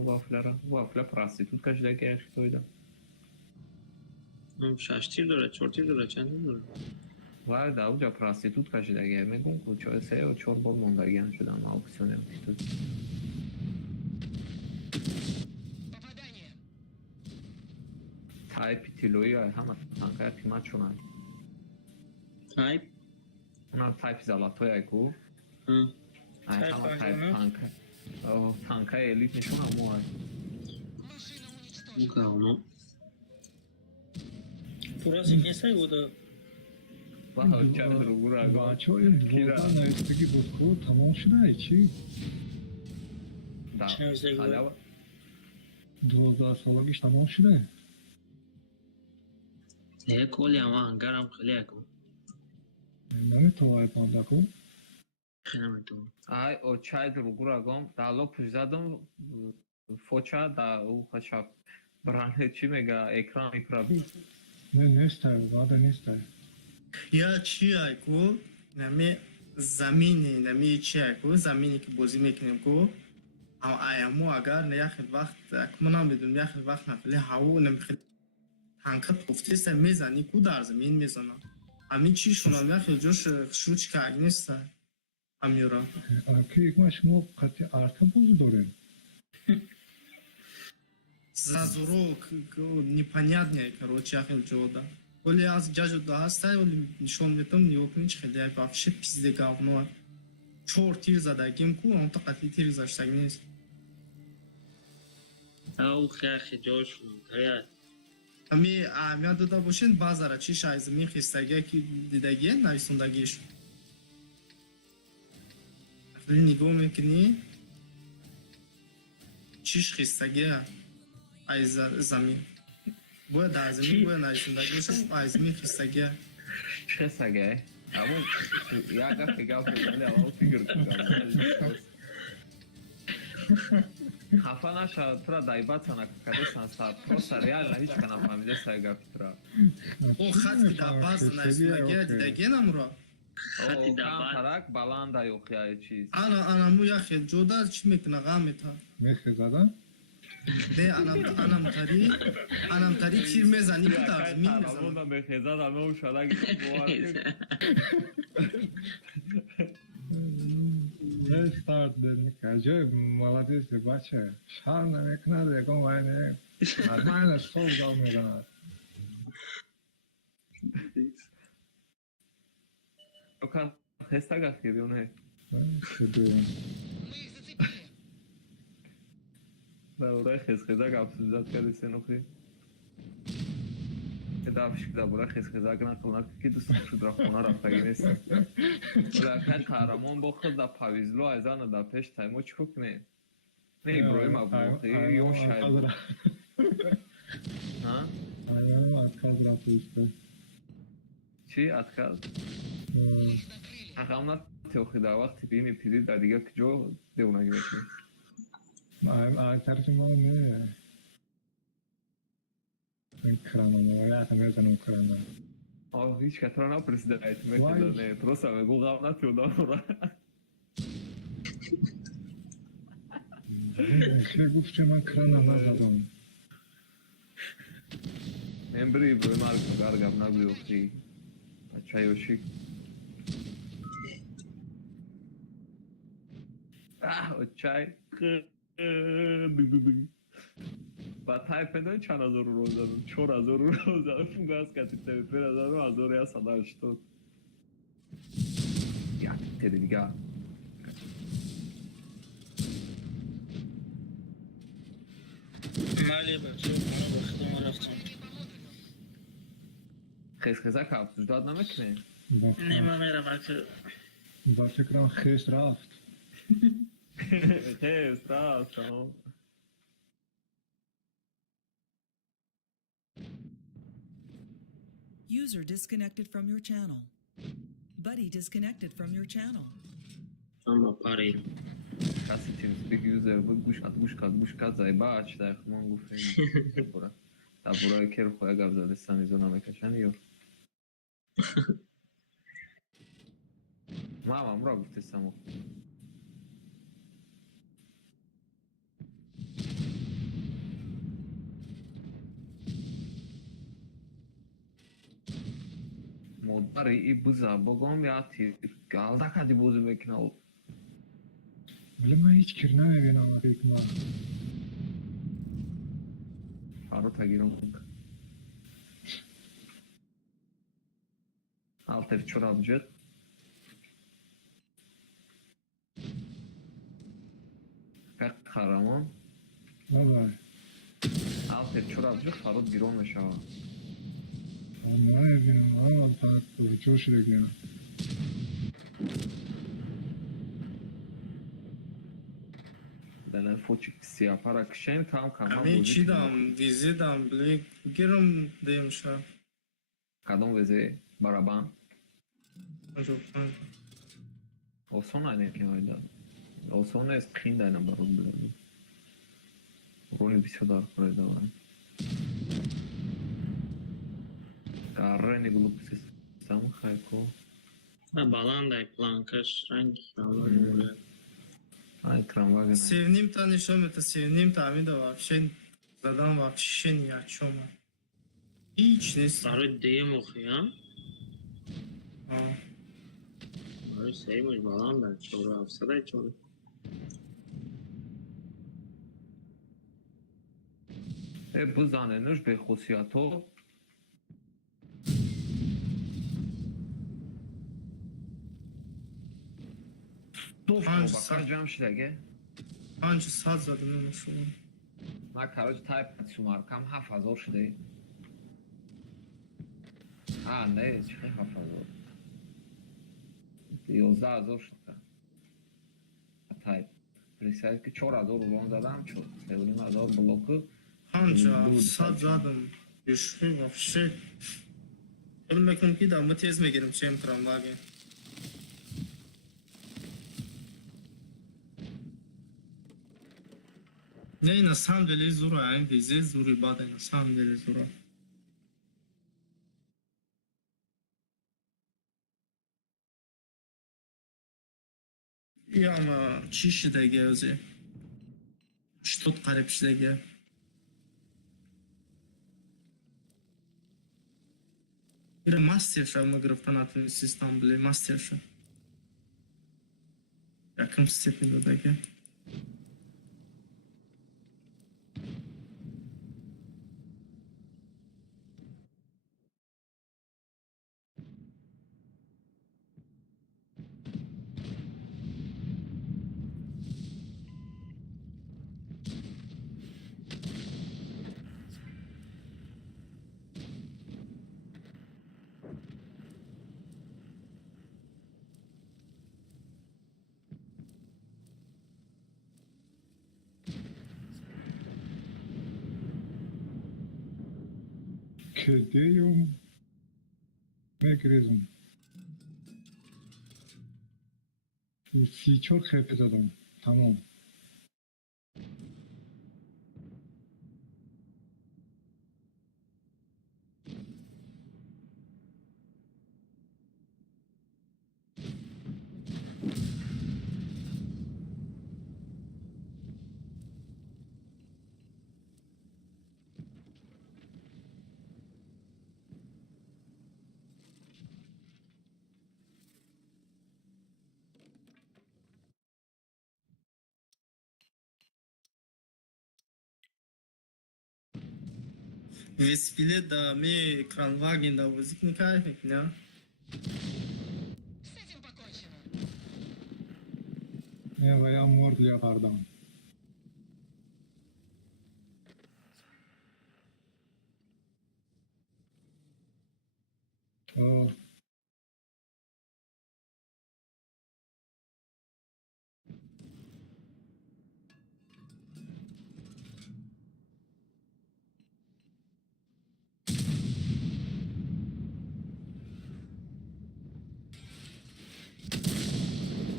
وافل پراستیتوت کشیده که اخی تویده 6 تیر داره 4 تیر داره چند تیر داره و دا اوجا پراستیتوت کشیده که میگون که 3 و 4 بار موندگیان شدن آکسیون اخیتوت تایپ تیلوی های همه تنکه قیمت شونن تایپ؟ اونم تایپ زلاتوی های کو همه تایپ تنکه تنکه الیت نشون همو های Говно. Burası ne sayıda? بچه های دوازده نویستگی بود که تمام شده چی؟ 12 سالگیش تمام شده کلی هم هنگرم خیلی اکو نمیتوانید مانده کن؟ خیلی نمیتوان او چای رو گرگم دالو پوزیدم فوچا دا او خشاب برانه چی میگه اکران میپرابی نه نیسته واده نیسته یا چی های کو نمی زمینی نمی چی های کو زمینی که بازی میکنیم کو او ایامو اگر نه یخی وقت اکمنام بدون یخی وقت نخلی هاو نمیخلی تنکت گفتیست میزنی کو در زمین میزنم همین چی شونم یخی جوش خشوچ که اگ نیسته همیورا که یک ما شما قطعی ارتا بازی داریم Зазурок непонятнее, короче, ахил джода. Коли аз джаджу да оставил, нишон метам, не окнич хеляй, вообще пизде говно. Чор тир задагим ку, он так ати тир заштаг нест. او خیلی جاش کنم Ами амя дода бошен базара чи шайзми хистаги ки дидагие нависундагиш. Ахли нигоҳ мекунӣ чиш хистагия ай замин боя дар замин боя нависундагӣ бошад ай замин хистагия چه سگه؟ همون یا گفت گفت ولی اول فکر کنم خفه نشد ترا دایبات سنا کدی سانسا پروسا ریال هیچ کنه فهمیده سگه ترا او خط که در باز нависундагия дидагие намуро خطی کم ترک بلند یوخیای چیز ана му яхе ҷода чӣ мекуна ғам мета میخی زدن؟ не анамтари тир мезанӣ ки дар замин мезанам мехезад ано шадаги Старт Джой, молодец, бача. Шар намекнад, ягон вайне. Нормально стол дал мезанад. Ока хеста гахтиби оне Шудуем. دورای خزخزا گفت کرد سنوخی دافش که دورای خزخزا نکنه که دوست شد را خونه را فگیرست ولی قهرمان با خود در پاویزلو از آن در پیش تایمو چی کنه نه ابراهیم ابوخی یا شاید ها Aynen atkaz rahatı işte. چی اتکاز اخامنا توخی در وقتی بینی پیدید در دیگه کجا دیونه گیرشی از طرف ما نه این کرانه یا همه زنم کرانه هیچ کتر نپرسیده ایتمه که وای. دانه تروسا بگو غم نتیودا را خیلی گفت که من کرانه نزدم امبری بروی مالک مگار گم نگویوختی چایوشی چای با تایپ بدن چند هزار رو زدم 4000 رو زدم فونگاز کتی تری 3000 رو هزار یا صدا شد یا تری دیگه مالی بچه ما وقتی ما رفتم خیز خیزه کابتوش داد نمیکنه نیمه میرم اکر با فکرم خیست رفت خیز رفت User disconnected from your channel. Buddy disconnected from your channel. اما پاری کسی تیم سپیک یوزر بود گوش کد زای باچ در خمان گفتیم تا برای که رو خواه گب زده سمیزو نمکشن یو ما هم امرا گفته سمو مدبری ای بوزا بگم یا تیر گالده کدی بوزو بکنه ولی من هیچ کر نمیبینم فکر من فارو تگیرم altır çorabcık Pek kahraman بابا altır çorabcık farod giron meşava نمیبینم تا جوش بگیرم Denen foçik siyapara kişen tam kama همه چی دام ویزی دام بلی گرم دیمشا Kadın veze baraban آجو Olson aynı ki ayda Olson es khin da number oldu Rolü bir sodar kurayda var Karre ne bulup sistem hayko балан дай планкаш ранги хавар Ay tramvay سیونیم تا نشون تا سیونیم تا امی دا وافشن زدم وافشن یا چوما هیچ نیست برای دیگه مخی ها آه برای سیمش بالان дай 4700 چون Bu zanenir به خصوصیاتو bakar cam şilege پنج ساعت زدم نشون ما کارج تایپ شمارکم 7000 شده نه چه 7000 11000 شده تایپ پریسایز که 4000 رو زدم شد 3000 بلوک پنج ساعت زدم یشکی وافشه علم بکنم که دامو تیز میگیرم چه امترام واگه نه на самом деле зура айн визе зури бада на самом деле зура یا ما چی شدگی ازی شتوت قریب شدگی ایره ماسترشا ما گرفتن اتون سیستم بلی ماسترشا یکم سیپین دادگی کدیوم مگریزم 34 خیلی زدم تمام Веспиле да ми Кранваген да бозик мекард мекунем. С этим покончено. و یا مرد یا پردان. اوه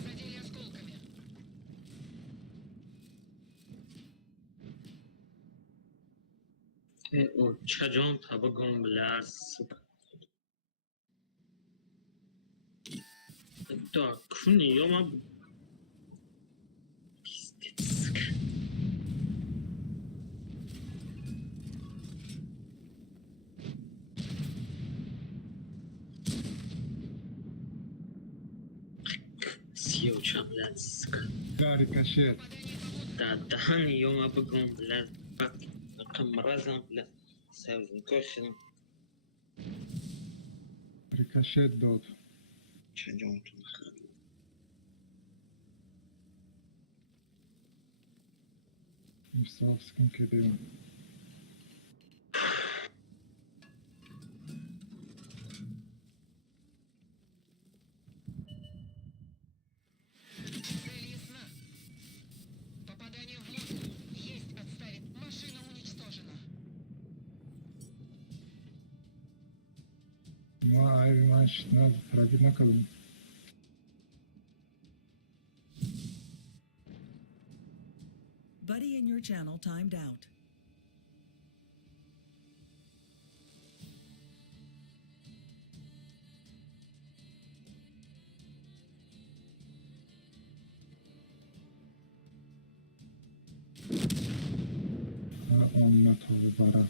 Задели осколками. او چجان تبا بلرس دا کنی یا ما بیستیسک سیو چم لنسک ريكاشيت دا دهن یا ما بگم بلرس رقم رزم بلرس سوزن کشن ريكاشيت داد. چجان تو بخیر Мисавским кидем. Цель ясна. Попадание в модуль. Есть отставить. Машина уничтожена. ما عیبی من نه تردید نکردم. Buddy in your channel timed out. آن تا ببرد.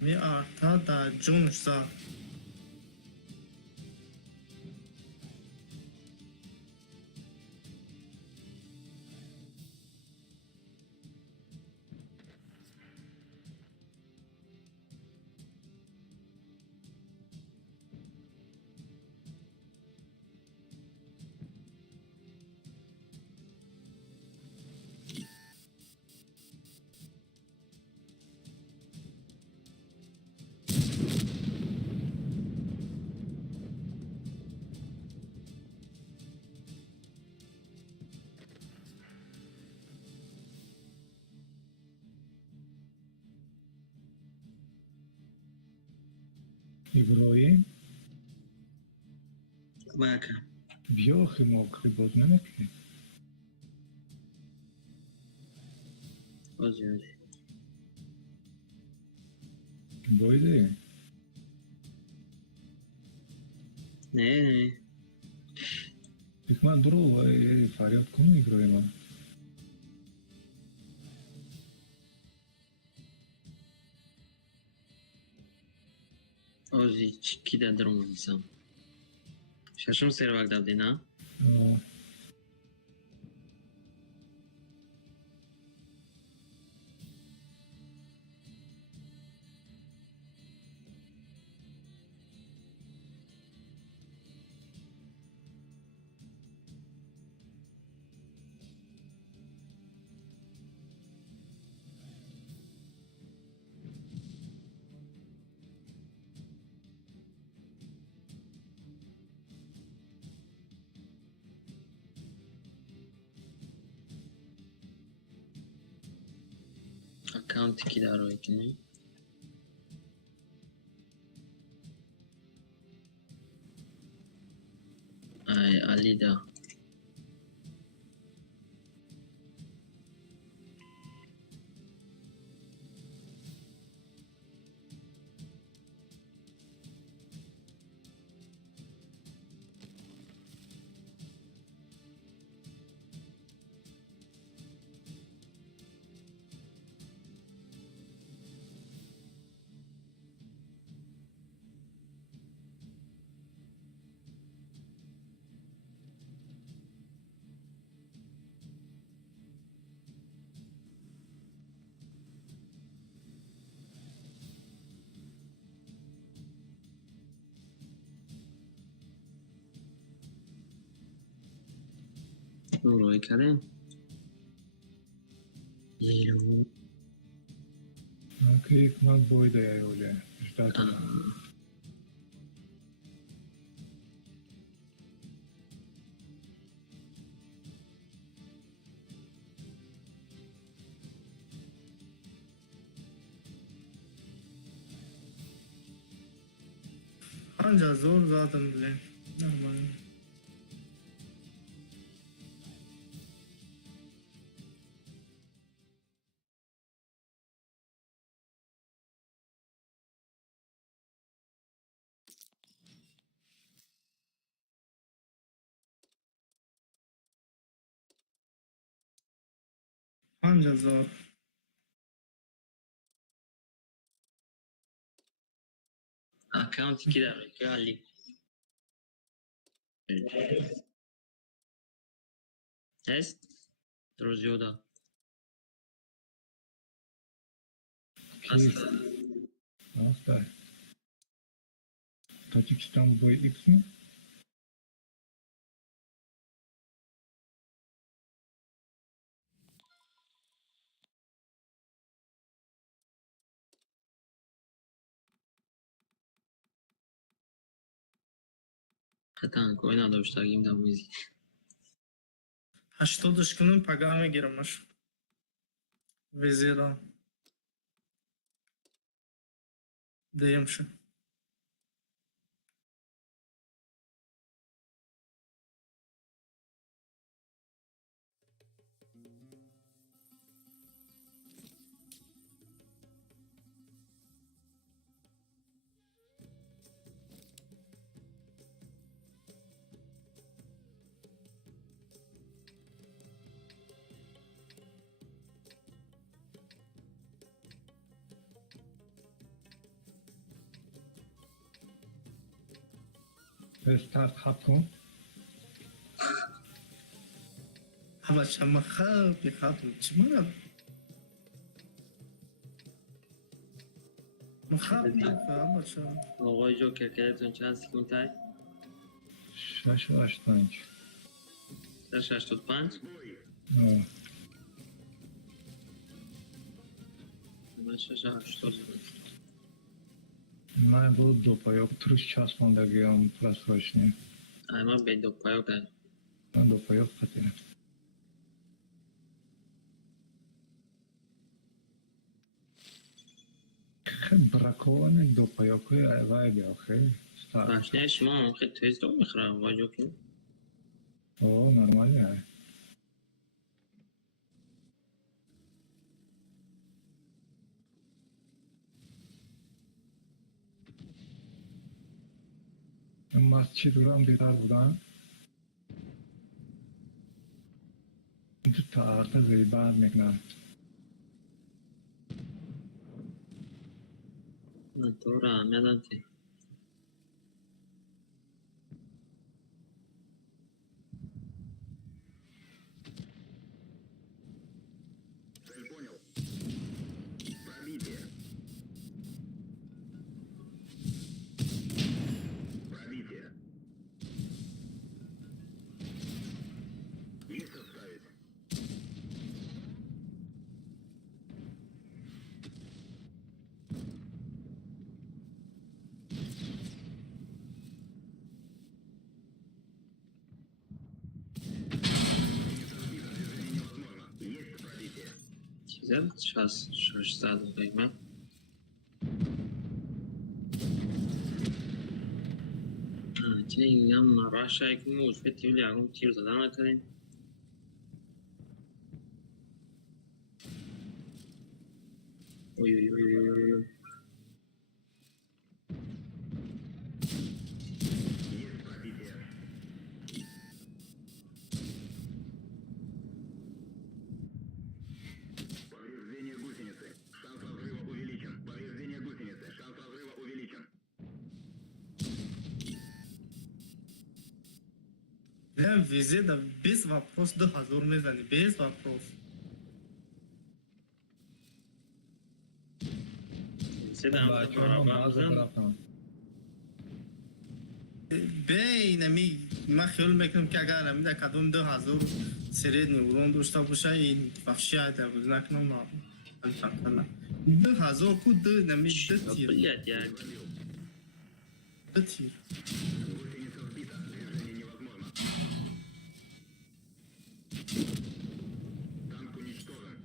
می آرتا دا جونشتا. ابراهیم باکم بیا خی موقعی باز نمیکنی. بازی بازی بایده نه من درو فریاد کنم ابراهیم. بازی کی دادرم نیستم ششم سر وقت دادی نه اکانت کی داره کنی ای علی دا روی کردیم که یک مال بویده یا اوله اشتاده Anca zor zaten bile. Normal. Anca zor. اکانت کی داره که علی هست روزیودا کیست؟ راسته تاجیکستان بوی ایکس می؟ خطا کوی نداشتگیم دمیزی 80 günün pagame girmiş. Vezira. Diyeyim şu. استارت خط کن Ama şama khab bir khatım. Çimara. Mkhab ama şama. آقای جوکر کردتون چند سکون تای؟ 6 و 85 85 من 685 من بود دو پایاک تروش چسباندگی هم پلاس روشنی اما به دو پایو کرد من دو پایاک خطیره خیلی برکوانه دو پایاکوی وای بیا خیلی ماشینه شما خیلی تیز رو میخوره آقای جوکر اوه نرمالی های مسجد رو هم بیتر بودن اینجا تا آرتا زیبار میکنن تو را میدن تی Цель понял. Пробитие. Пробитие. Есть оставить. Есть пробитие. چیزه شاست 600 قیمت چه این هم راشه ایک موز به تیولی اگم تیر زدن نکردیم اوی اوی اوی اوی اوی Есть пробитие. Повреждение гусеницы. Шанс разрыва увеличен. Повреждение гусеницы. Шанс разрыва увеличен. Ben vize de bez vapros da hazır mezani. Bez vapros. سه دهم بچه ها هم برابر بعض بزن رفتن اینمی من خیال میکنم که اگر همی در کدوم 2000 سری نیورون داشته باشه این بخشی های در بود نکنم نه 2000 کو نمی دو تیر Блядь, я... دو تیر Танк уничтожен.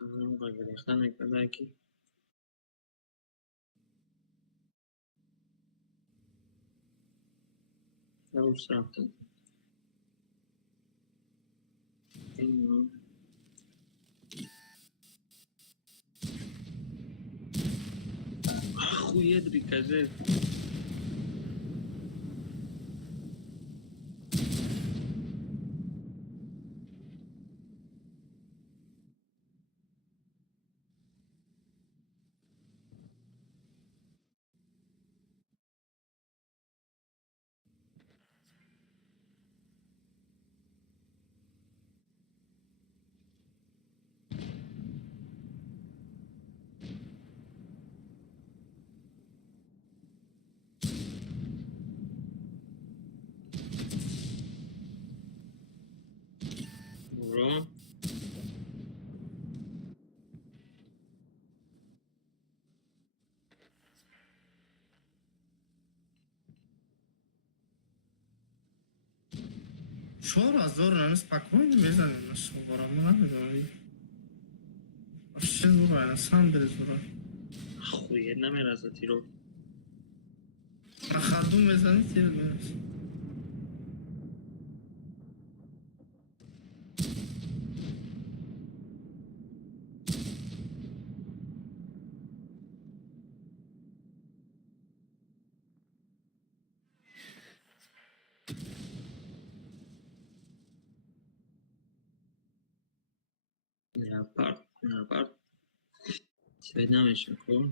Ну, как грешно, никогда ки. Я уж сам тут. Ну. Охуеть, прикажи. Бро. چهار هزار نمیز پاکوین میزنیم نشون برام نمیدونم افشه زورا اینا سم بره زورا Охуеть, намерza тиров. خردون میزنی تیر میرس Leopard. Светнаме ще кол.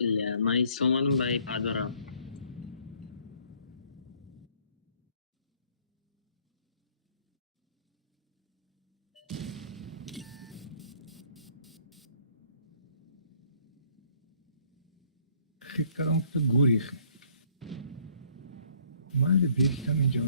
Ля, май соманум бай падарам. فکر کردم که تو گوری خی من بیستم اینجا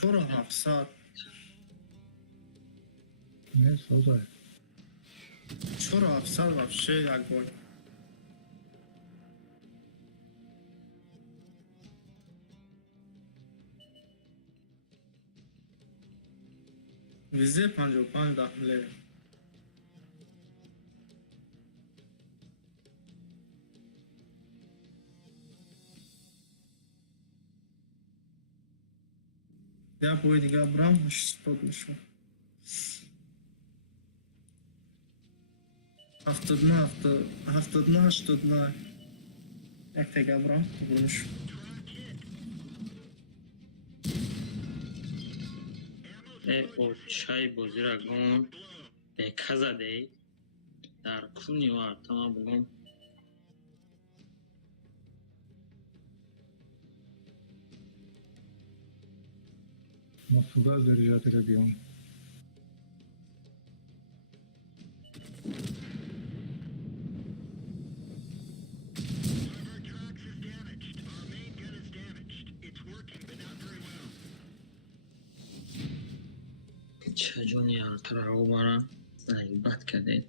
چرا 700 نه سازای چرا 700 вообще огонь везде 55 дахмле я бой دیگه برام 80 میشم 79 80 یک دیگه برام بونش او چای بازی را گون به کزده در کنی و تمام بگم ما سوگاز درجات رگیون چجونی ارتر رو برم بد کردید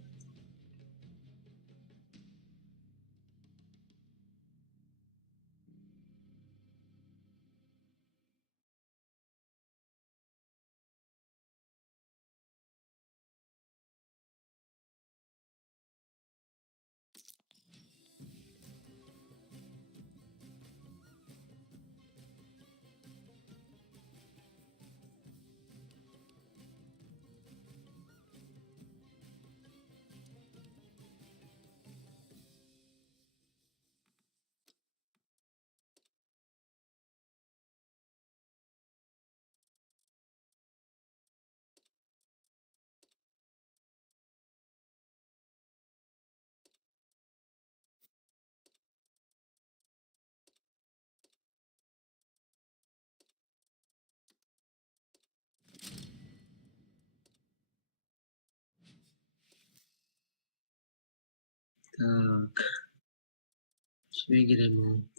tak چی بگیریم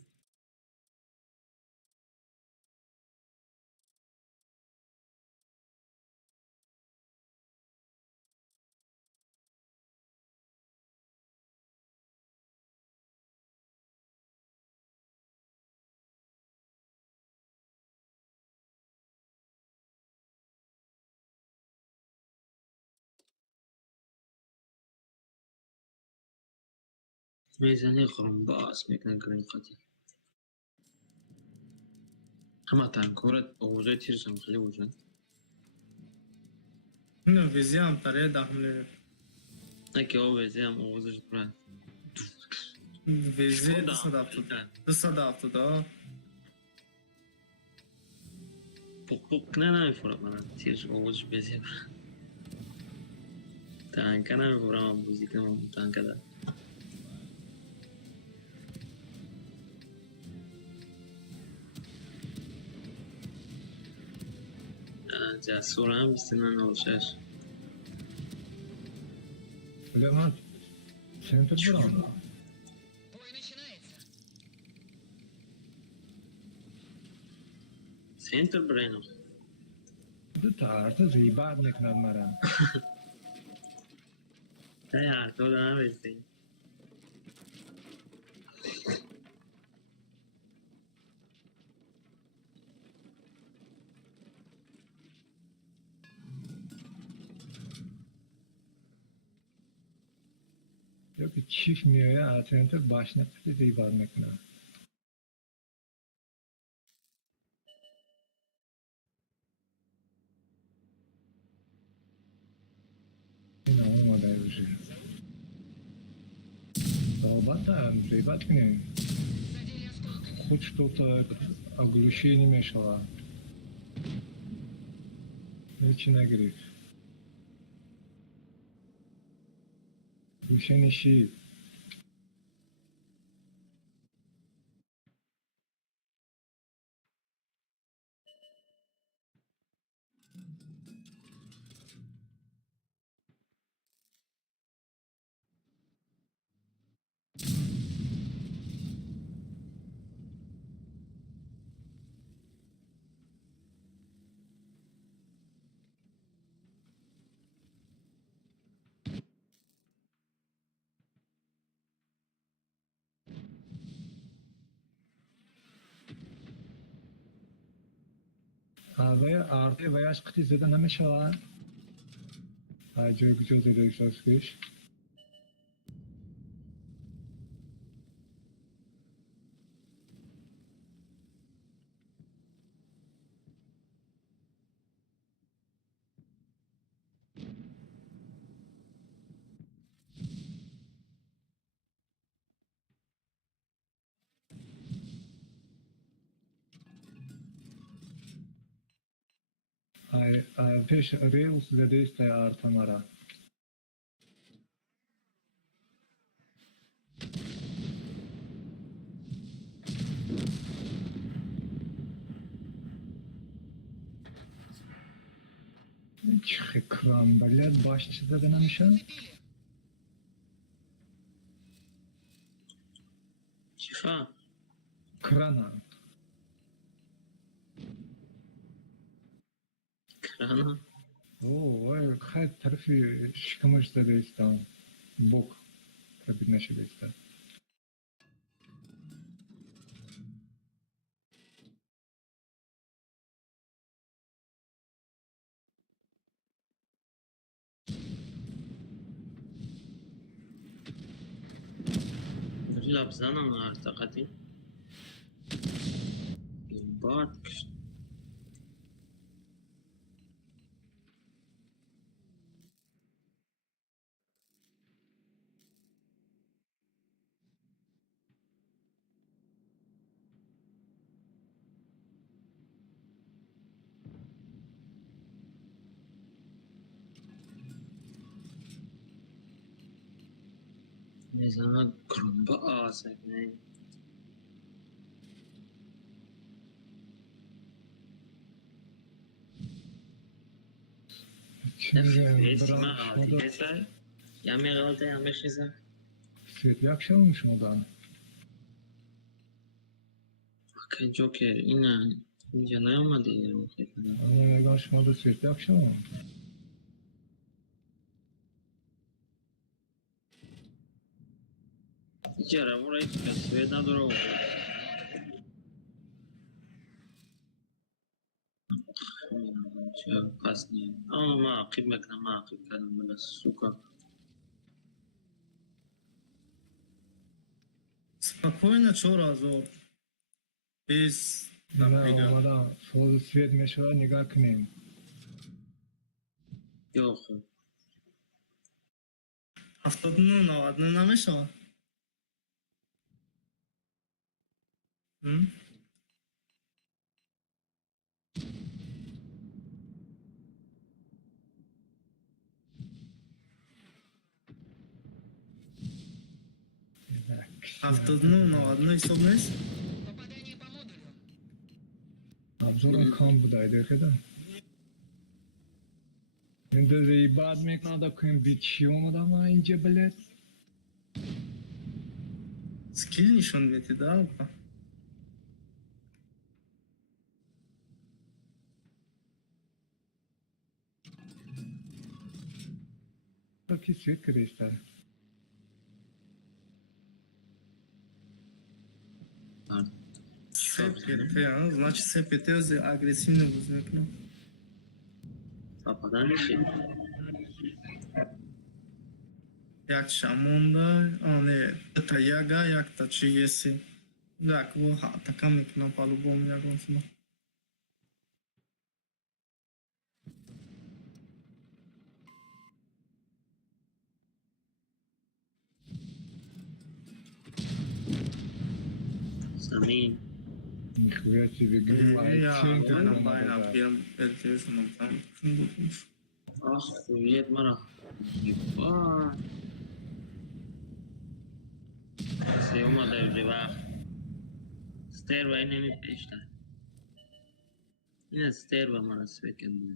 میزنی خورم باز میکنه گرین خاطر همه تنکورت با وجود تیرش هم خیلی وجود نه ویزی هم تره دهمله اگه او ویزی هم آوازش برند ویزی 270 پوک پوک نه نمیفورم من تیرش آوازش ویزی برند تنکه نمیفورم هم بوزی کنم تنکه دار جسور هم بیستیم من نوشش Леонард, центр Брауна. Бой начинается. سنتر برینو دو تا ارتا زیباد میکنن مرم. تای هرتو دارم بیستی یا که چیف میایه از سنتر باشنه پتی زیباد میکنن. این هم اومده روشه. صحبت هم زیباد کنیم. Задели осколки. Хоть что-то оглушение мешало. Ничего не говорит. Оглушение щит. هوای ارده ویاش قطعی زده نمیشود. جای زده احساس کش. پیش ریوس زده است ارتا مرا. چه کرام بلد باش چه زده نمیشه؟ Зацепили. شفا کرانا. کرانا اوه خیلی طرفی شکمش زده ایستان بک تبدیل نشده ایستان لابزانم اعتقادی باد کشت میزنه گرنبه آسک نه چیزی ما غلطی کسر یا می غلطه یا می خیزه سویت یک شما شما دارم که جوکر اینه اینجا نیومده اما نگاه شما دو سویت یک شما جرا مرای که سوید نداره چه پس نیم اما ما عقیب مکنم ما عقیب کردم بلا سوکا Спокойно, что разор. Без نه напряга. آمدم فوز سویت میشه نگاه کنیم یا خوب 79 90 نمیشه. هفتاد نه حساب نیست. Попадание по модулю. ابزارم کام بود ایده کدم این داره بعد میکنه دا کنیم بید چی اومدم من اینجا بلد Скилл нишон میدی да. تا کی سویت کرده ایستاره СПТ, значит СПТ агрессивно возникнул. попадан میشه Як шамонда, не, это яга, як та чи єсі. Так, во, така мікна по-любому як он сма. زمین نیخویا چی بگیم Я, мене байна пиям, ертесном там, шун бутмуш. آخ خویت مرا آه سی اومده اوجه وقت ستیر و این نمی پیشتن این ستیر و مرا سویت کنده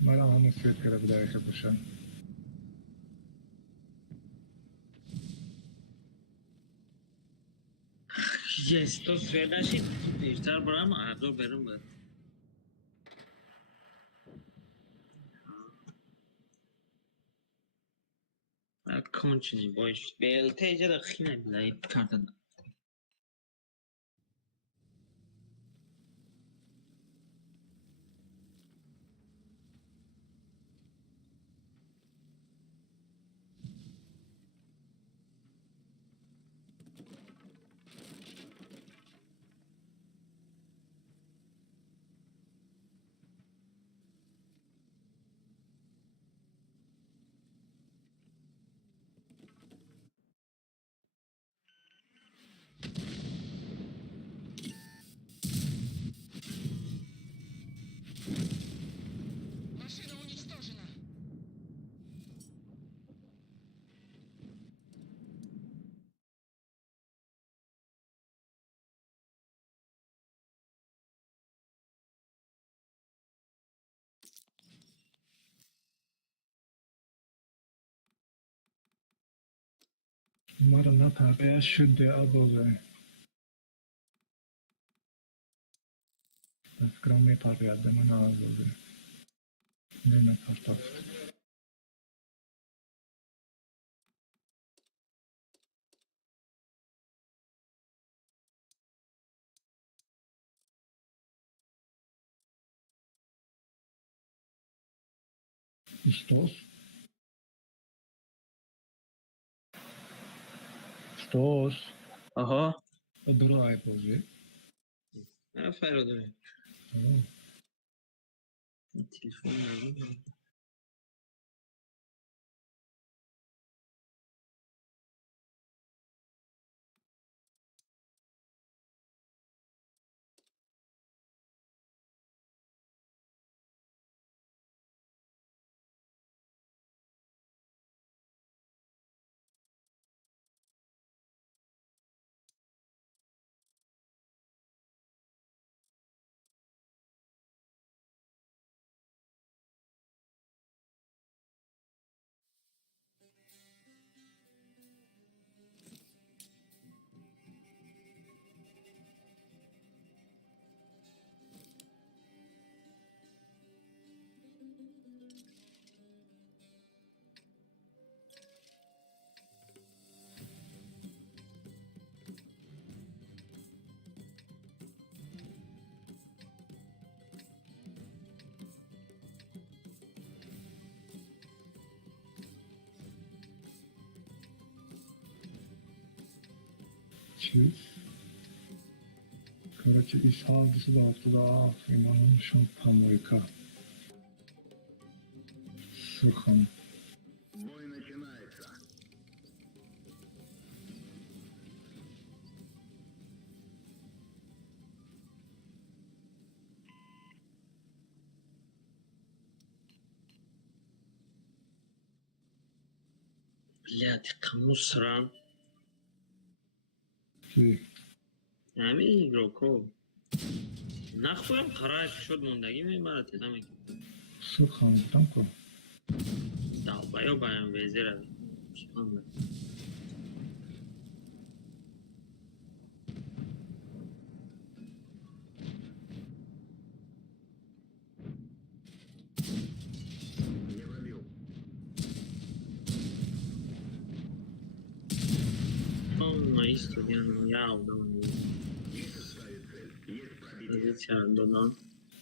مرا همون سویت کرده بوده ایخه باشم یس تو سویت نشید پیشتر برام ابزار برم بود کنچنی باش بیلته ایجا دا خینه بلایی کردن Машина уничтожена. مرا نه تغییر شده ابوزه از کرام می تغییر ده من ابوزه نه کارت است. Estos. Estos. آها Дурай позже. فراد تلفن ندارم. چیز. Короче, из халдысы да туда, имам шон помойка. Сурхан. Бой начинается. Блядь, кому сран? Ки. همین игроков. نخواهم قرار شد موندگی میبره تیزا میکنم. Сурхан бутам ко. دعوا یا بیان ویزی روی. سبحان Не пробил. الله ایست دیانو یا آدم Есть ставит цель. Есть пробитие. позиция دادن.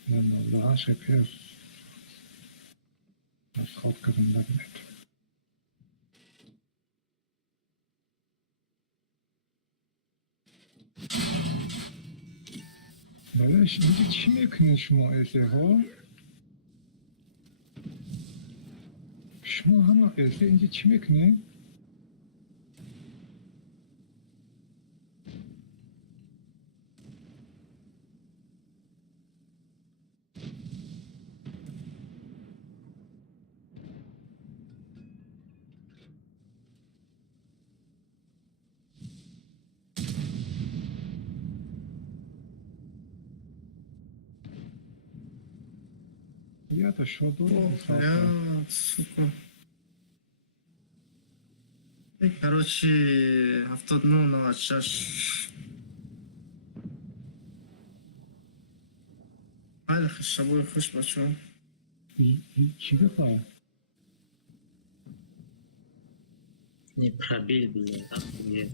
نه نه شپیر. از خواب کردم نبینید. بلش اینجا چی میکنید شما ایسه ها؟ شما همه ایسه اینجا چی میکنید؟ یا تا شادو Я, сука. Короче, 79-06. Haydi şaboy خوش بچه. چی بخواه؟ Не пробил, блядь, охуеть.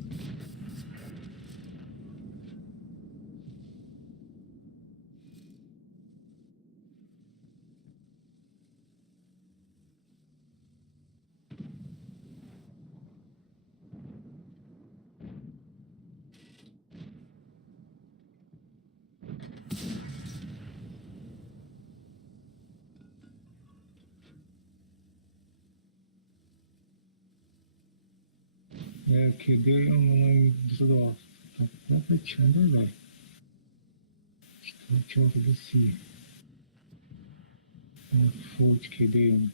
کده اون دوست داشت چند داره چهار دو سی فوج کده اون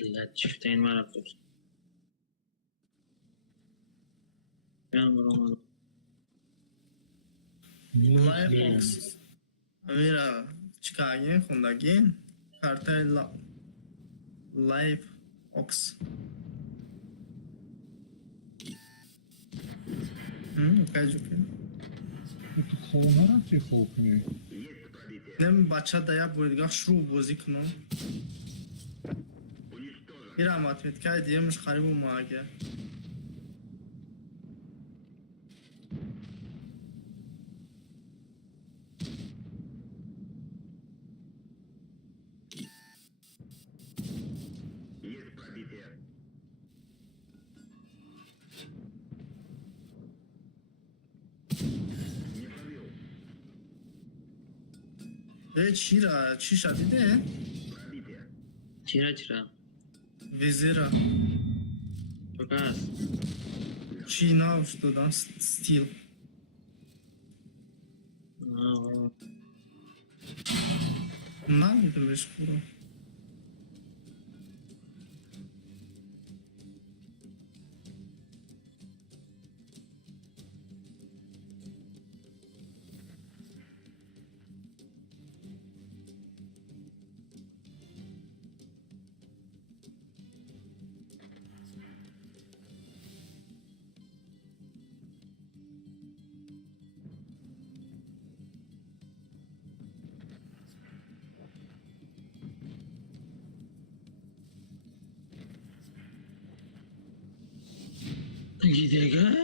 علت چفته این مرا خود بیان برام Live Ox. Amira çıkargen kondagin. Kartay Live Ox. Kajuke. تو خواه نرفتی خوب کنی Nem bacha daya boydgah shuru bozi kno. Ira matematika diyemiş kharibu maage. Есть пробитие. Не пробил. Chira, chisha dide? Пробитие. چرا Vezera. çok az China что да steel. Aa, Na dedim reşkuru. گیدگاه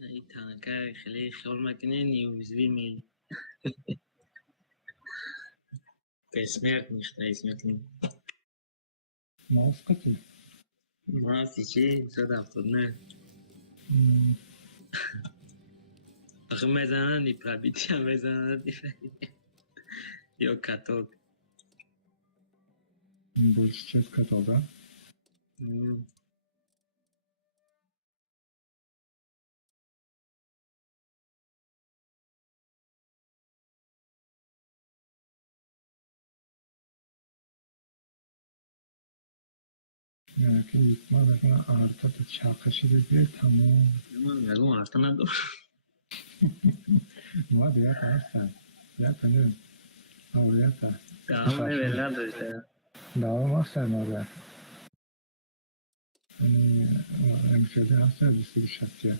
این تنکه خیلی خیال مکنه نیوزوی میل بسمرت نیشته اسمتون موافقتی ما چی؟ 170 نه آخه میزنن نی پرابیتی هم میزنن نی یا کتاب بولش چیز کتابه یعنی که یکما بگم آرتا تو چاقشی بگیر تموم من بگم آرتا ندارم ما دیگه هستن یا کنیم اولیتا دعوام نمیلن داشته دعوام هستن مادر یعنی امشده هستن دوستی بشتیه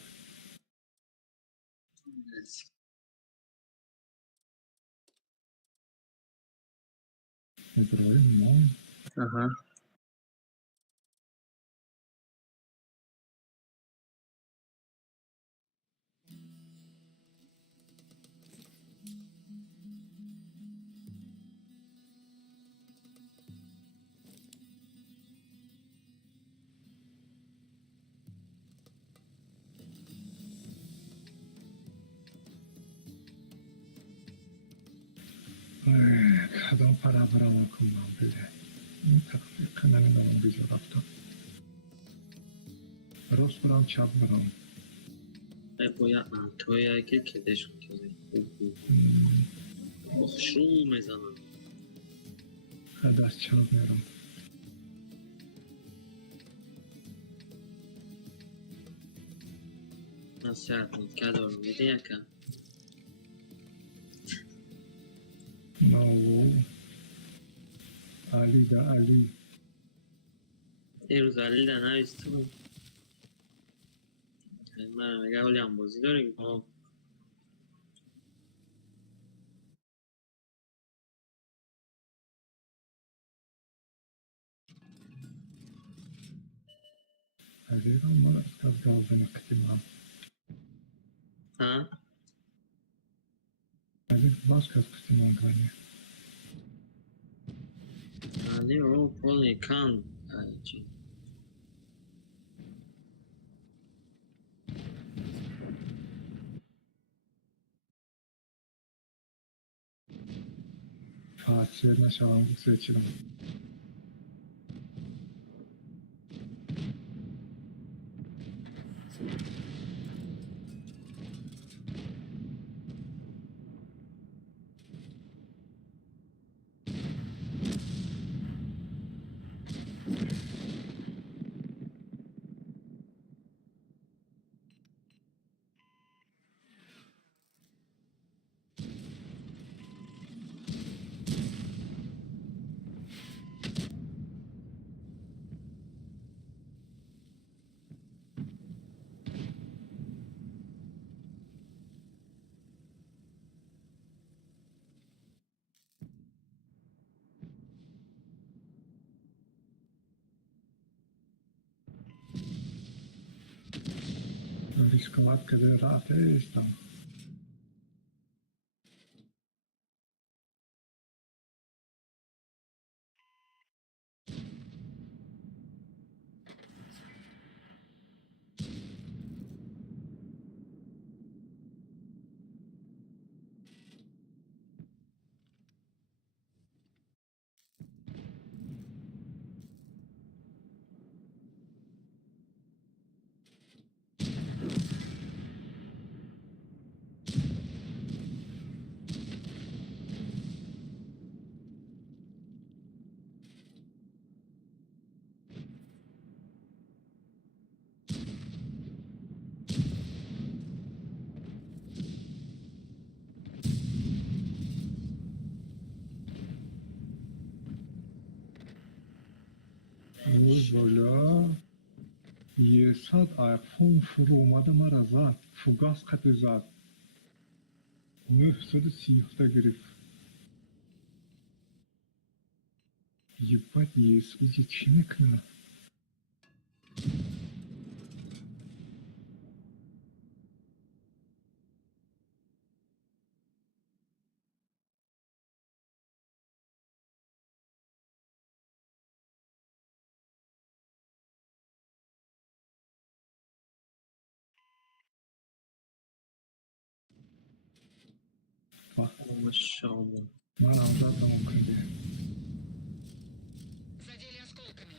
ابراهیم ما آها کدام پرا برام کنم بده این تقریبا نمیدونم بیجا رفتم راست برام چپ برام باید توی که کدش کنی بخشو میزنم دست چپ میرم نصیحت کدارم میده یکم ناو علی دا علی یه روز علی در نویستون من میگه حالی هم بازی داریم علی را ما از کار گازن قتیمم ها؟ علی باز کار قتیمم کنی علی رو پول کن چی فاصله نشوم سوچیدم рисковать, когда рад есть там. والا یه ساعت آیفون فرو اومده مرا زد فوگاس خط زد 937 گرفت ебать یه سوزی چی میکنه ماشاءالله من هم زدم کردی Задели осколками.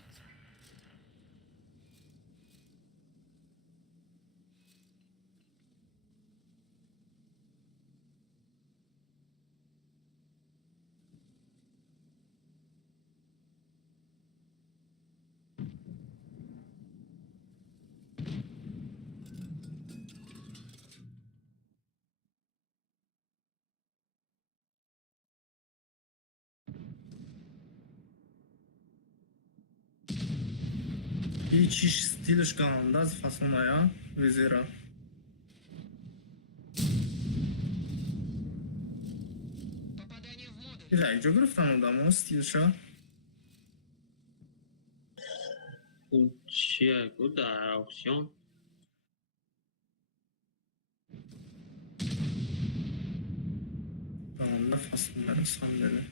И чиш стилш гананда аз фасоная визира. Попадание в модуль. Ира, иджо гирифтан одамо стилша? اون چیه گفت در آپسیون Гананда фасоная сандели.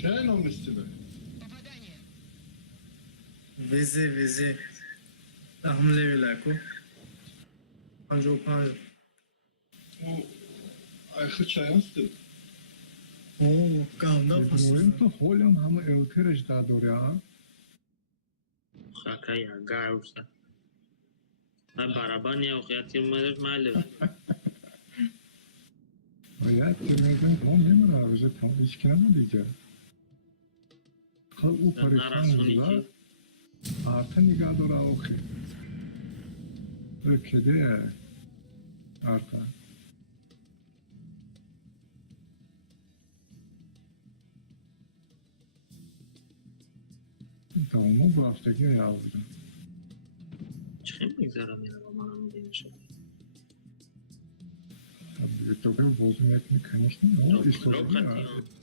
چه اینو میستیده؟ Попадание. Везе. Ахмле вилаку. 55. او айхы чайын істеді. О, гананда ابراهیم фасоная. تو حالی هم همه الترش داره ها خاکه یا گاوسه من برابر یا خیاطی اومدش ماله باید ترمیزن تمام نمیره روزه تمام هیچ که نمیدیجه خب او پریشان نرسونی زده که آرتا نگاه داره آخی کده آرتا تمامو بافتگی یا بودن چه میگذارم میره با منم دیده شد تو که بازمیت میکنیش نه او استوری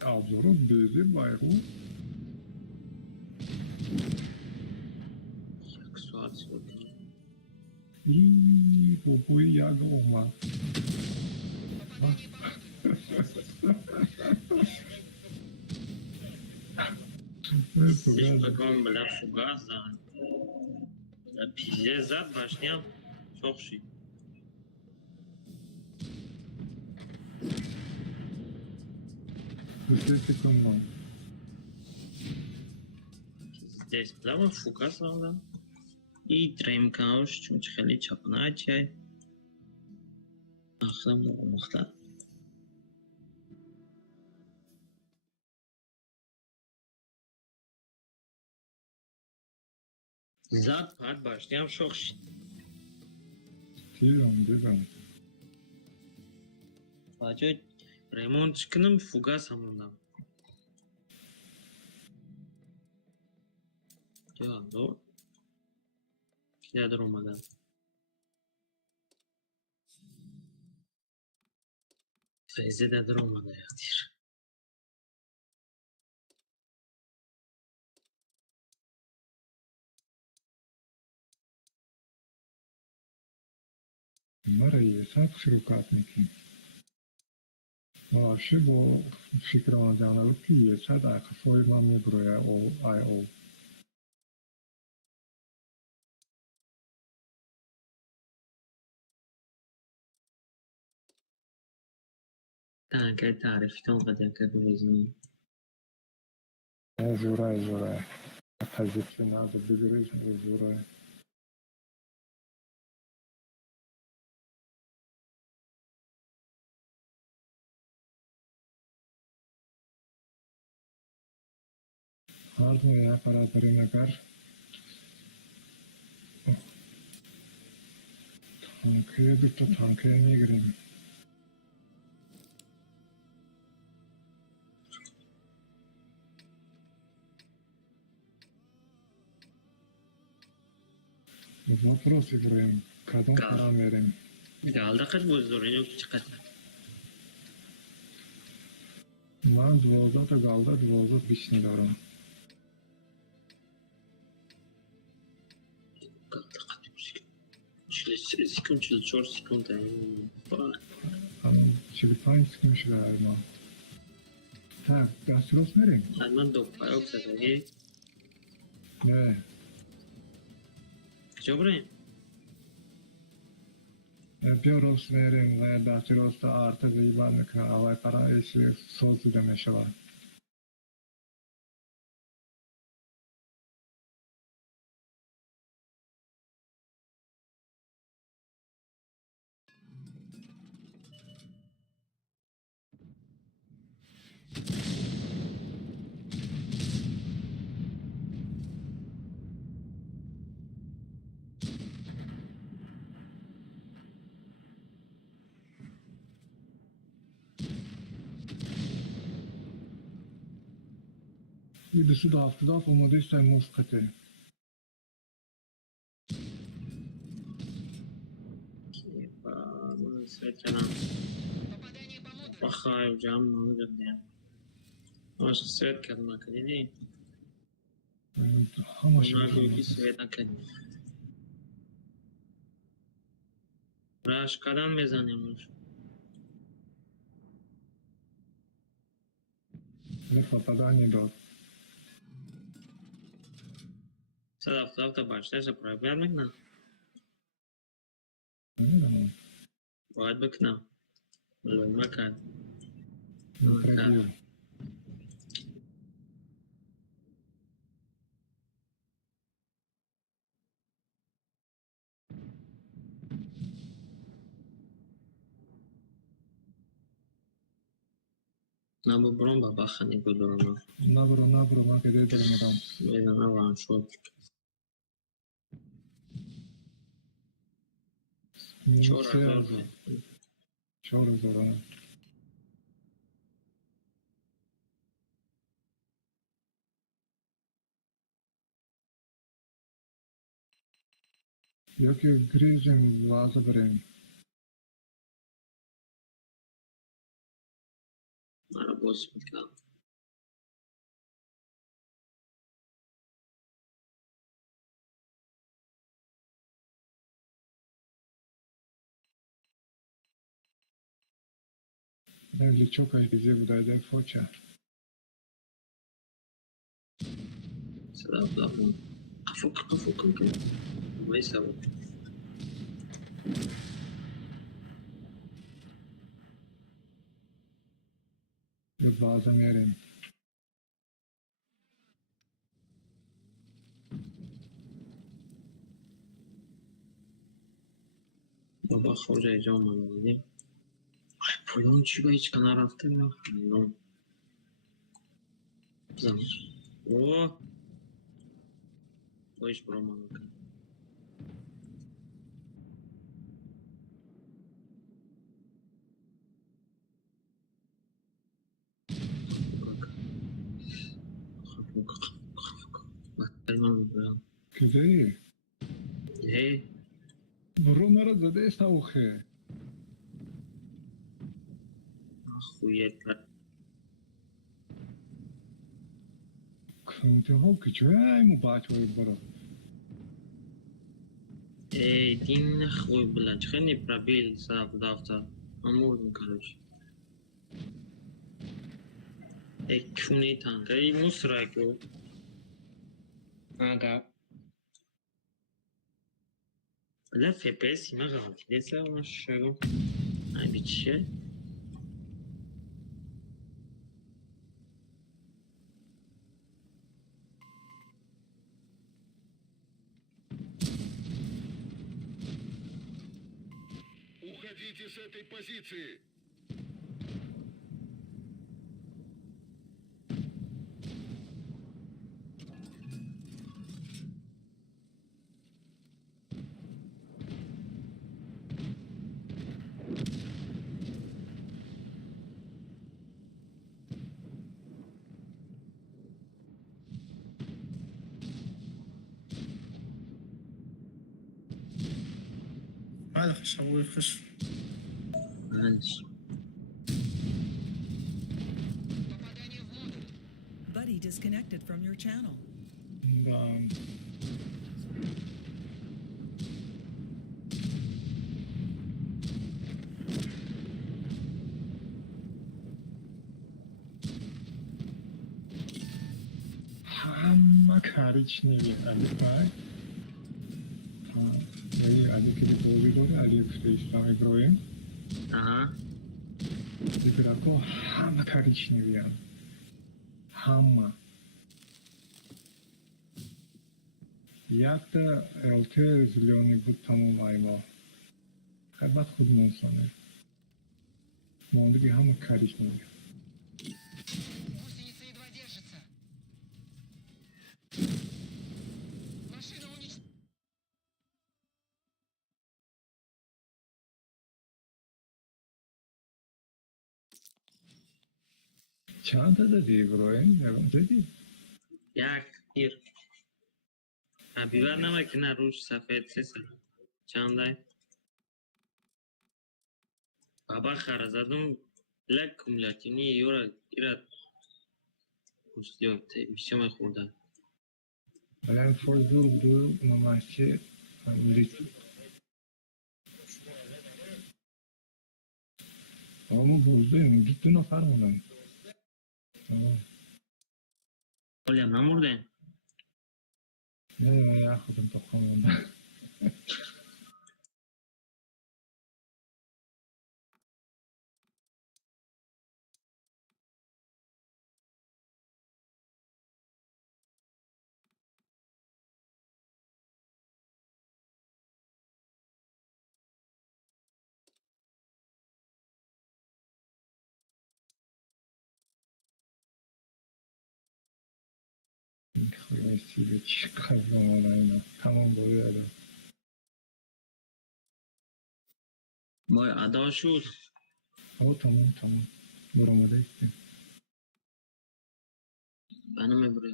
آبزارو بیزی بایرو یک ساعت شد ای بابوی یاگ اومد Здесь беком, бля, фугас, да. Пиздец, зад башням. Çok секунд Здесь прямо фугас надо. И треймкауш, чуть хали чапначай. Ахлам мухта. Zat part başlayam çok şit. دیدم Bacı remont çıkınım fugas hamından. یا دو که در اومدن فیزی در اومده یا دیر ما رئیست شروکات میکنیم вообще با فکر آمدن که یه چند اقفای ما میبروی او آی او تنکه تعریفی تا اونقدر که بریزیم زورای позиции надо бегать زورای Hardly ya para perimeter. Tankaya bitti, tankaya niye gireyim? Вопрос играем. Kadın karar verelim. Galda kaç bozdurun yok çıkart. Ben dvozda da galda dvozda biçni davran. Galda kaç bozdurun. Sekund, 4 sekund. Ama 45 sekund galiba. Tak, Gastros nereye? Alman dokpa yoksa tabii. Ne? Kıca buraya. Biorus verim ve Dastiros'ta artı zeybanlıkına avay para eşi sözü demişi var. İdisi de haftada olmadıysa muskati. Свет канал. Пахаю джам, много дня. Может, свет канал, кадини? Ama Много свет на кадини. Раш, кадан безанем уж. ne попадание дот. Завтра başlarsa problem mi? Ne zaman? Boğaz bakına. Makan. Prebio. Nabı buron baba khani gudurma. Nabro ma kede durmadan. Bedana van şok. Çora zor. Yok ki grizim vazı bireyim. Mara boz mikal. Лечок аж бизе будайда фоча. Selam lan. Kafuk. Neyse bu. Yok bazen yerim. Baba hoca ecam var. Pulun çiba hiç kanar hafta mı? No. Zaman. O. O iş buramam. من میبرم کجایی؟ هی برو مرا زده است اوخه خویت کنته ها کجایی مو بچه های برا ای دین خوی بلنج خیلی پرابیل صاف دافتا امور короче ای کونی تانگه ای موسراکو آگا لا FPS ما غلطی دیسه اون شگو ای بیچیه Уходите с этой позиции. بله خوش هوای خوش. معلش Попадание в модуль. Buddy disconnected from your channel. да. Hamma коричневый алифай. یعنی علی که بازی داره علی فریستای ابراهیم آها دیگرگاه همه коричневый هم همه یک تا الته زلیانی بود تمام ایما خیلی خود منصانه مانده که همه коричневый Гусеница едва держится. Машина уничтожена. چند تا دادی ابراهیم؟ نگم دادی؟ یک گیر بیور نمه که نه روش سفید سیسه چنده بابا خره زدم لک کملاتینی یورا ایراد کستیوم میشه من خورده الان فوزور بود نمایشی لیت اما بوزدیم دو نفر موندن ولی هم نمورده نه من یا خودم تو خواهم خیلی سیده چقدر بمانه اینا تمام باید بای ادا شد تمام برو آماده ایستیم بنا میبره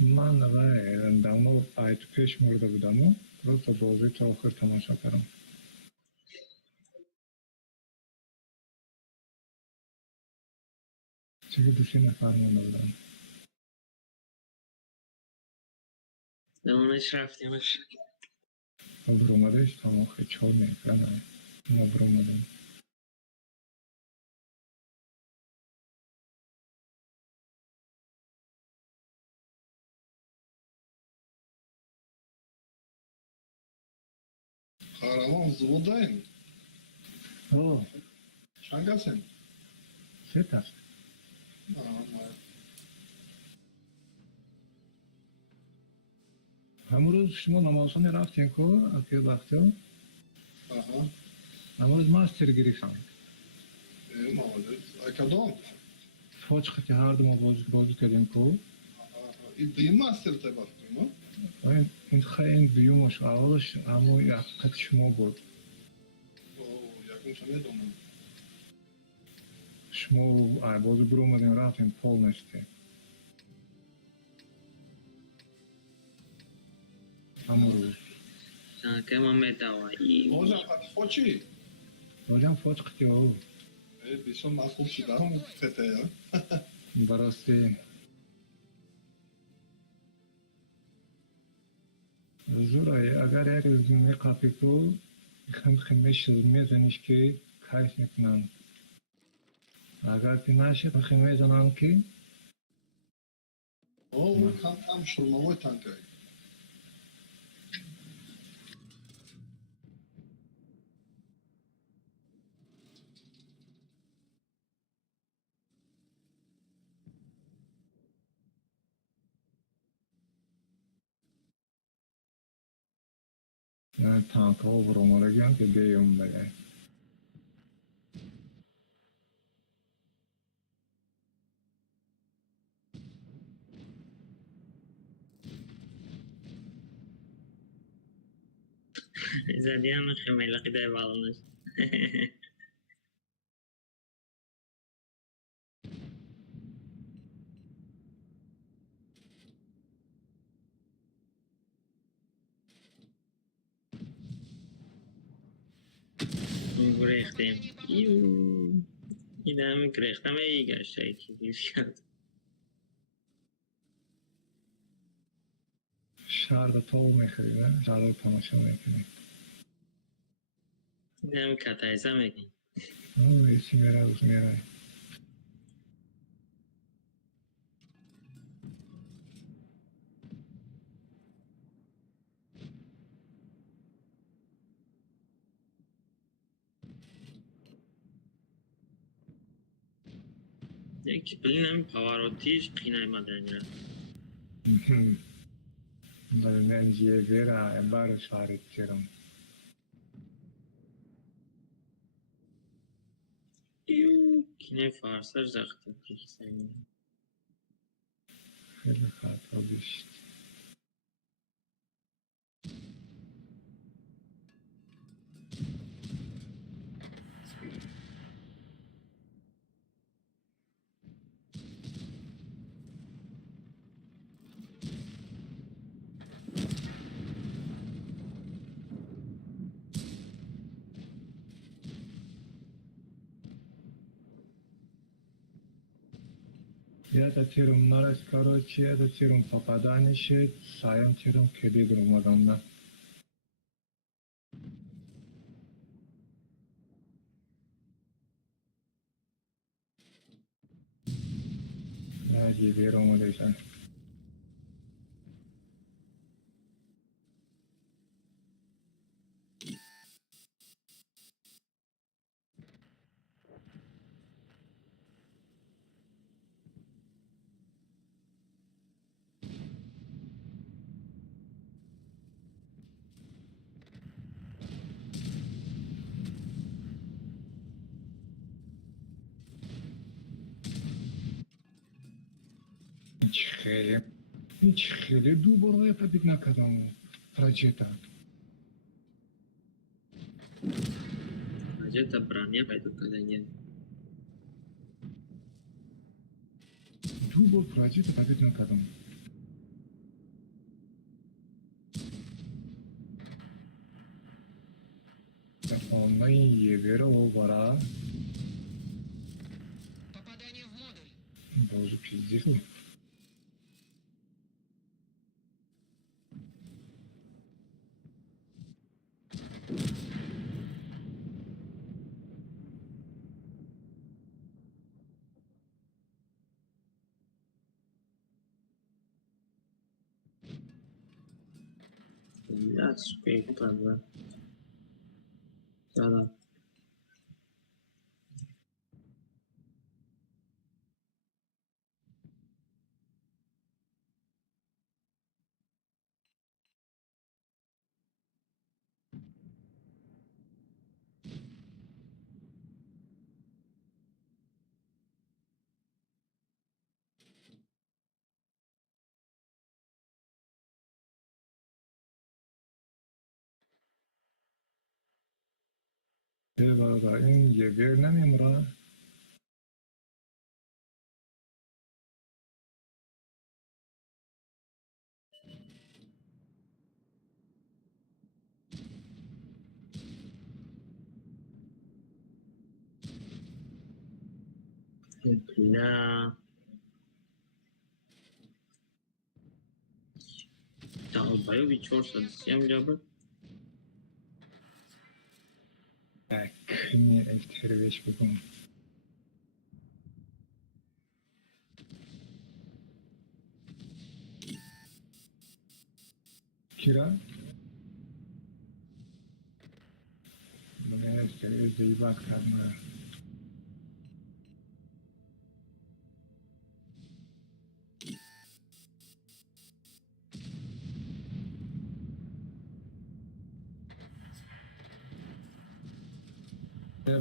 من داونو آیت پیش مرده بودم و روز بازی تا آخر تماشا کردم چه دو سه نفر مونده بودم نمونش رفتیمش برو آماده ایستم آخر 4 نفر نه ما برو آماده Kahraman Zıvıdayım. اوه Şangasın. سه تا همون روز شما نمازخانه رفتین که اکی وقتا Aha. همون روز ماستر گرفتم Молодец. А когда? فاچ که هر دو ما بازی کردیم که И ты мастер ты бахтı mı? این خیلی بیومش اولش همون یک قط شما بود Oo, yakın sana donum. شما بازی برو اومدیم رفتیم پول نشته همون روز که ما میتوایی Ozan Fatfochi. راجم فوت قطعه بیشون مخوب شده همون تته یا. براستی زورایی اگر یک زمینی قاپی کو میخوام خیمش میزنیش که کاش نکنن اگر که نشه خیمه زنان که او کم شرمامای تنکایی. تانک ها و برومارگی هم که بیام بگه زدی هم خیلی لقیده بالانش گریختیم این همه گریختم ای گشته که گیش کرد شهر به تاو میخوری شهر به تماشا میکنی این همه کتایزه میگیم ایسی میره از میره یک بلین همین پاوراتیش قینه مدنی را ولی من جیه بیره بار شهرت چرم قینه فارسر زخته کشتنی خیلی خطا بیشت یا da tirum naras karochi ya da tirum papadani shit sayam tirum kedi durmadan da ya gibi romadaysan هیچ خیلی دو برای تبدیل نکردم پراجیتا Raja برانیه پیدا کردن دو بار پراجیتا تبدیل نکردم دفعه یه بیره و برا Попадание в модуль. بازو پیزی That's great, brother. Salah. برای این یه بیر نمیمرا لا تعال بی 430 هم جابر Kimi eftiriş bugün. Kira? Buna ezdeyi bak karma.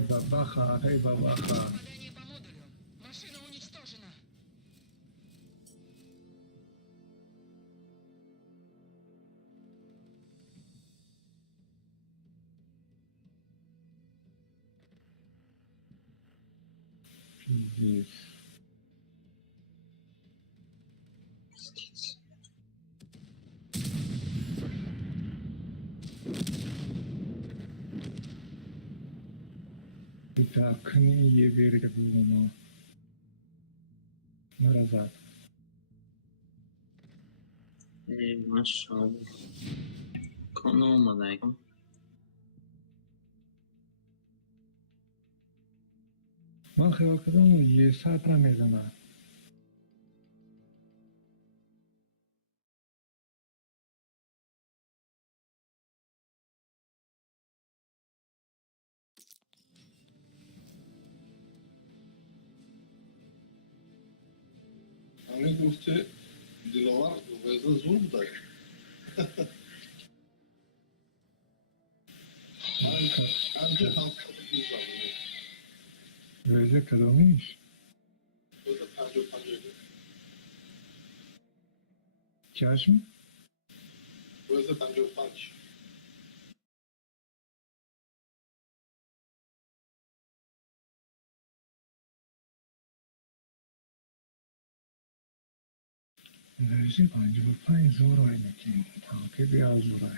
Бабаха, эй, бабаха. Попадание по модулю. Машина уничтожена. Пиздец. Это книги верят в ума. Назад. ماشاءالله کانو اومده کن من خیال کردم یه ساعت را میزنم. همه گفته دلاور وزه زور بوده همچه هم ویزه کدومیش؟ وزه 55 چشم؟ وزه 55 ویزه 55 زورای نکنیم. تانکه بیا زورای.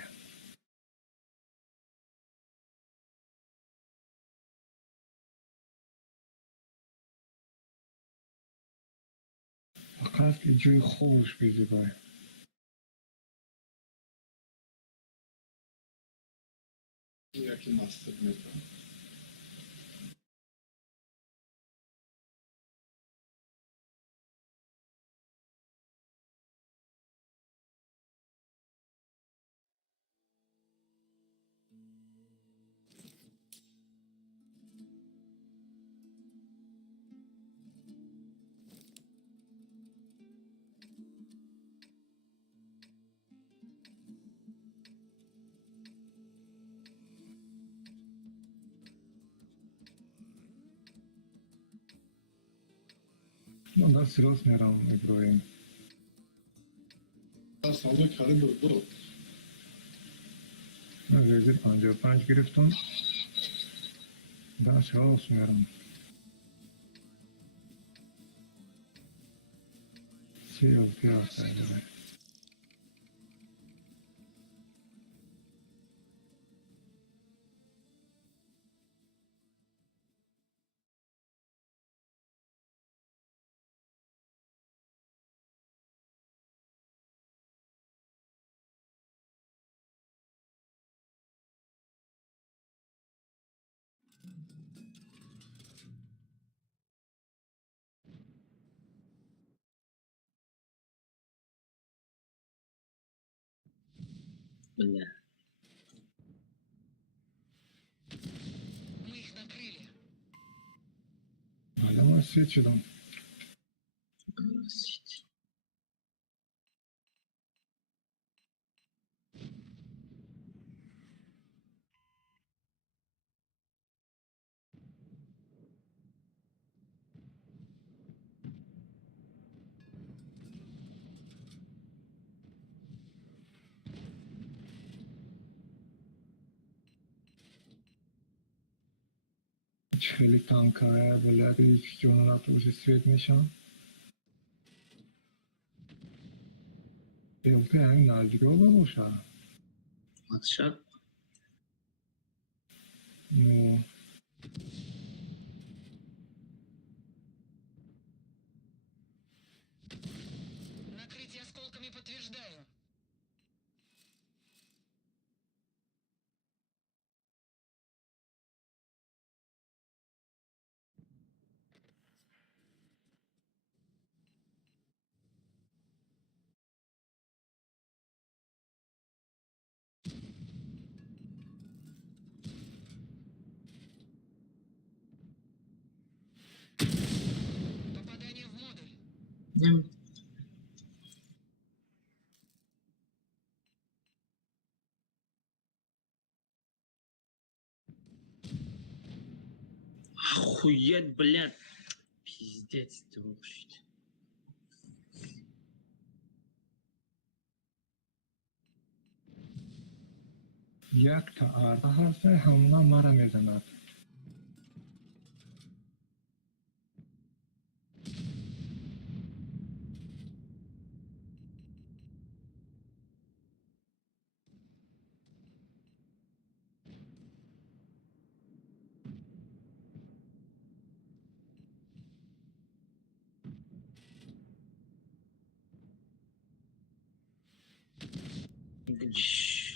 فقط یه جوی خوش بیزی باید. یکی مستر میتونم من در سیراس میرم ابراهیم. در سالده کالیبر 2 من ویزه 55 گرفتم. در سیراس میرم. 36 آسایده. بالله Мы их накрыли. Hala asiyet şudan. خیلی تانکه بلد یک جونات روش سوید میشن. بیلته همین نزدیک ها باشه. شب نو نمی охуеть, блядь. Пиздец, друг shit. یک تا ارده هست همونا مرا میزند.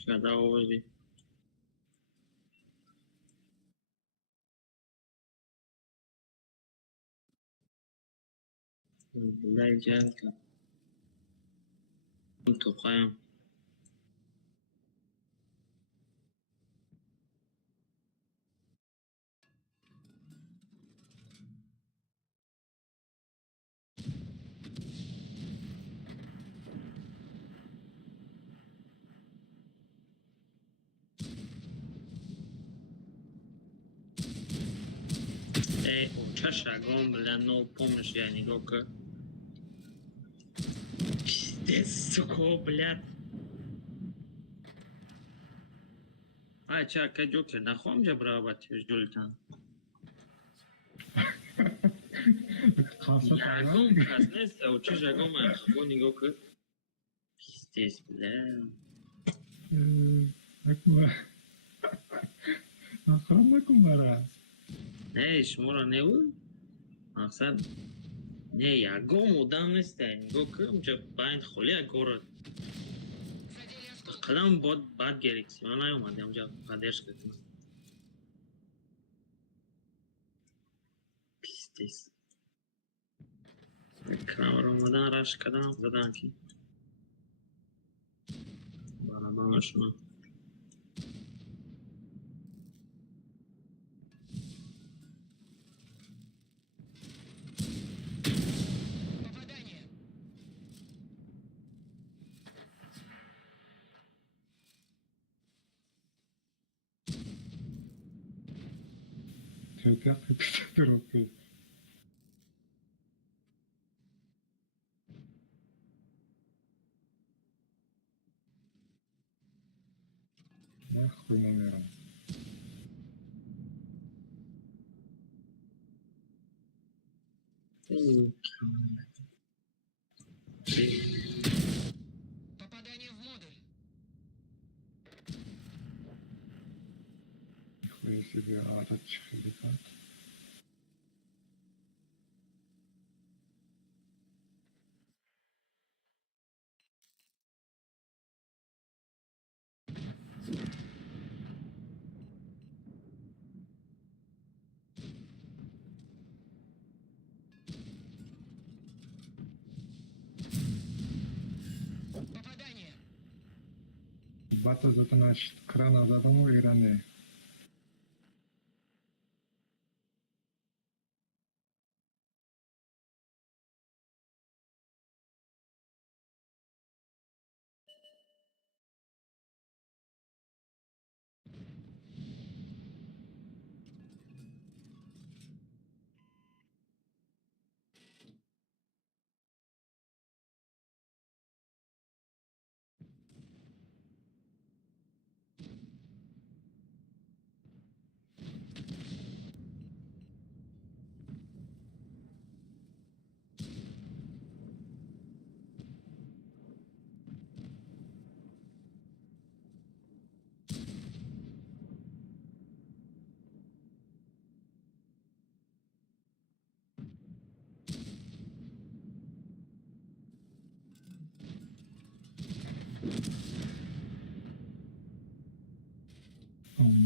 Когда увози. Дай джанка. Тухаем. Эй, чё шагом, бля, ну помнишь, я не гока. Пиздец, сука, блядь. А, ча, кадюки, нахуй же брабать, ждультан. خاصة Ягом, каснес, а учи жагом, а хабо не гока. Пиздец, бля. نکن آخر نکن مرا. Эй, шмура не у? Мақсад не ягом одам нестен. Гока, мча байн холи а город. Задели осколки. Qadam bad gereksiz. Ona yo'madi amca поддержка. Пиздец. Камерадан раш кадам задан ki. Барабан шуна. Попадание. ترتاح تتركي. نخوي نمیرم. Попадание в модуль. نخوي себе عادت خیلی کرد. Попадание. بات زدنش کران زدم و ایرانی.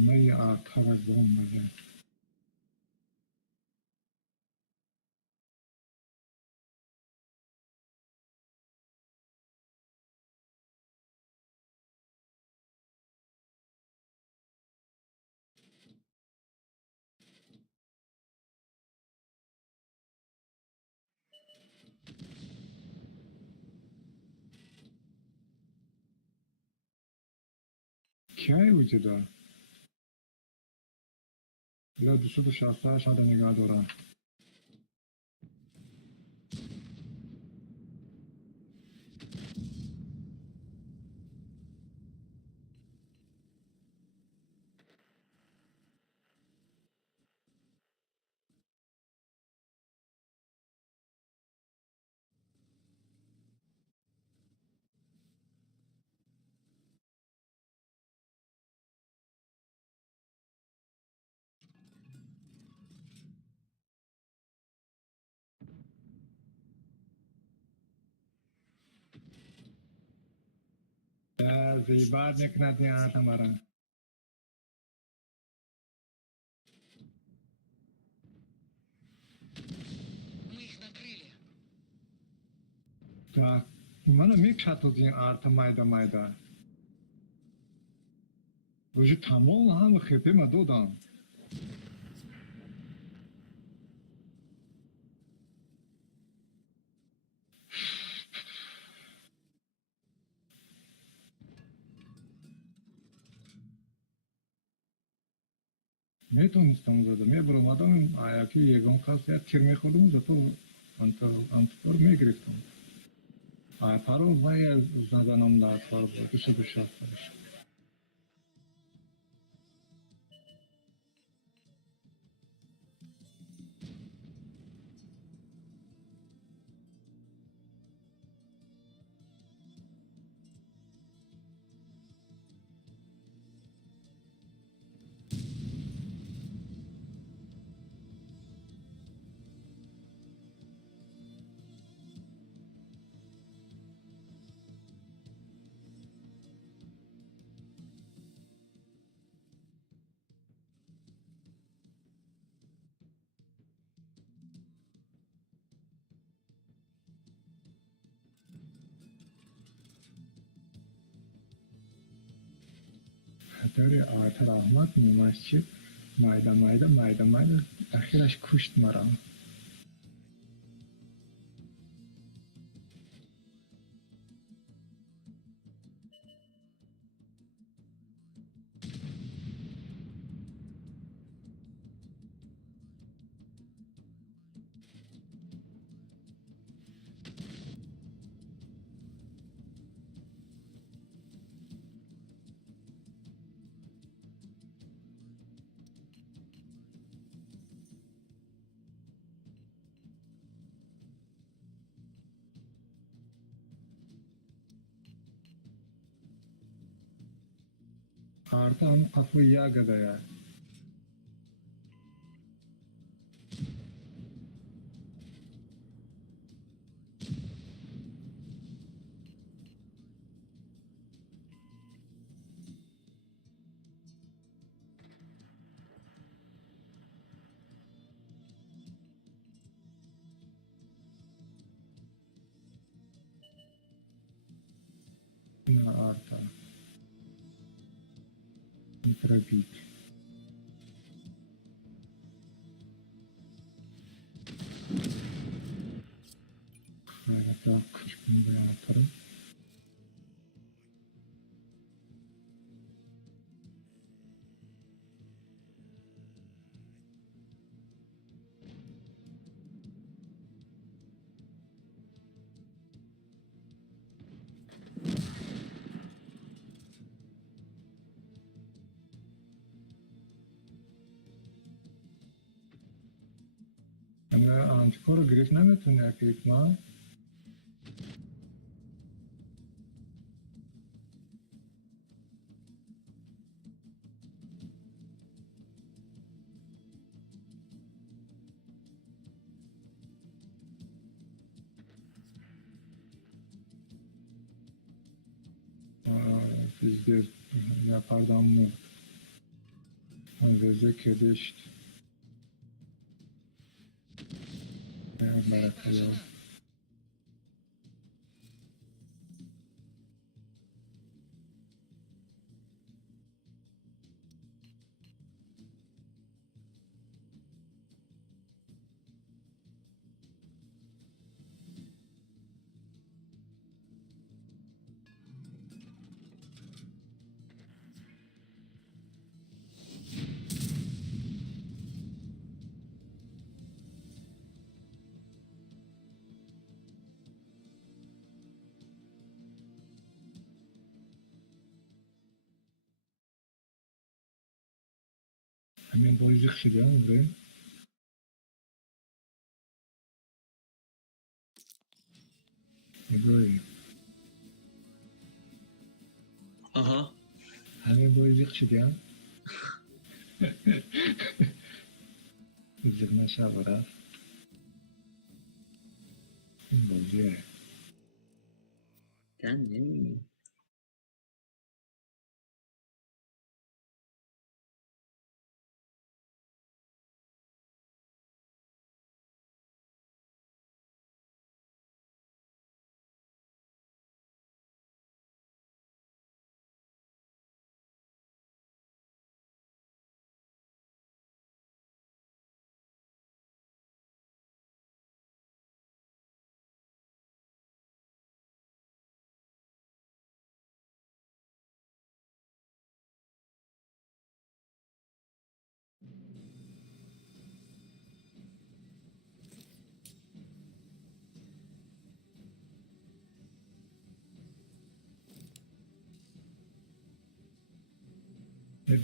می آخر بوم بزن. کی وجود داره؟ یا 268 شده نگاه دارم. زیبار نکند نه تمرن. Мы их накрыли. Так, منو میکشد این آرت مایدا مایدا. وجود تمام هم خیلی ما دادم. میتونستم زده میبرم آدم آیاکی یکم خاصیت تیر میخوردم زده انتظار میگرفتم پارو وای زدنم در کار بود 260 خطر آتر احمد مسجد مایدا مایدا مایدا مایدا اخیرش کشت مرا Artan kafı ya gadaya. Ne artan. Пробить. Так, аккумулятор. антикор гриф наметуне кликма. Пиздец, я пардон. Везде кедешт. Баракаллах. همین بازی خیلی هم بره بگوی آها همین بازی خیلی هم زیر نشه برد این بازیه den نمی‌بینی.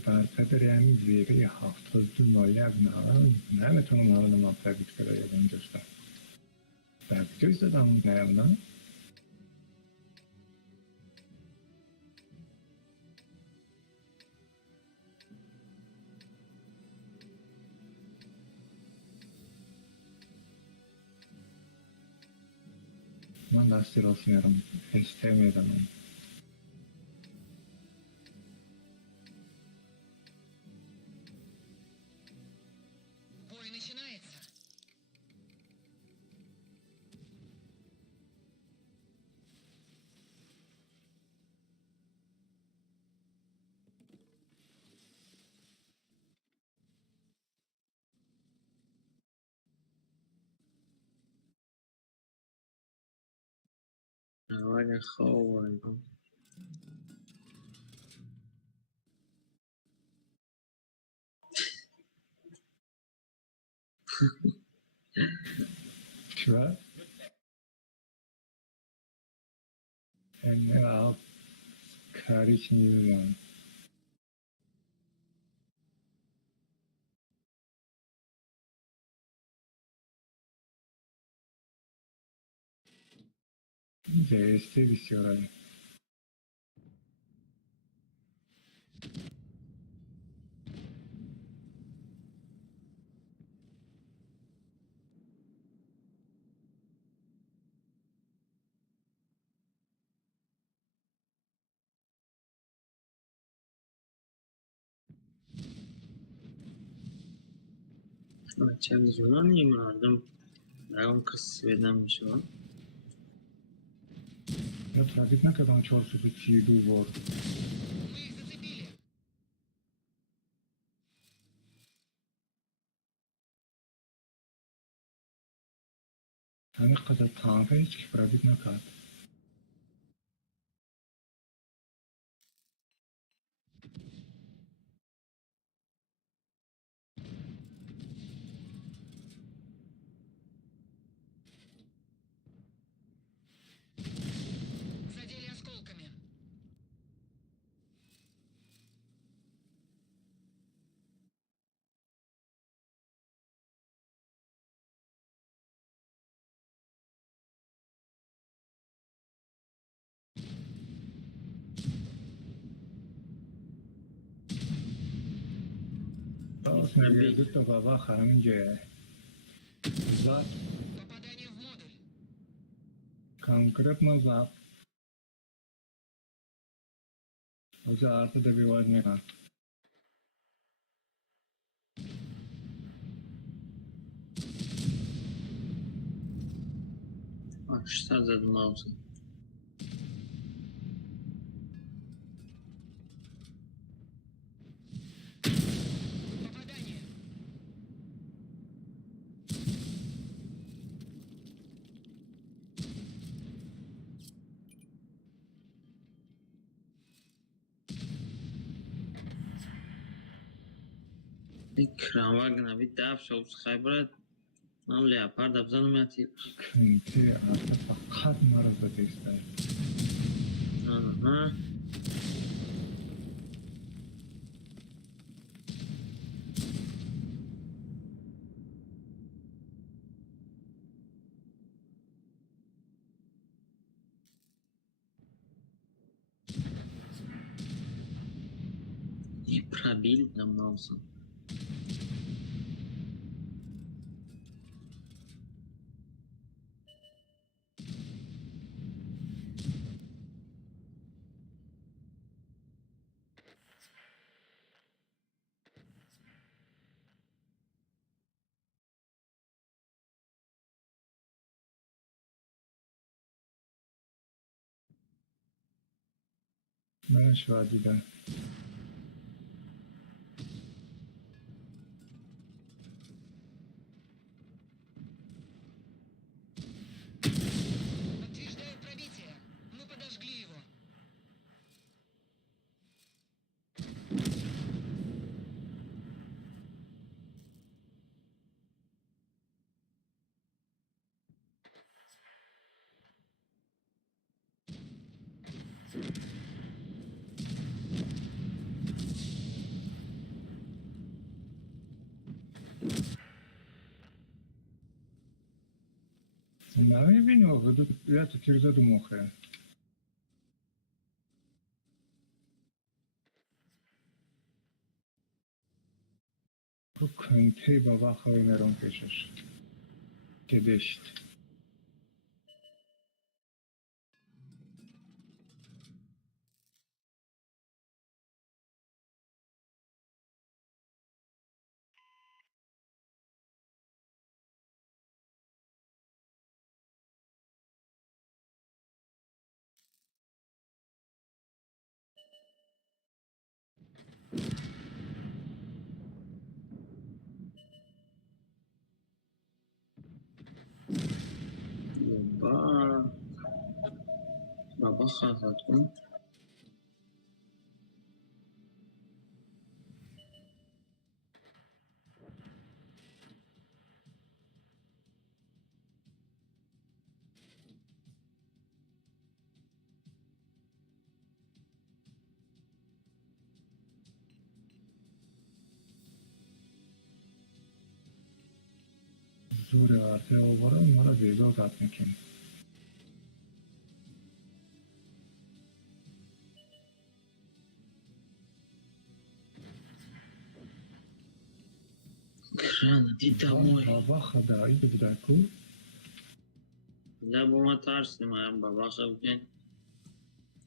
برتر همین زیره 72 مایه نمیتونم حالا ما تبیت کرده یادم داشتم تبیتوی زدم نه من دستی راست میارم هسته میدنم Бой начинается. اول خواب و اینا. چرا؟ نه آب کاریش نیدونم جایسته بسیار عالی چندزونانی مردم در اون کسی بدم میشه یا تبیت نکردم 432 بار Мы их зацепили. همین قدر تانفه هیچ که تبیت نکرد Задели осколками. راست میگه دو تا بابا خرمین جایه زد Попадание в модуль. کنکرت ما زد از арта добивать میکنم آشتر زد ماوزه Попадание. این کرامواگ نبی دف شوز خیبرد من لیاپارد ابزانم یاتی کنتی арта فقط مرا زده آها Пробил намнался. منش دیدم. Подтверждаю пробитие. Мы подожгли его. نمیبینی آقا یا تو تیر زد و مخه bu kıntı baba xayneron keşir. Gedeşt. بابا خواهد کن. زور ارته آوارا ما را بیزا تط میکن. Крана, ты домой. Баба хадایی بدکو. لا با ما ترس نمایم بابا خواهد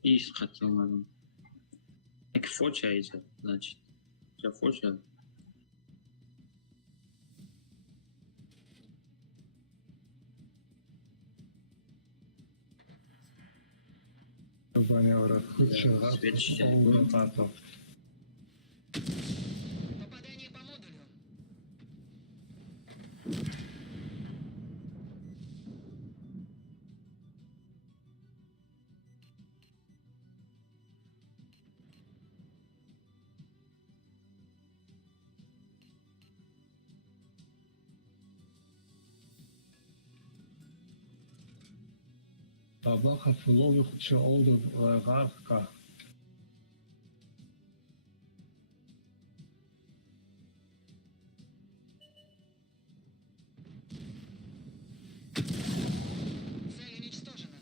ایش خطی اومدم. یک فوچه ایزد. Значит. چه فوچه؟ Bani avrat khud shaghat olda qatoft. Попадание по модулю. Baba xafulov khudcha olda g'arq ka. Цель уничтожена.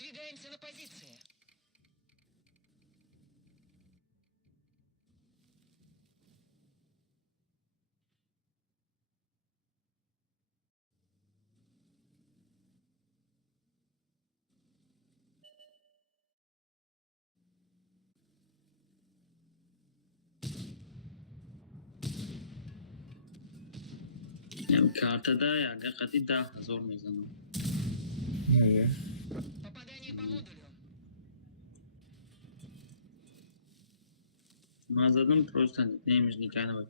Выдвигаемся на позиции. Kartada yaga qati 10,000 میزنم. نه Попадание по модулю. من زدم просто نمیشه نکنه.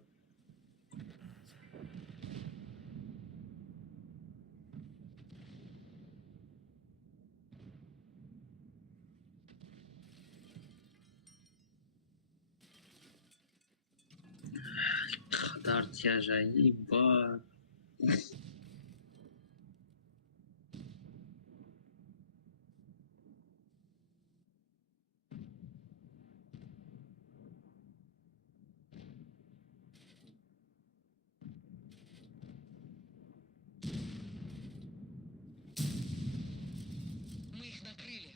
قدر تیاجایی با Мы их накрыли.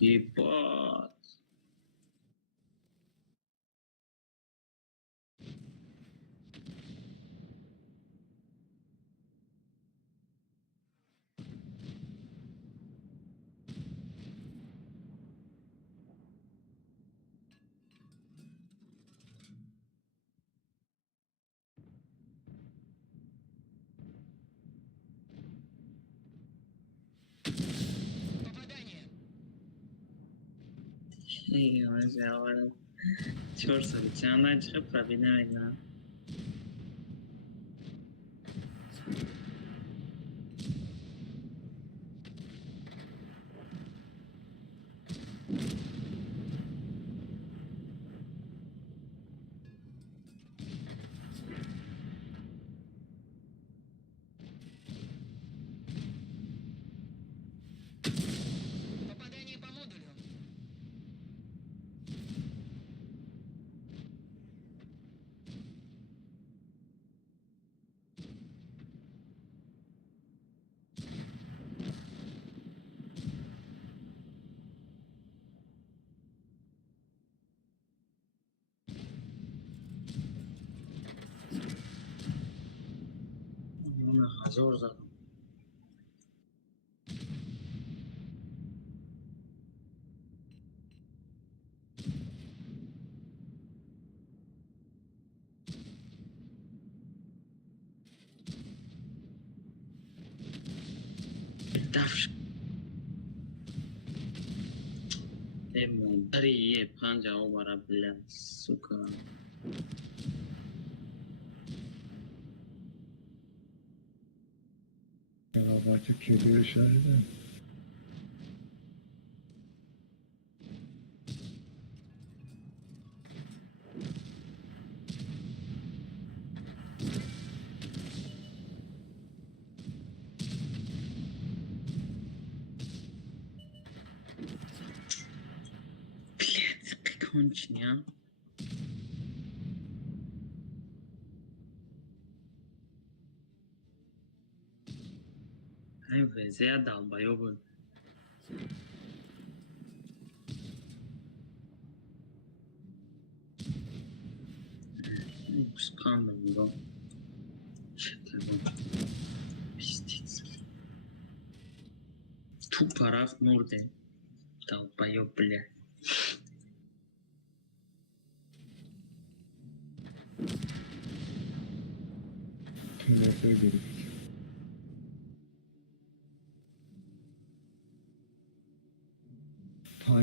ебать. Попадание. چهار سال چند چقدر پرابیده میدونم. Попадание по модулю. اون هزار زدم. دفش مادری یه پنج ها برا بله سوکا رقابت کبیر شده کنچنیا های وزه دلبایو بود. Spam bro. Пиздец. Тупо раф морды. Долбоёб, бля.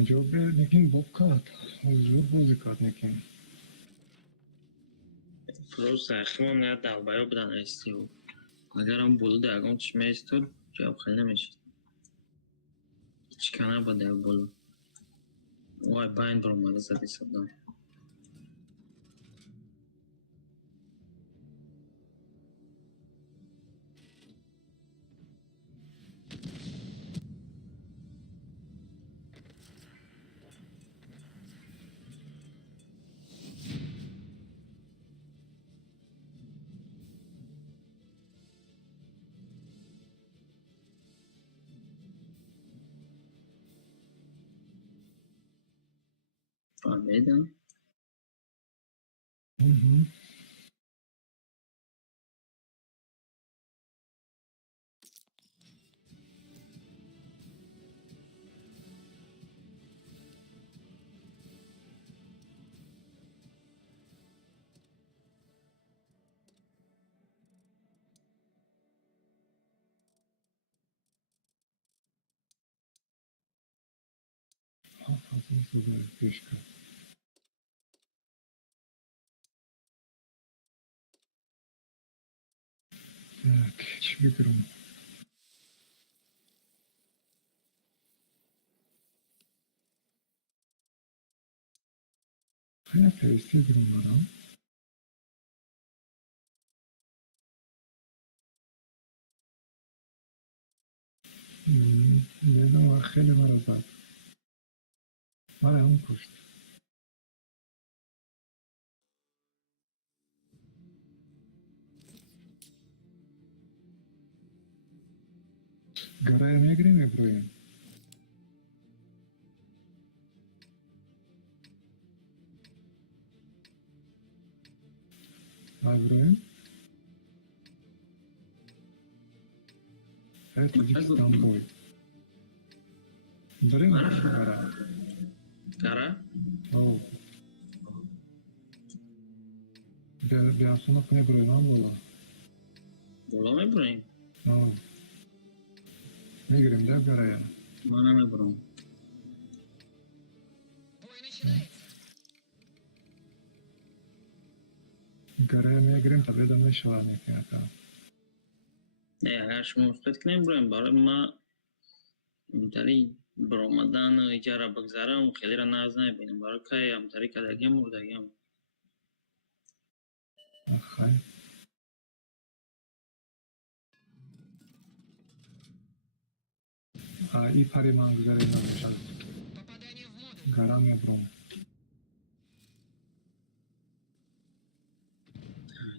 پنجاب نکین باب کرد زور بازی کرد نکین فروز اخیرا نه دلبایو بدن استیو اگر هم بولو درگام چشمه استود جواب خیلی نمیشید چکنه با دل بولو وای باین برو ماده زدی صدام فهمیدم پیش کرد tak چی بگیرم خیلی پیستی بگیرم برام دیدم خیلی مرا زد مرا هم کشت گرای میگیریم ابراهیم ابراهیم ای تاجیکستان بوی داریم گرا گره؟ او بیاسونا کنه ابراهیم هم بالا بالا میبریم او میگیریم ده گرای ما نمیبرم Бой начинается. گرای میگیریم تا بیدم میشوه میکنه تا نه اگر شما مثبت کنیم بریم برای ما اینطوری برآمدن و ایجاره بگذارم خیلی را ناز نبینیم برای که همطوری کدگیم مردگیم آخه ای پری من گذاره نمیشه Попадание в модуль. گرا میبرم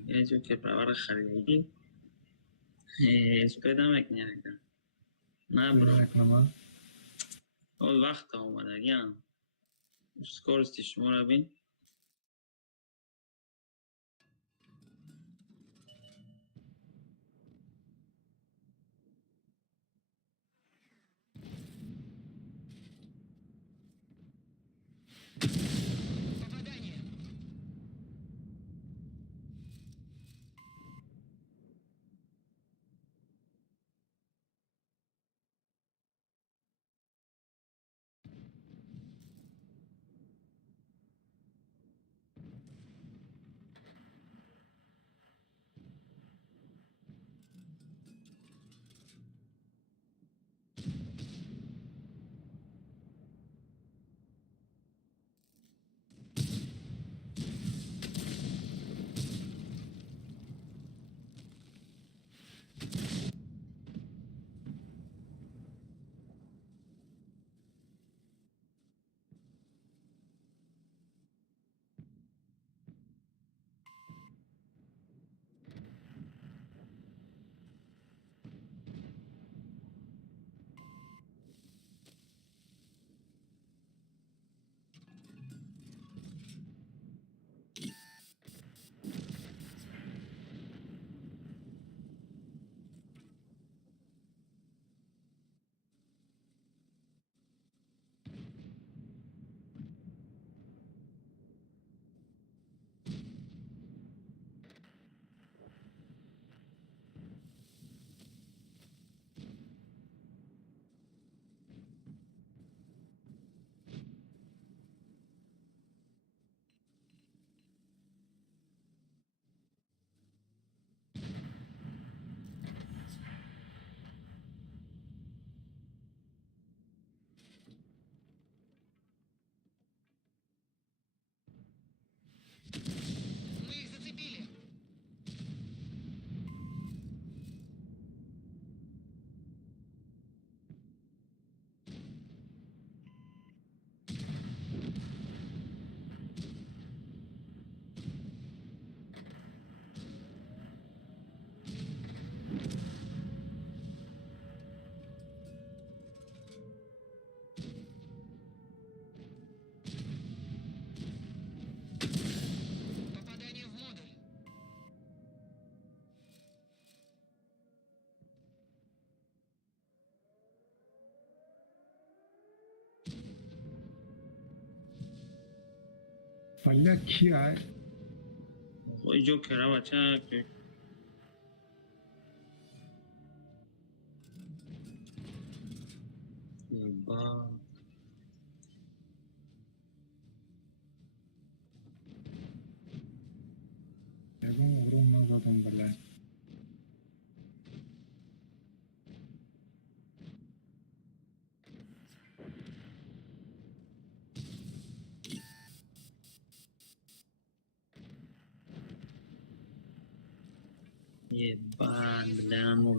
یه جو که پرور خریدی سپیده مکنی نکن نه برو نکنم اول وقت آمده گیم سکورستی شما را بین Попадание. ولی کی های؟ اینجا کرا بچه که با نگم غروم نزدم بله. یه بند لامو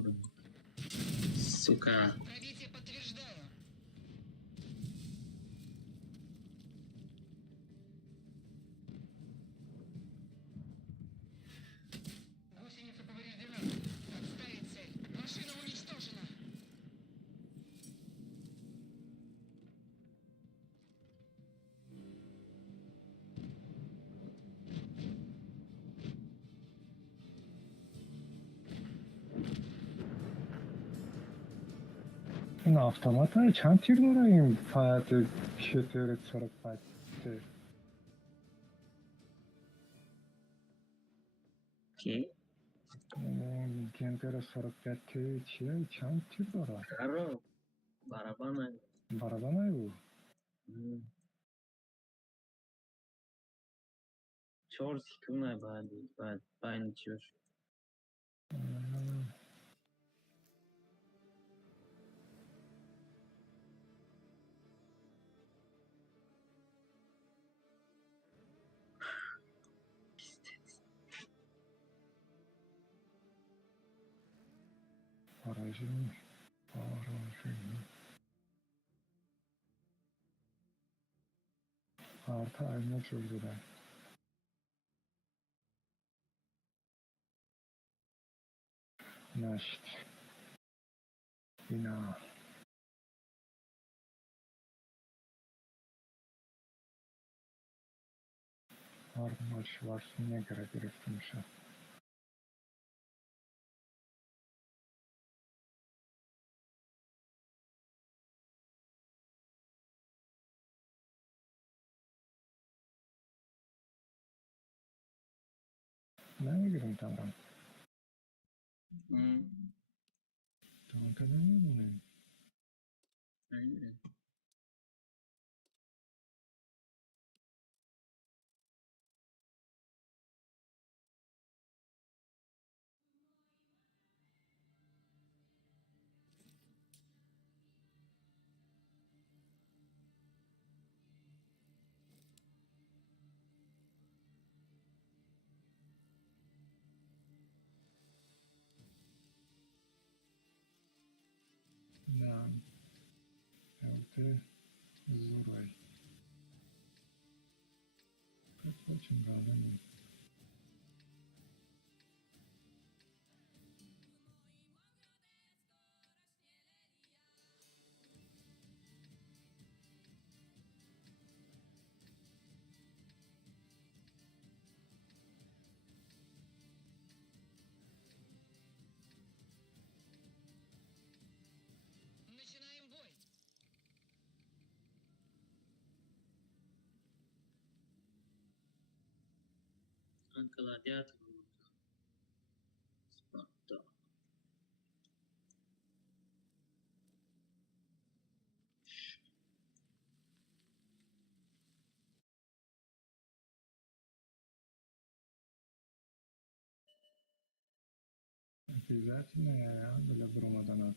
сука. Пробитие подтверждаю. Гусеница повреждена. Отставить цель. Машина уничтожена. این автомат های چند تیر داره این فایت شتر 45 کی؟ گنتر 45 چیه چند تیر داره؟ Carro, barabana. برابر نیو چهار سیکونه بعد پنج چهار. آراژی artı aynı çözdüler. Naşt. Bina. Arnold Schwarzenegger'e گرفتیمشن. نمیگیریم تمام. تمام که نمیدونیم. نه. البته زورایی. خب چون رادنی. Начинаем бой. Gladiator. Sparta. Обязательно я для Бромаданат.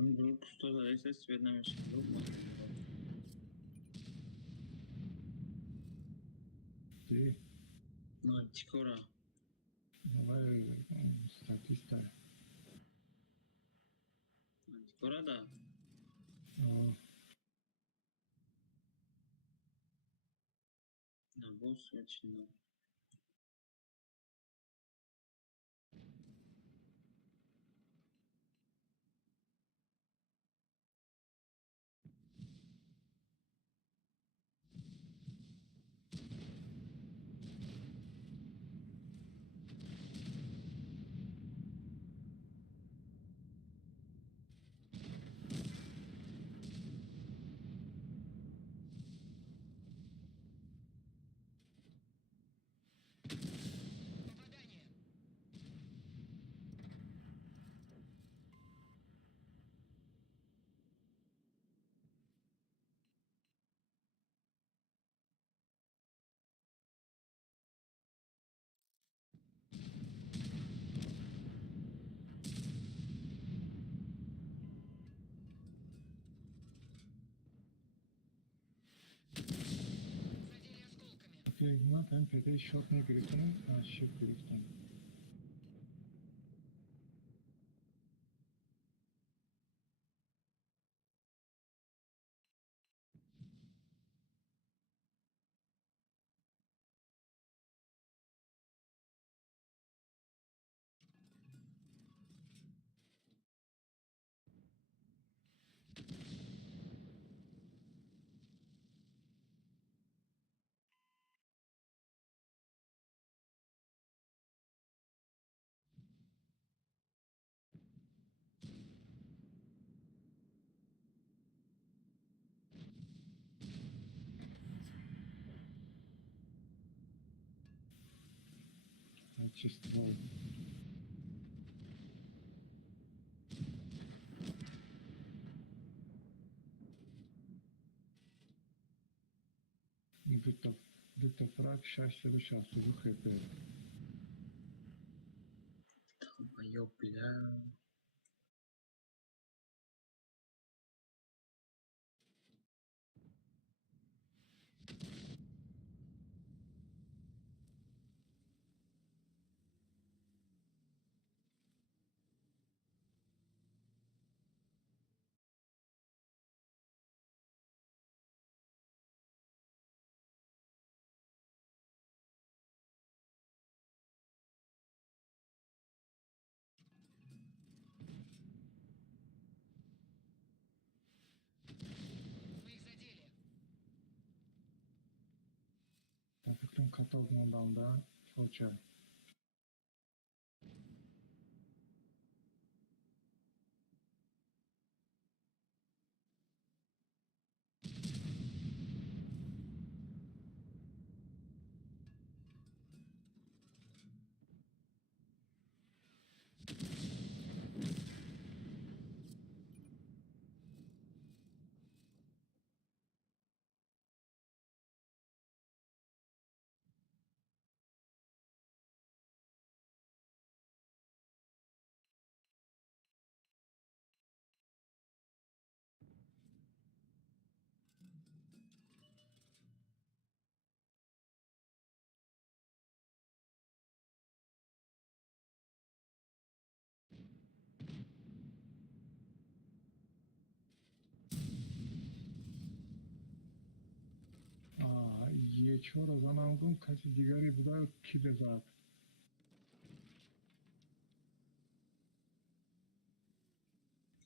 من دور کستو داره ایسا سوید نمیشه Sì, نه چیکارا ma è un statista. چیکارا دا No, نه با سوید شنو Попадание. Задели осколками. ma ben pede shot ne giriftene, ha ship giriftene. Just roll. دو تا فرق 662 خپه. با یا بلا Мы их задели. Ben fikrim katalog modanda çoğuşa. یه چهار از آن کسی دیگری بوده کی بزد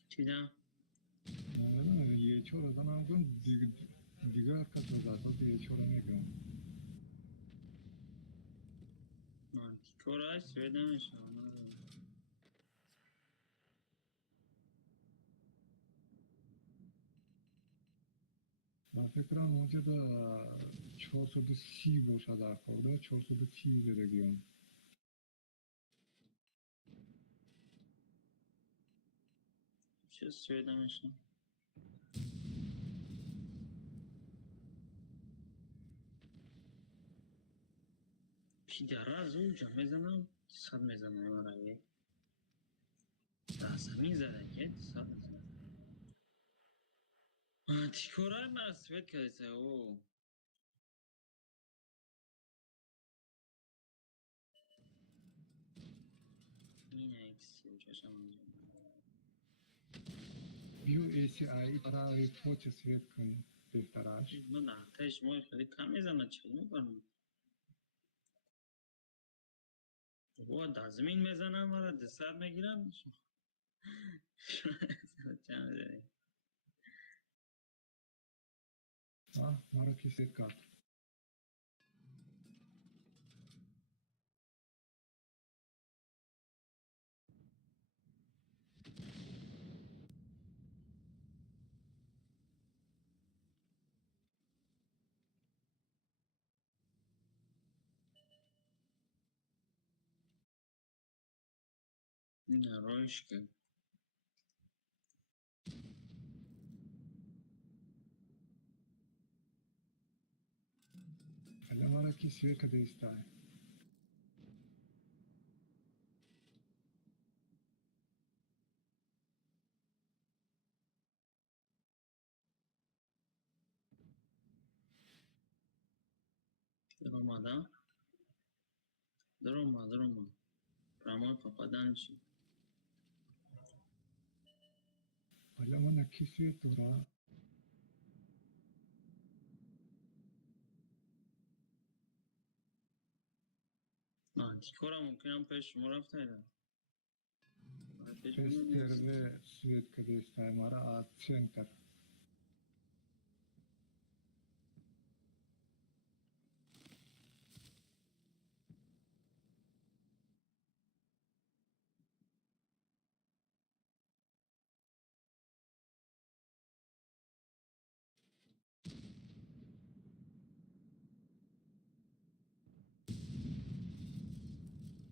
چی دا؟ نمیدونم یه چهار از آن دیگر کس بزد یه چهار نگم من چیکارا سوید نمیشه من فکرم اونجا دا 430 باشه در خورده 430 زرگیان چه سوید نمیشه پیدره از اونجا میزنم 100 میزنم من روی 10 زده که 100 میزنم چیکارای مرا سویت کردی او این ایکسی و چشم View ACI برای ریپورت سویت کن بهتراش. من نحتاج ما خیلی کم میزنم چی میکنم با دازمین میزنم مرا دستت میگیرم چند میزنی مرا کی سویت کرد. نه روش که حالا مرا کی سویت کرده است. در اومدم در اومد پرامای پاپادانشی حالا من کی سویت دورا. چیکارا ممکنم پیش شما رفته ایدم پستر سویت کرده است مرا آت سنتر.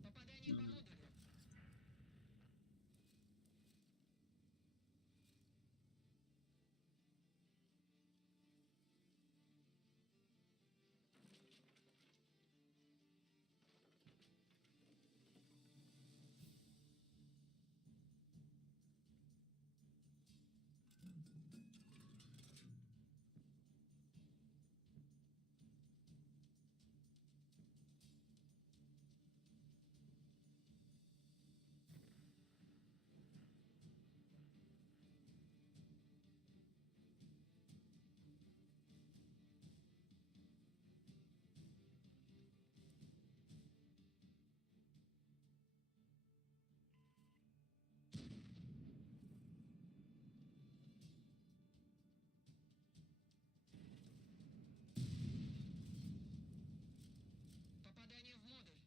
Попадание по модулю. Попадание в модуль.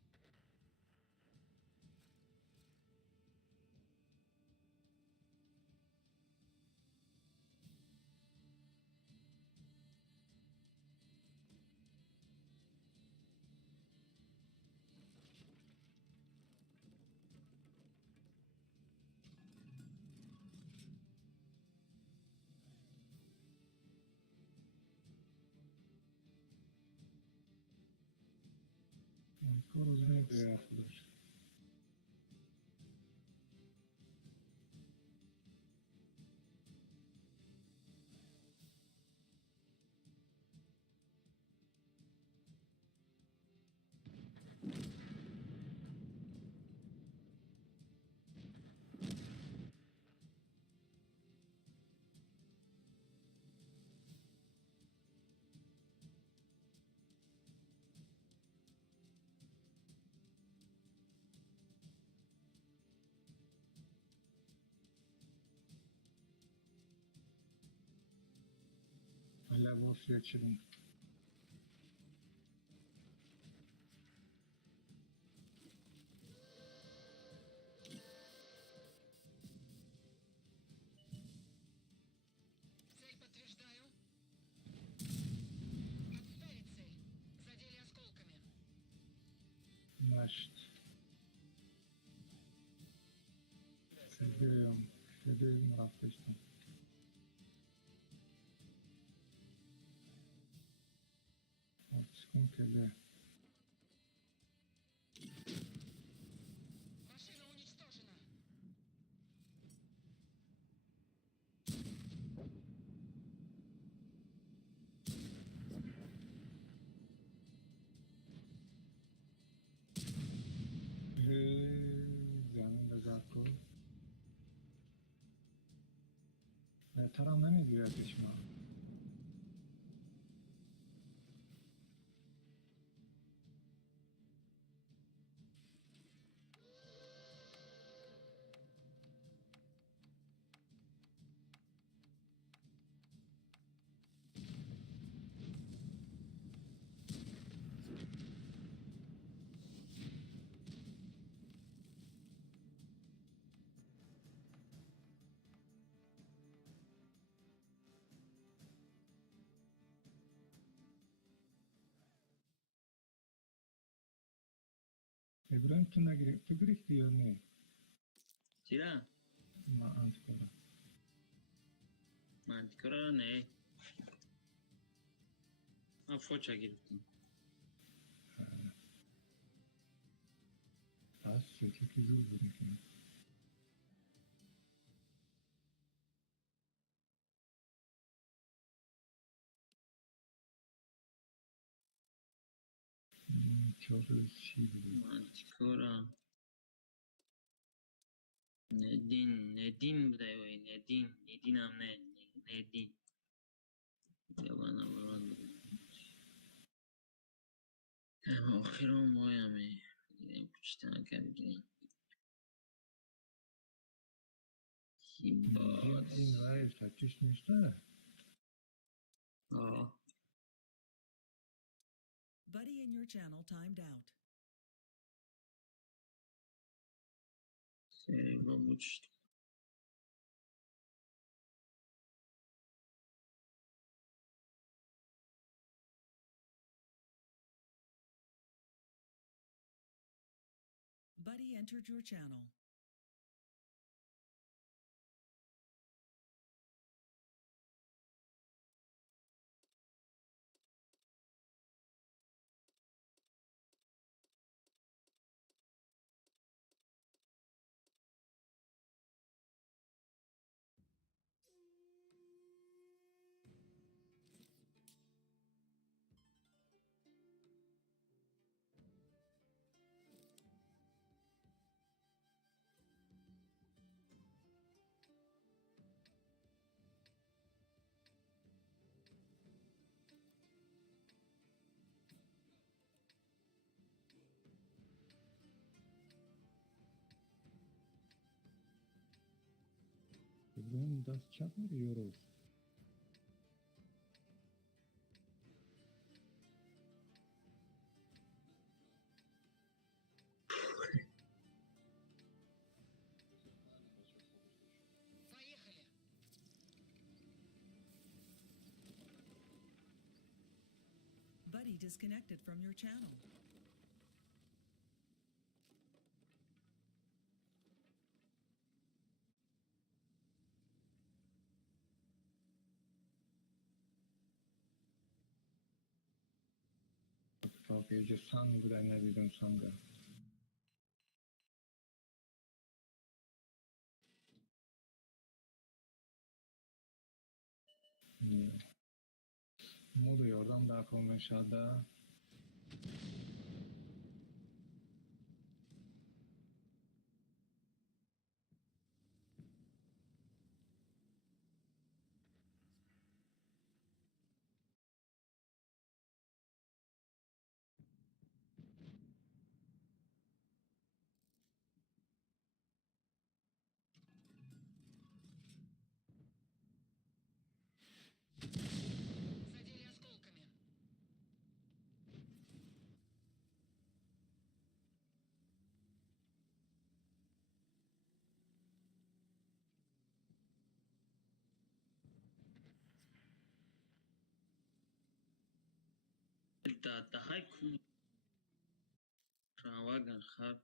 Розумієте, худож. Hala boş geçirin. Цель подтверждаю. Отставить цель. Задели осколками. Значит. Следуем расточно. Вот, секундки. Машина уничтожена. زد کن بهترم نمیگیردش ما ابراهیم تو نگیری تو گرفتی یا نه؟ چرا؟ ما انتظارم منطقه نه من فوچا گرفتم پس چطور که زور بود میکنه چهار چی بود منطقه ندین بوده وای ندین هم نه ندین یابانا بران اما آخر هم مایمه دیدیم کچتن کردیم این رای تکیش نیسته آه Buddy in your channel timed out. سری با بچت Buddy entered your channel. ابراهیم دست چپ میری یورو Поехали. Buddy disconnected from your channel. تا که اینجا سنگ بوده ندیدم سنگه modu yordam da kom aşağıda Задели осколками. da های کن راوگن خب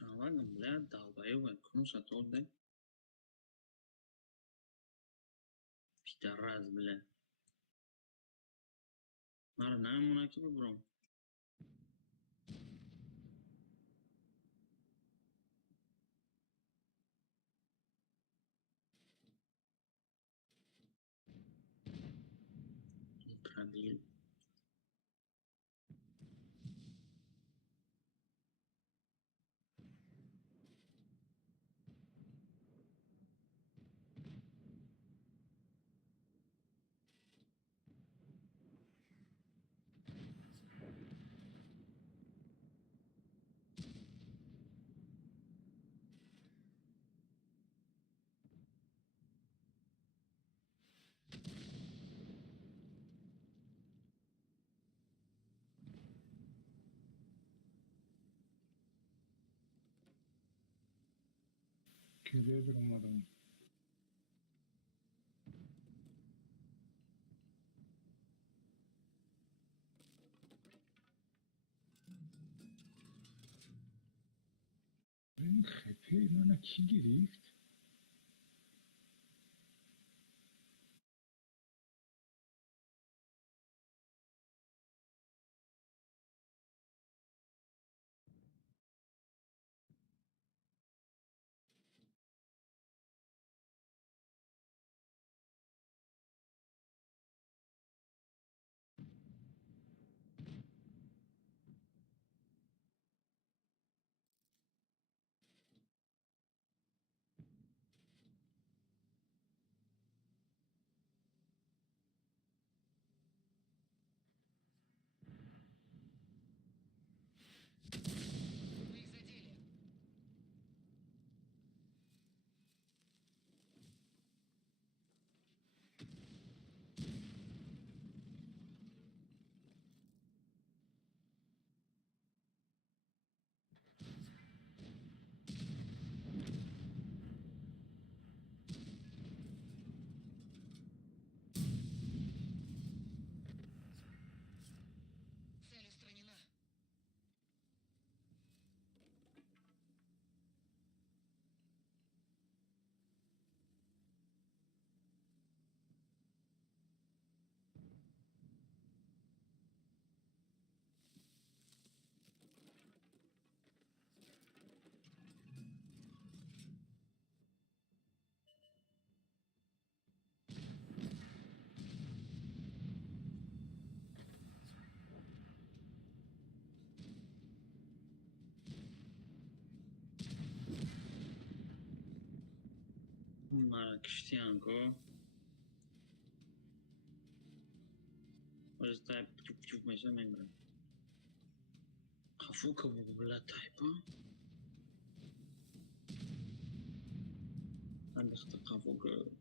راوگن بله دالبایو و کنوس اتوده بیشتر راز بله مرا نمونه که ببرم کلید رو اومدم. این خپه من کی گرفت؟ Вы их задели. Цель устранена. Marrakiştiyango. Where's type? Çuf mesela memnun. Kafu kabu bula type. Ben de işte kafu kabu.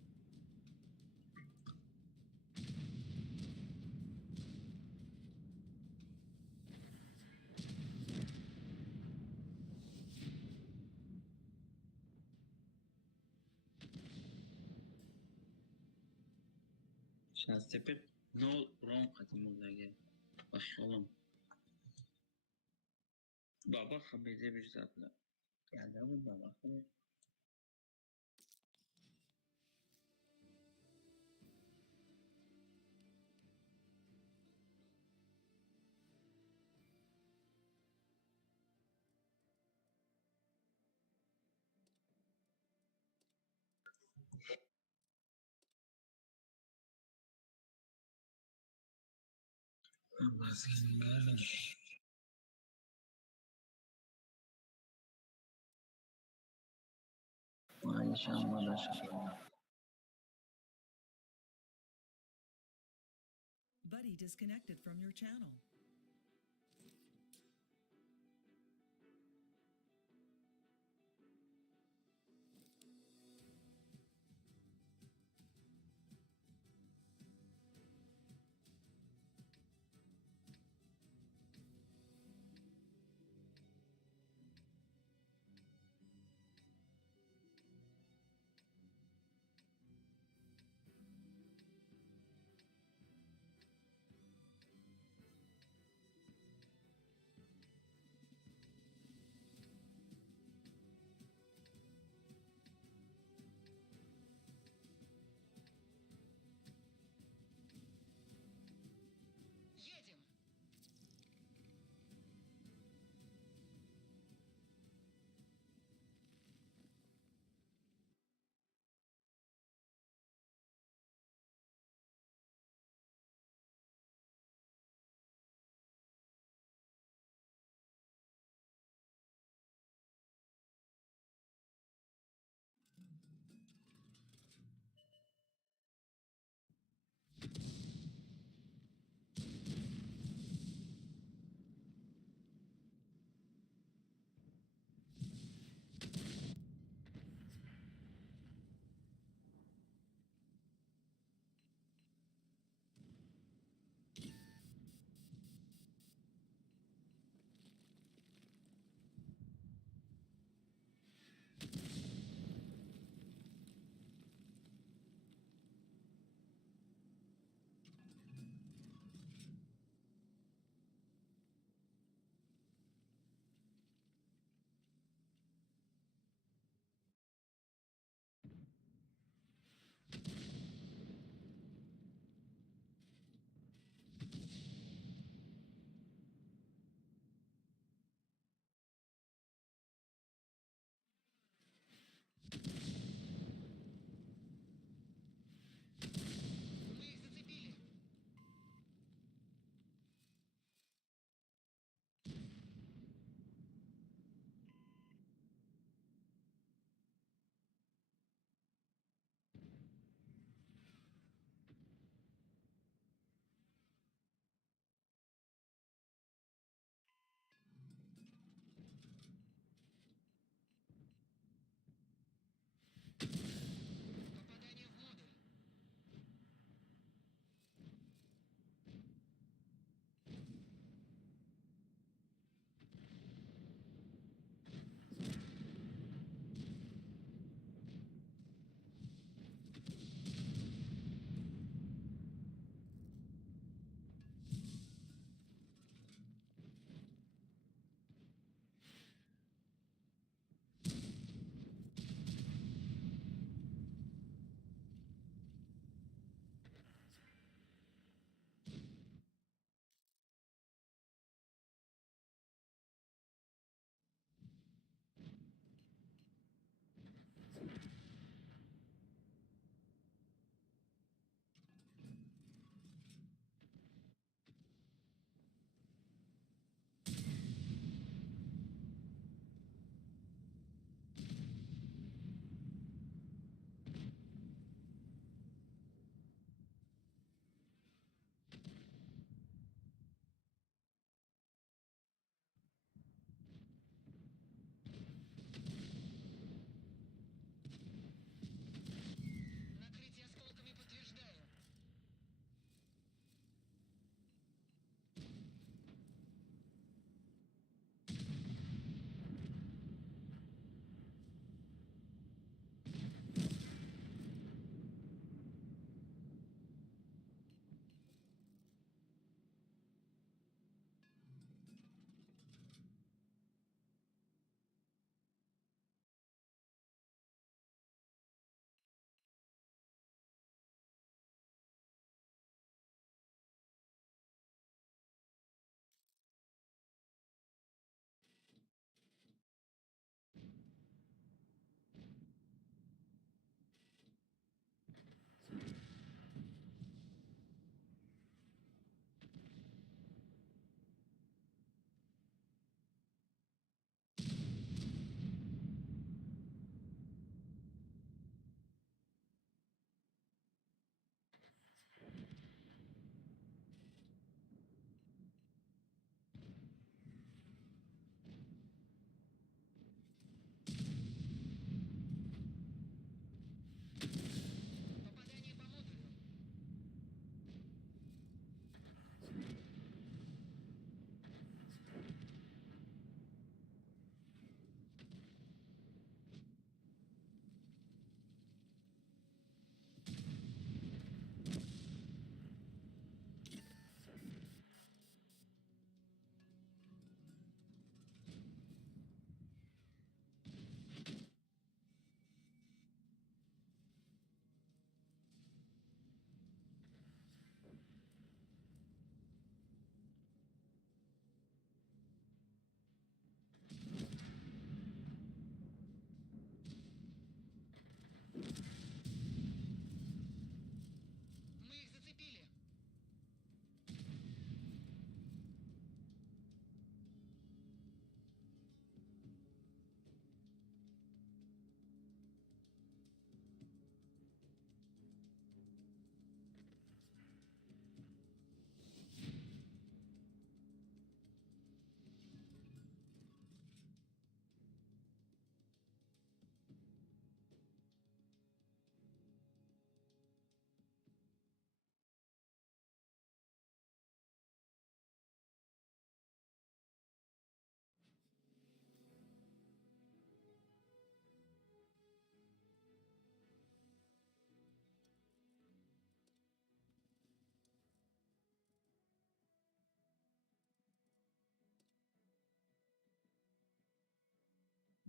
Şans tepip no wrong katımızdaki. Başlayalım. Baba haberi bir zatla. Yani bu baba haberi. Bazı nereden? Maalesef maalesef. Buddy disconnected from your channel.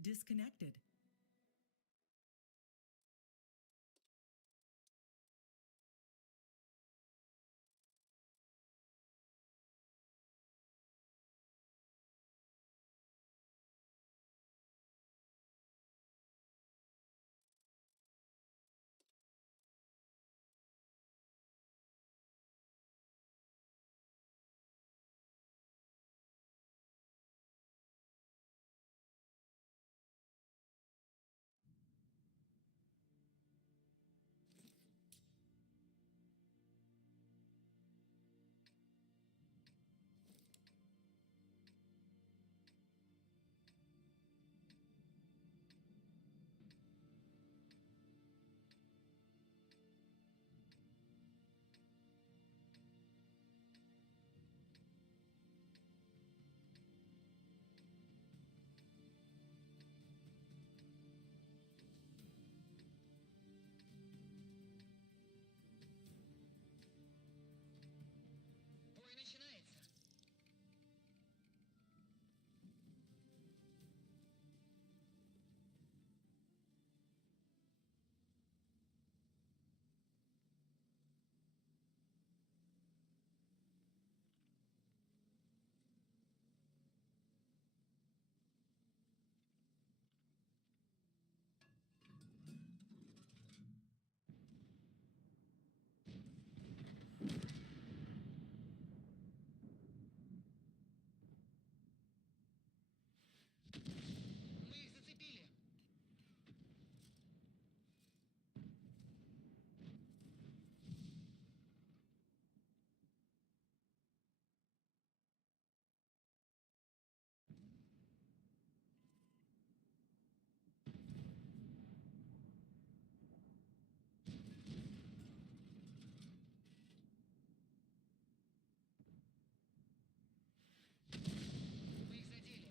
disconnected. Бой начинается. Мы их зацепили. Мы их задели.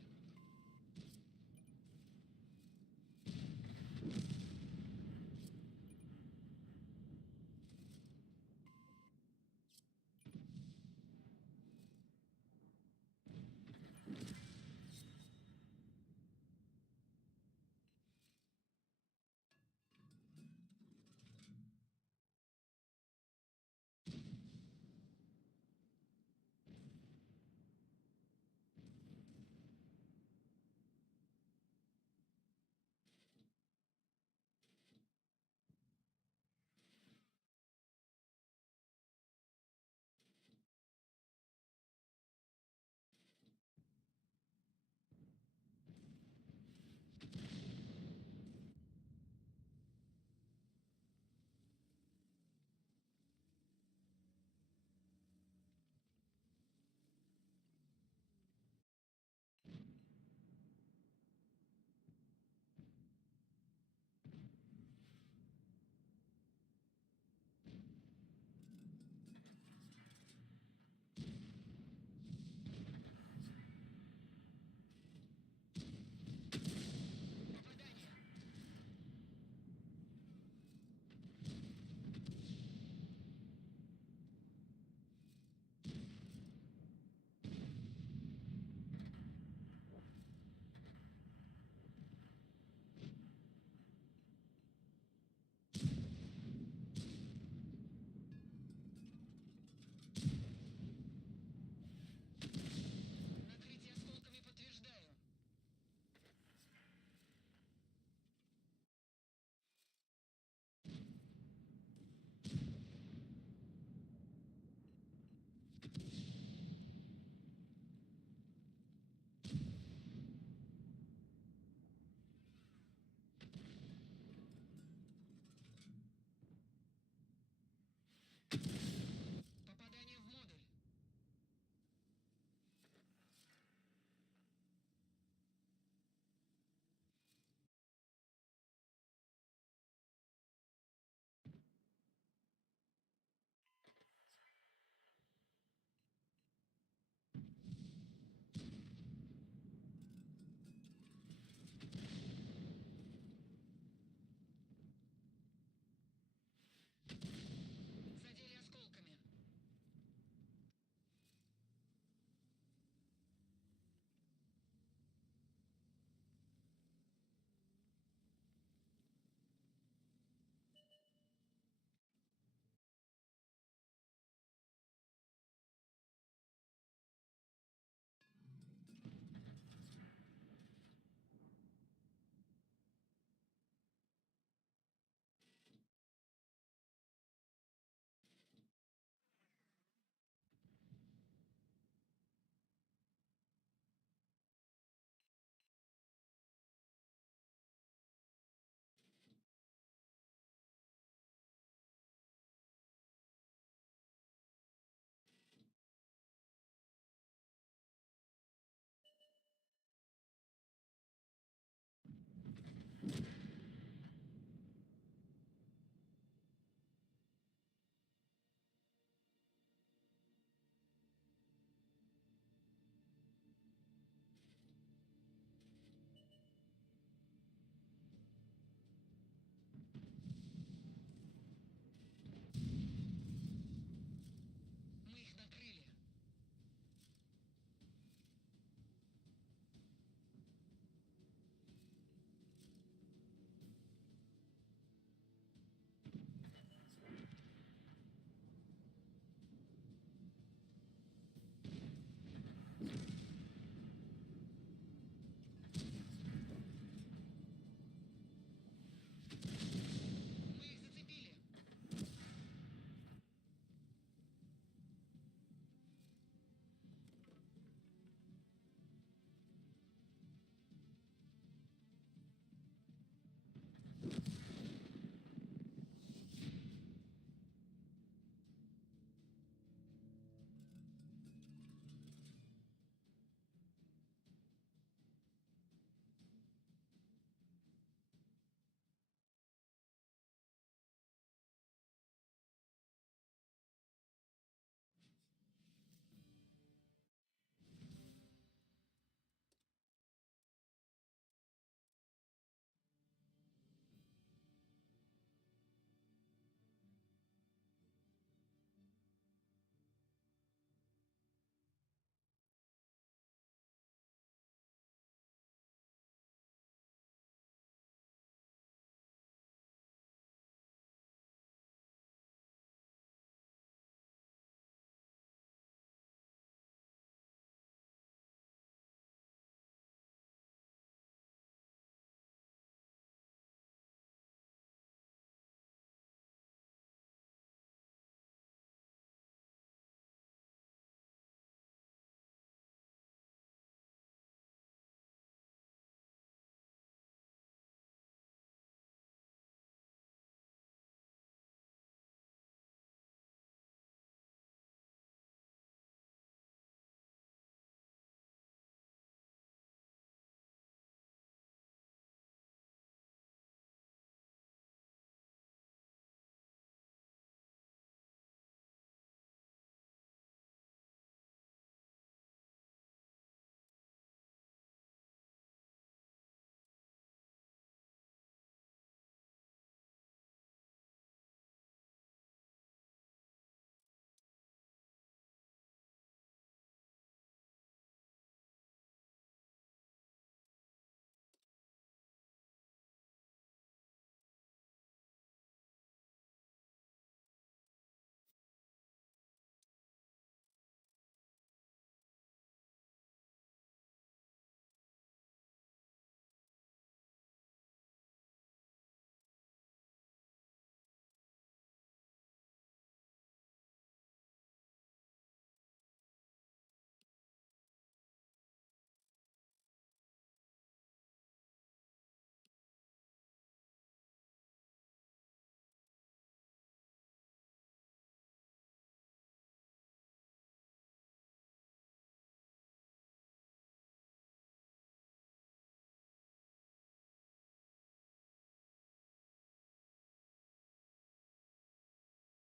Попадание. Накрытие осколками подтверждаю. Попадание в модуль. Задели осколками.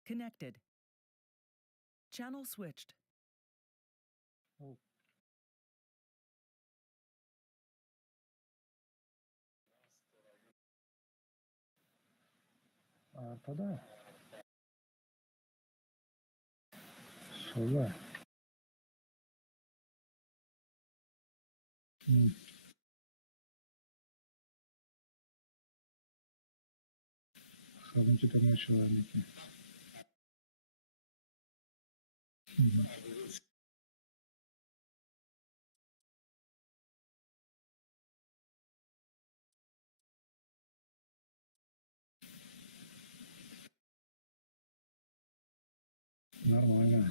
Connected. Channel switched. Arkada. Sola. Sabuncu da meşhur var ki. Нормально.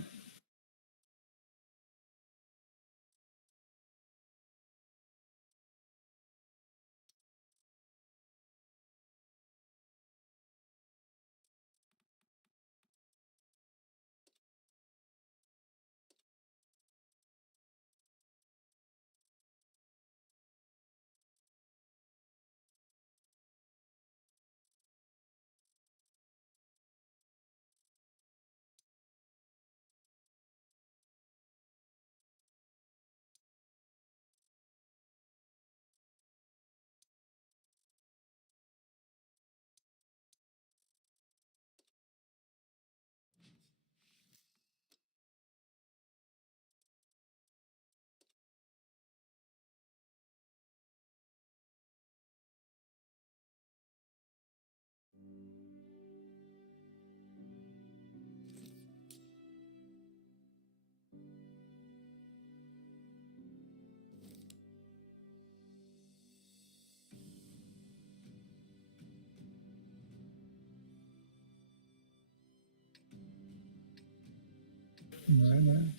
نه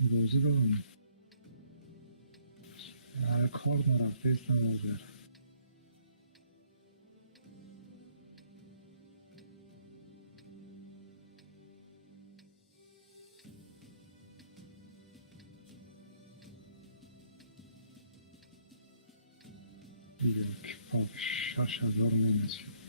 بازی دارم کار نرفته ایستم نظر یک پاپ 6000 میمسی